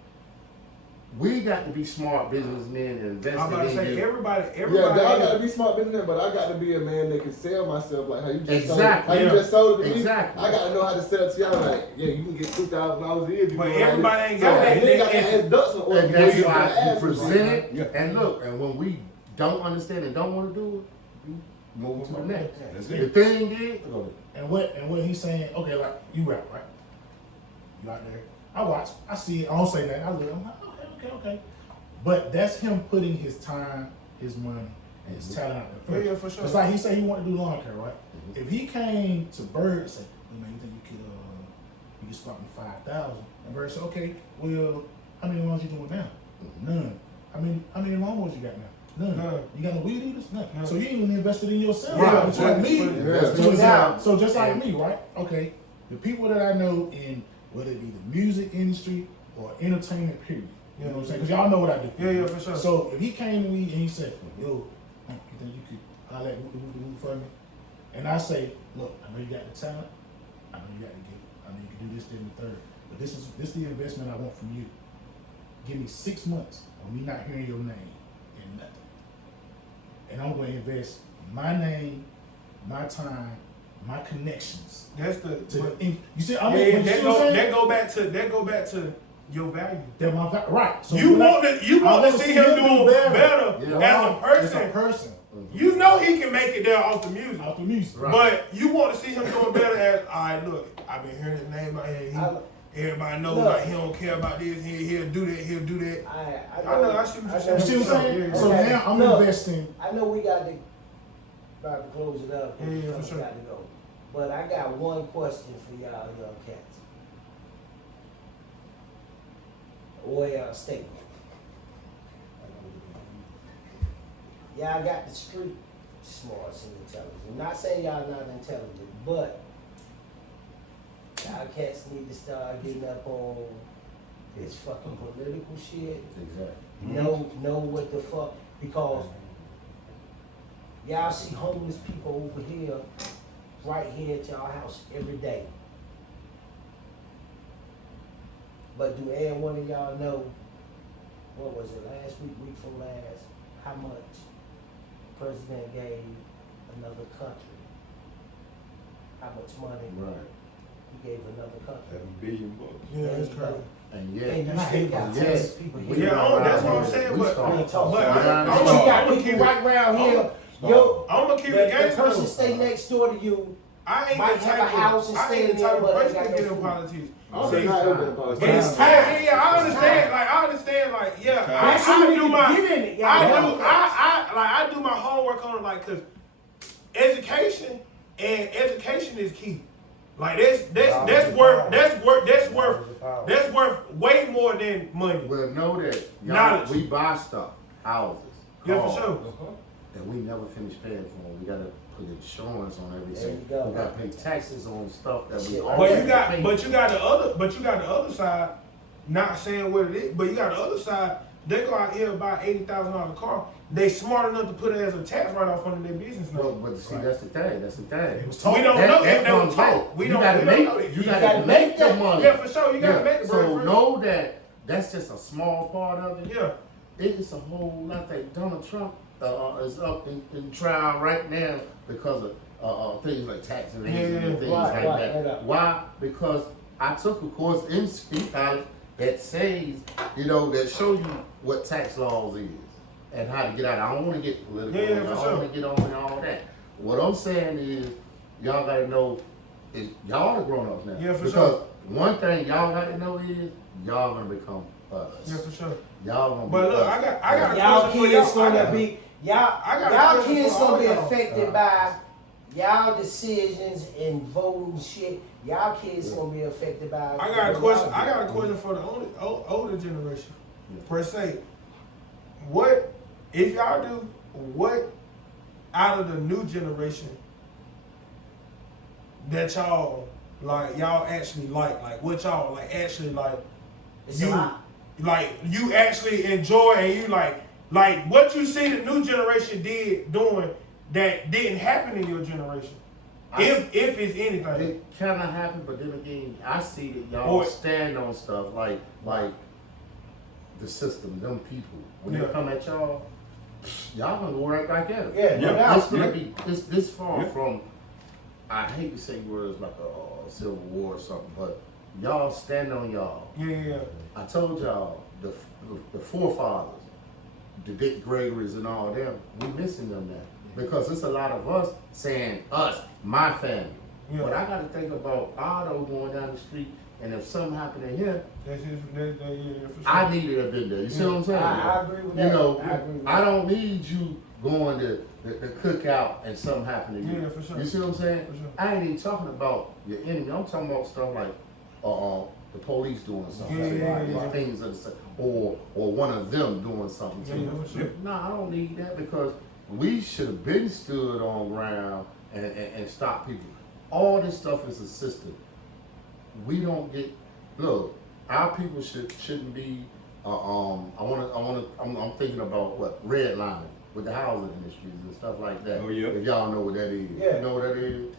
we got to be smart businessmen and invest I'm about to in say you. everybody. Yeah, I gotta be smart businessman, but I got to be a man that can sell myself like how you just sold it. How you just sold it to me. Exactly. I got to know how to sell it to y'all. Like, yeah, you can get $2,000 a year. But everybody ain't got that. They got to ask ducks in order. And that's why you present it. Yeah. And look, and when we don't understand and don't want to do it, we move to the next. That's The it. thing is, And what he's saying, okay, like you rap, right? You out there. I watch, I see it, I don't say that. I look, I'm like, okay. But that's him putting his time, his money, and his talent out there. Yeah, for sure. It's like he said he wanted to do lawn care, right? If he came to Bird and said, "Hey, man, you think you could start me 5,000?" And Bird said, "Okay, well, how many lawns you doing now?" None. How many lawnmowers you got now? None. You got no weed eaters? None. So you ain't even invested in yourself. Right. Just like me. Yeah. So just like me, right? Okay. The people that I know in whether it be the music industry or entertainment period. You know what I'm saying? Because y'all know what I do. Yeah, for sure. So if he came to me and he said, "Yo, you think you could holler at woo for me?" And I say, "Look, I know you got the talent. I know you got the gift. I know you can do this, this, and the third. But this is the investment I want from you. Give me 6 months of me not hearing your name and nothing. And I'm going to invest my name, my time, my connections." That's the. You see, I mean, that go back to your value. that my right. So You when want to see him doing better as a person. You know he can make it there off the music. Off the music. Right. But you want to see him doing better as, all right, look, I've been hearing his name out here. Everybody knows like he don't care about this. He'll do that. I see what you're saying. You see what I'm saying? Yeah. So now I'm investing. I know we got to about to close it up. Yeah, for sure. Got to go. But I got one question for y'all young cats. Or y'all statement. Y'all got the street smarts and intelligence. I'm not saying y'all not intelligent, but y'all cats need to start getting up on this fucking political shit. exactly. Know what the fuck, because y'all see homeless people over here, right here at y'all house every day. But do every one of y'all know, what was it, last week from last, how much the president gave another country? How much money Right. he gave another country? $7 billion. Yeah, that's crazy. And And yeah, you still got yes. people We here. Yeah, that's what I'm saying. We But start- talk. I'm And you gonna got keep people it. right around here. Yo, I'm gonna keep the it gangster. person stay next door to you. I ain't might the have type a house and of, I stay ain't in the there, type of but person ain't to got get no in food. politics. I'm See, not open to politics. but it's time. I understand. Like I understand. Like yeah, That's I how do you my. get in it. I do my homework on it. Like, cause education is key. Like that's worth way more than money. Well, know that y'all, Knowledge. we buy stuff, houses, Yeah, for cars, sure. and we never finish paying for them. We gotta put insurance on There everything. you go. We gotta pay taxes on stuff that we Shit. already But you got pay. the other side. Not saying what it is, but you got the other side. They go out here and buy $80,000 car. They smart enough to put it as a tax write-off under their business now. Well, but see, that's the thing. That's the thing. We don't know if they were taught. We don't know that. You gotta make the money. Yeah, for sure. You gotta make the bread So first. know that that's just a small part of it. Yeah. It's a whole lot that Donald Trump is up in trial right now because of things like tax evasion and things Right, like right, that. right. Why? Because I took a course in college that says, that show you what tax laws is and how to get out. I don't want to get political. Yeah, I for don't sure. want to get on and all that. What I'm saying is, y'all gotta know is y'all the grown ups now. Yeah, for because sure. one thing y'all gotta know is y'all gonna become us. Yeah, for sure. Y'all gonna But be look, us. I got a Y'all question for kids y'all. gonna be I got a y'all question kids for all gonna be y'all. affected by y'all decisions and voting shit, y'all kids gonna be affected by it. I got a question. I got a question for the older generation, per se. What if y'all do? What out of the new generation that y'all actually like what y'all like actually like It's a lot. like you actually enjoy and you like what you see the new generation doing that didn't happen in your generation. If it's anything. It kind of happened, but then again, I see that y'all stand on stuff like the system, them people. When they come at y'all gonna go right back at it. Yeah. It's gonna be this far from. I hate to say words like a civil war or something, but y'all stand on y'all. Yeah. I told y'all the forefathers, the Dick Gregory's and all them, we missing them now. Because it's a lot of us saying us, my family. Yeah. But I got to think about Otto going down the street, and if something happened to him, That's for sure. I needed to have been there. You see what I'm saying? I agree with that. You know, I agree with I that. don't need you going to the cookout and something happened to you. Yeah, for sure. You see what I'm saying? For sure. I ain't even talking about your enemy. I'm talking about stuff like the police doing something, Yeah. things of the, or one of them doing something to Yeah, you. for sure. No, I don't need that because we should have been stood on ground and stopped people. All this stuff is a system. We don't get look. Our people shouldn't be. I'm thinking about what redlining with the housing industries and stuff like that. Oh, yeah. If y'all know what that is, Yeah. you know what that is.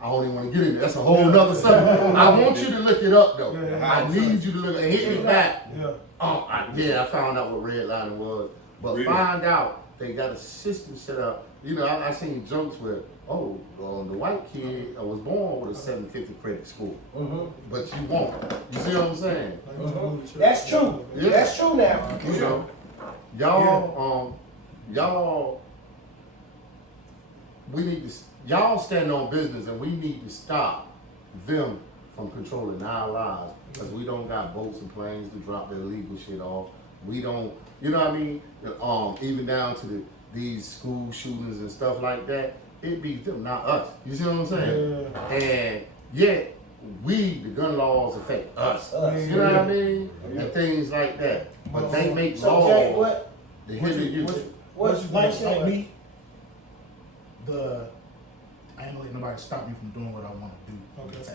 I don't even want to get into that. That's a whole nother subject. I want you to look it up though. Yeah. I need you to look and hit me back. Yeah. I found out what redlining was, but Really? find out they got a system set up. You know, I seen jokes where, the white kid was born with a 750 credit score, but you won't. You see what I'm saying? That's true. Yeah. That's true now. You know, y'all, we need to, y'all stand on business and we need to stop them from controlling our lives because we don't got boats and planes to drop their illegal shit off. We don't, you know what I mean? Even down to these school shootings and stuff like that, it be them, not us. You see what I'm saying? Yeah. And yet, the gun laws affect us. You know what I mean? And things like that. But they make So laws Jay, what to hinder you. what's like like me? I ain't gonna let nobody stop me from doing what I want to do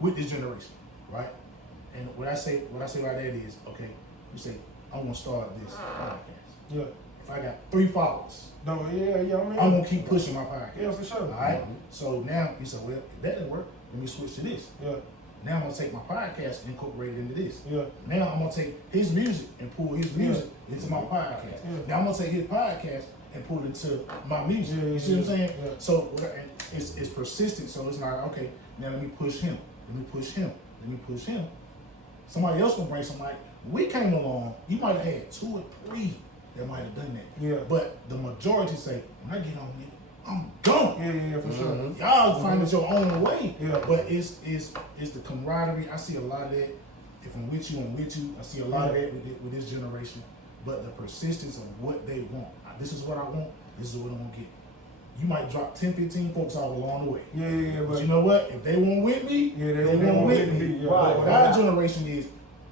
with this generation, right? And what I say by that is, okay, you say I want to start this podcast. Yeah. If I got 3 followers, No, yeah, I mean. I'm gonna keep pushing my podcast. Yeah, for sure. All right. So now you say, well, if that didn't work, let me switch to this. Yeah. Now I'm gonna take my podcast and incorporate it into this. Yeah. Now I'm gonna take his music and pull his music into my podcast. Yeah. Now I'm gonna take his podcast and pull it into my music. Yeah, You see what I'm saying? yeah. So it's persistent. So it's like, okay, now let me push him. Let me push him. Let me push him. Somebody else gonna bring somebody. We came along. You might have had 2 or 3 that might have done that. Yeah. But the majority say, when I get on it, I'm gone. Yeah, for sure. Y'all find it your own way. Yeah. But it's the camaraderie. I see a lot of that. If I'm with you, I'm with you. I see a lot of that with this generation. But the persistence of what they want. This is what I want. This is what I'm gonna get. You might drop 10, 15 folks off along the way. Yeah, But but you know what? If they weren't with me, Yeah, they they won't weren't with with me. me, yeah. But Right. our generation is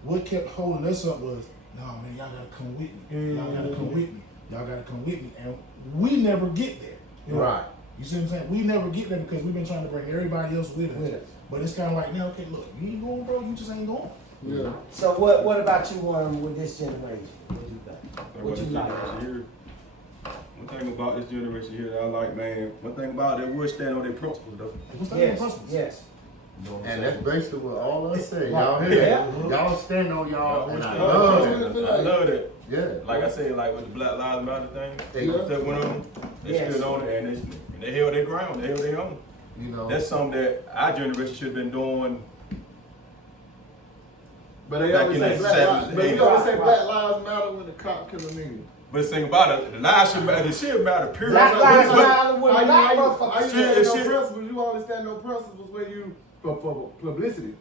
what kept holding us up was, no man, y'all gotta come with me. Yeah, Y'all gotta yeah, come yeah. with me. Y'all gotta come with me. And we never get there. Yeah. Right. You see what I'm saying? We never get there because we've been trying to bring everybody else with us. With us. But it's kind of like, now, okay, look, you ain't going, bro. You just ain't going. Yeah. So what about you with this generation? What you think? What you like? One thing about this generation here that I like, man, one thing about it, they would stand on their principles, though. What's that Yes. principles? Yes. And that's basically what all of us say. Right. Y'all hear Yeah. that? Y'all stand on y'all, and I I love it. love that. Yeah. Like I said, like with the Black Lives Matter thing, Yeah. that went on, they Yes. stood on it and they held their ground, they held their own. You know. That's something that our generation should have been doing. But they Back always in say the black 70s, lives, but you 80s. always say black lives matter when the cop kill a nigga. But the thing about it, the lives should matter, the shit matter, period. Black Lives But- Matter with How a you black stand motherfucker. no Shit. principles? You only stand no principles when you for publicity.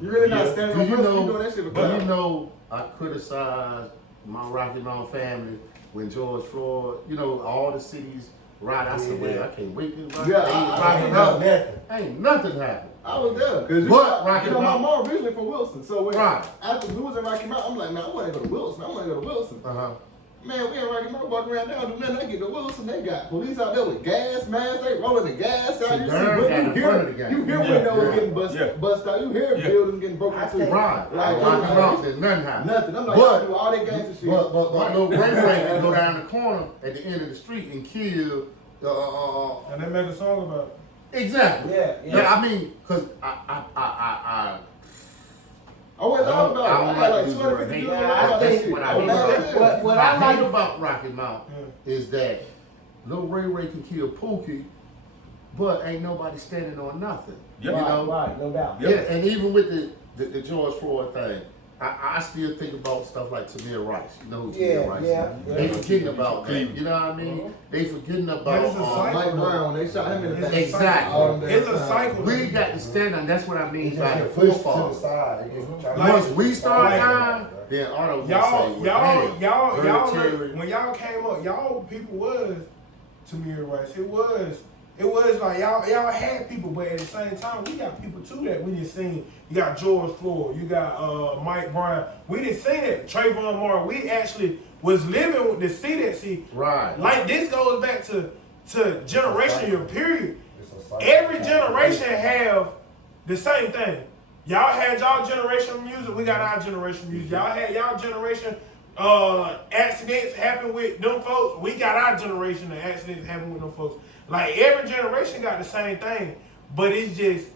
You really not Yeah. standing Do no you principles. You know? doing that shit for But you clout. know, I criticized my Rocky Mountain family when George Floyd. You know, all the cities Right, I said, well, I can't wait to rock. Yeah, Ain't nothing happened. I was there. Cause Rocky my Mountain. mom originally from Wilson. So when, Right. after we was in Rocky Mountain, I'm like, man, I want to go to Wilson. Man, we in Rocky Mountain walking around down, do nothing. I get to Wilson, they got police out there with gas masks, they rolling the gas out. See, You Durham got in front of the game. you hear windows getting busted out. You hear buildings getting broken into. Right. Like, Rocky Mountain, there's nothing happened. nothing. I'm like, y'all do all that gangster shit. But little Ray can go down the corner at the end of the street and kill. And they make a song about it. Exactly. Yeah. I mean, cause I went out about it. I had like use 250 hate. dudes I about that think shit. what I Oh, hate man, about yeah. What I I hate like about Rocky Mountain is that Lil Ray can kill Pookie, but ain't nobody standing on nothing. Yep. You know? right, no doubt. Yep. Yeah, and even with the George Floyd thing, I still think about stuff like Tamir Rice. You know who Tamir Rice is? They forgetting about that. You know what I mean? They forgetting It's a about cycle. Mike Brown, they shot him in the face. Exactly. All them It's a damn cycle. time. we got to stand on. That's what I mean by the Get pushed to the forefathers. side. Once we start Like- dying, then Otto will say, Y'all, hereditary. look, when y'all came up, y'all people was Tamir Rice. It was like y'all had people, but at the same time, we got people too that we just seen. You got George Floyd, you got Mike Brown. We didn't see that. Trayvon Martin. We actually was living with the see. Right. Like this goes back to generation year period. Every generation have the same thing. Y'all had y'all generation music, we got our generation music. Y'all had y'all generation accidents happen with them folks. We got our generation of accidents happen with them folks. Like every generation got the same thing, but it's just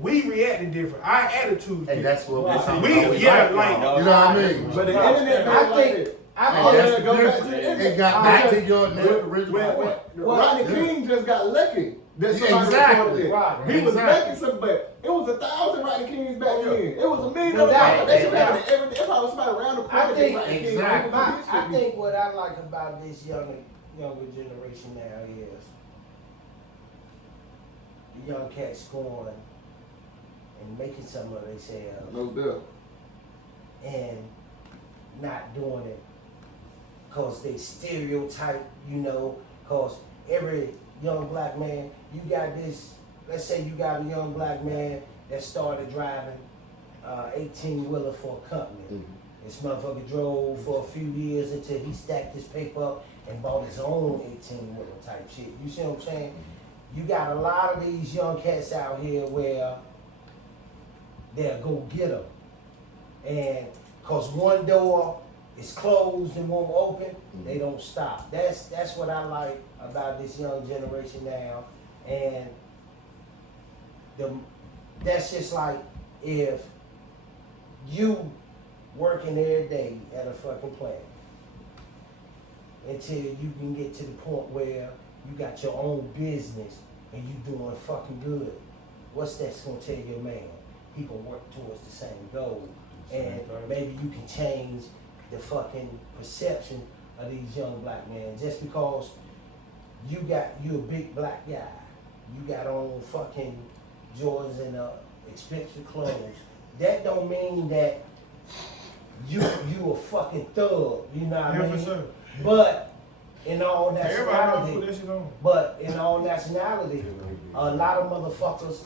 we reacting different. Our attitudes. And that's what we're talking We- about. yeah, like- you know what I mean? But the internet, I think And all that's that the go back to difference. the internet. It got back to your original point. Rodney King just got lucky. That somebody Exactly. recorded it. Right. He was Exactly. making some, but it was 1,000 Rodney Kings back then. It was a million No other doubt. guys. That shit happened every day. If I was somebody around the I corner, think- Rodney King, Exactly. I think what I like about this younger generation now is the young cats going and making some of themselves No doubt. and not doing it because they stereotype, because every young black man, you got this, let's say you got a young black man that started driving 18-wheeler for a company. This motherfucker drove for a few years until he stacked his paper up and bought his own 18-wheeler type shit. You see what I'm saying? You got a lot of these young cats out here where they'll go get them. And cause one door is closed and won't open, they don't stop. That's what I like about this young generation now. And that's just like if you working every day at a fucking plant until you can get to the point where you got your own business and you doing fucking good. What's that gonna tell your man? He gonna work towards the same goal. And maybe you can change the fucking perception of these young black men. Just because you a big black guy, you got on fucking Jordans and expensive clothes, that don't mean that you a fucking thug, you know what I mean? Sure. But in all Everybody know put nationality, that shit on. but in all nationality, a lot of motherfuckers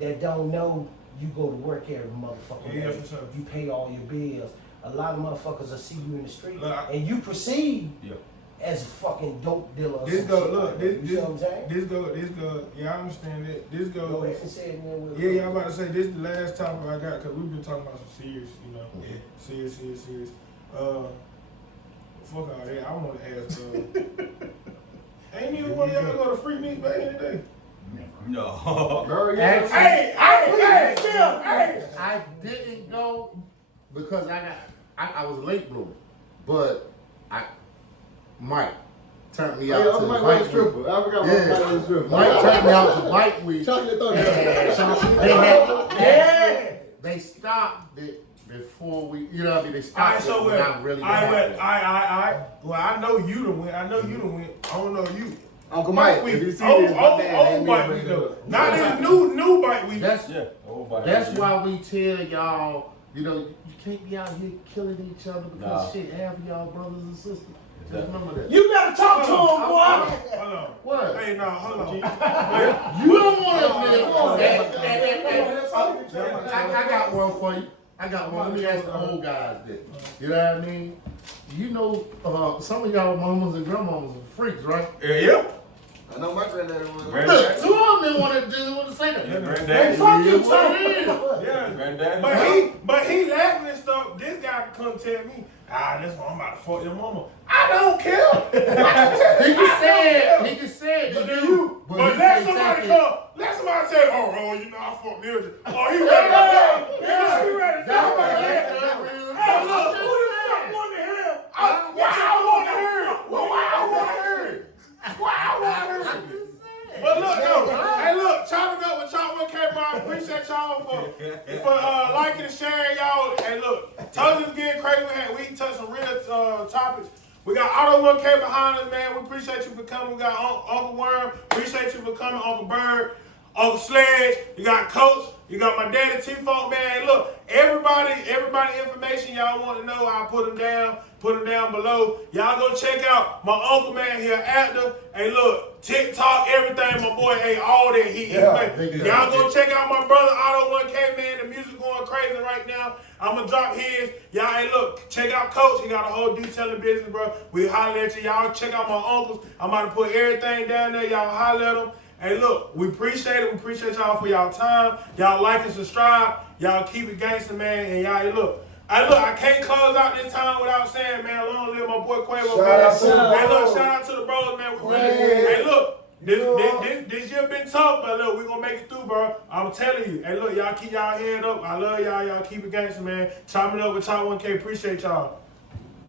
that don't know you go to work every motherfucking Yeah, day. for sure. You pay all your bills. A lot of motherfuckers will see you in the street Look, and you perceive Yeah. as a fucking dope dealer or This some go shit look. like that. This You see what I'm saying? go. Yeah, I understand that. This Go go. ahead and say it, man. Yeah, I'm about to say this is the last topic I got because we've been talking about some serious, serious. Fuck all that. I want to ask. Ain't neither one of y'all go to free meat back in the day? No. Girl, yeah. Actually, Hey, I didn't go because I was a late bloomer, but Mike turned me out to the Mike was a bike week. stripper. I forgot Mike was a stripper. Mike turned me out to bike week. Chocolate Thunder. They stopped it before we, you know what I mean? They All right, stopped so it without really well, happening. well, I know you done went. I know you done went. I don't know you. Uncle Mike, Week. if you see Old this, my bad. old bike week though. Not this new bike week. That's Yeah. That's why we tell y'all, you can't be out here killing each other because Nah. shit, half of y'all brothers and sisters. Just remember that. You better talk to him, boy. Hold on. What? Hey, no, hold on. You don't want to I got one for you. I got one. Let me ask the old guys this. You know what I mean? You know, some of y'all mamas and grandmamas are freaks, right? Yeah. I know my granddaddy was. Look, two of them want to do what to say that. Hey, Granddaddy. fuck you, What it is. Tom. Yeah. Granddaddy. But he laughing and stuff. This guy come tell me, that's why I'm about to fuck your mama. I don't care. He can say it. But to then you, but he let can't somebody take it. come. Let somebody say, oh, you know I fuck Mildred. Oh, he ready to go. He ready to That's go. what Hey, that's real. look, who the fuck want to hear? Why I want to hear it? Well, why I want to hear it? Why I want to hear it? But look, no. Hey, look, chopping up with Chopp'N It, bro. I appreciate y'all for liking and sharing, y'all. Hey, look, told you getting crazy. We touched some real topics. We got Auto 1K behind us, man. We appreciate you for coming. We got Uncle Worm. Appreciate you for coming, Uncle Bird, Uncle Sledge. You got Coach. You got my daddy T-Funk, man. Hey, look, everybody information y'all want to know, I'll put them down below. Y'all go check out my uncle, man, here, actor. Hey, look, TikTok, everything, my boy, hey, all that he is. Y'all go check out my brother, Auto 1K, man. The music going crazy right now. I'm going to drop his. Y'all, hey, look, check out Coach. He got a whole detailing business, bro. We holler at you. Y'all check out my uncles. I'm about to put everything down there. Y'all holler at them. Hey, look, we appreciate it. We appreciate y'all for y'all time. Y'all like and subscribe. Y'all keep it gangster, man. And y'all, hey, look, I can't close out this time without saying, man, long live my boy Quavo, man. Hey, look, shout out to the bros, man. We really, hey, look, this year been tough, but look, we gonna make it through, bro. I'm telling you. Hey, look, y'all keep y'all head up. I love y'all. Y'all keep it gangster, man. Chopp'N It up with Chopp'N 1K. Appreciate y'all.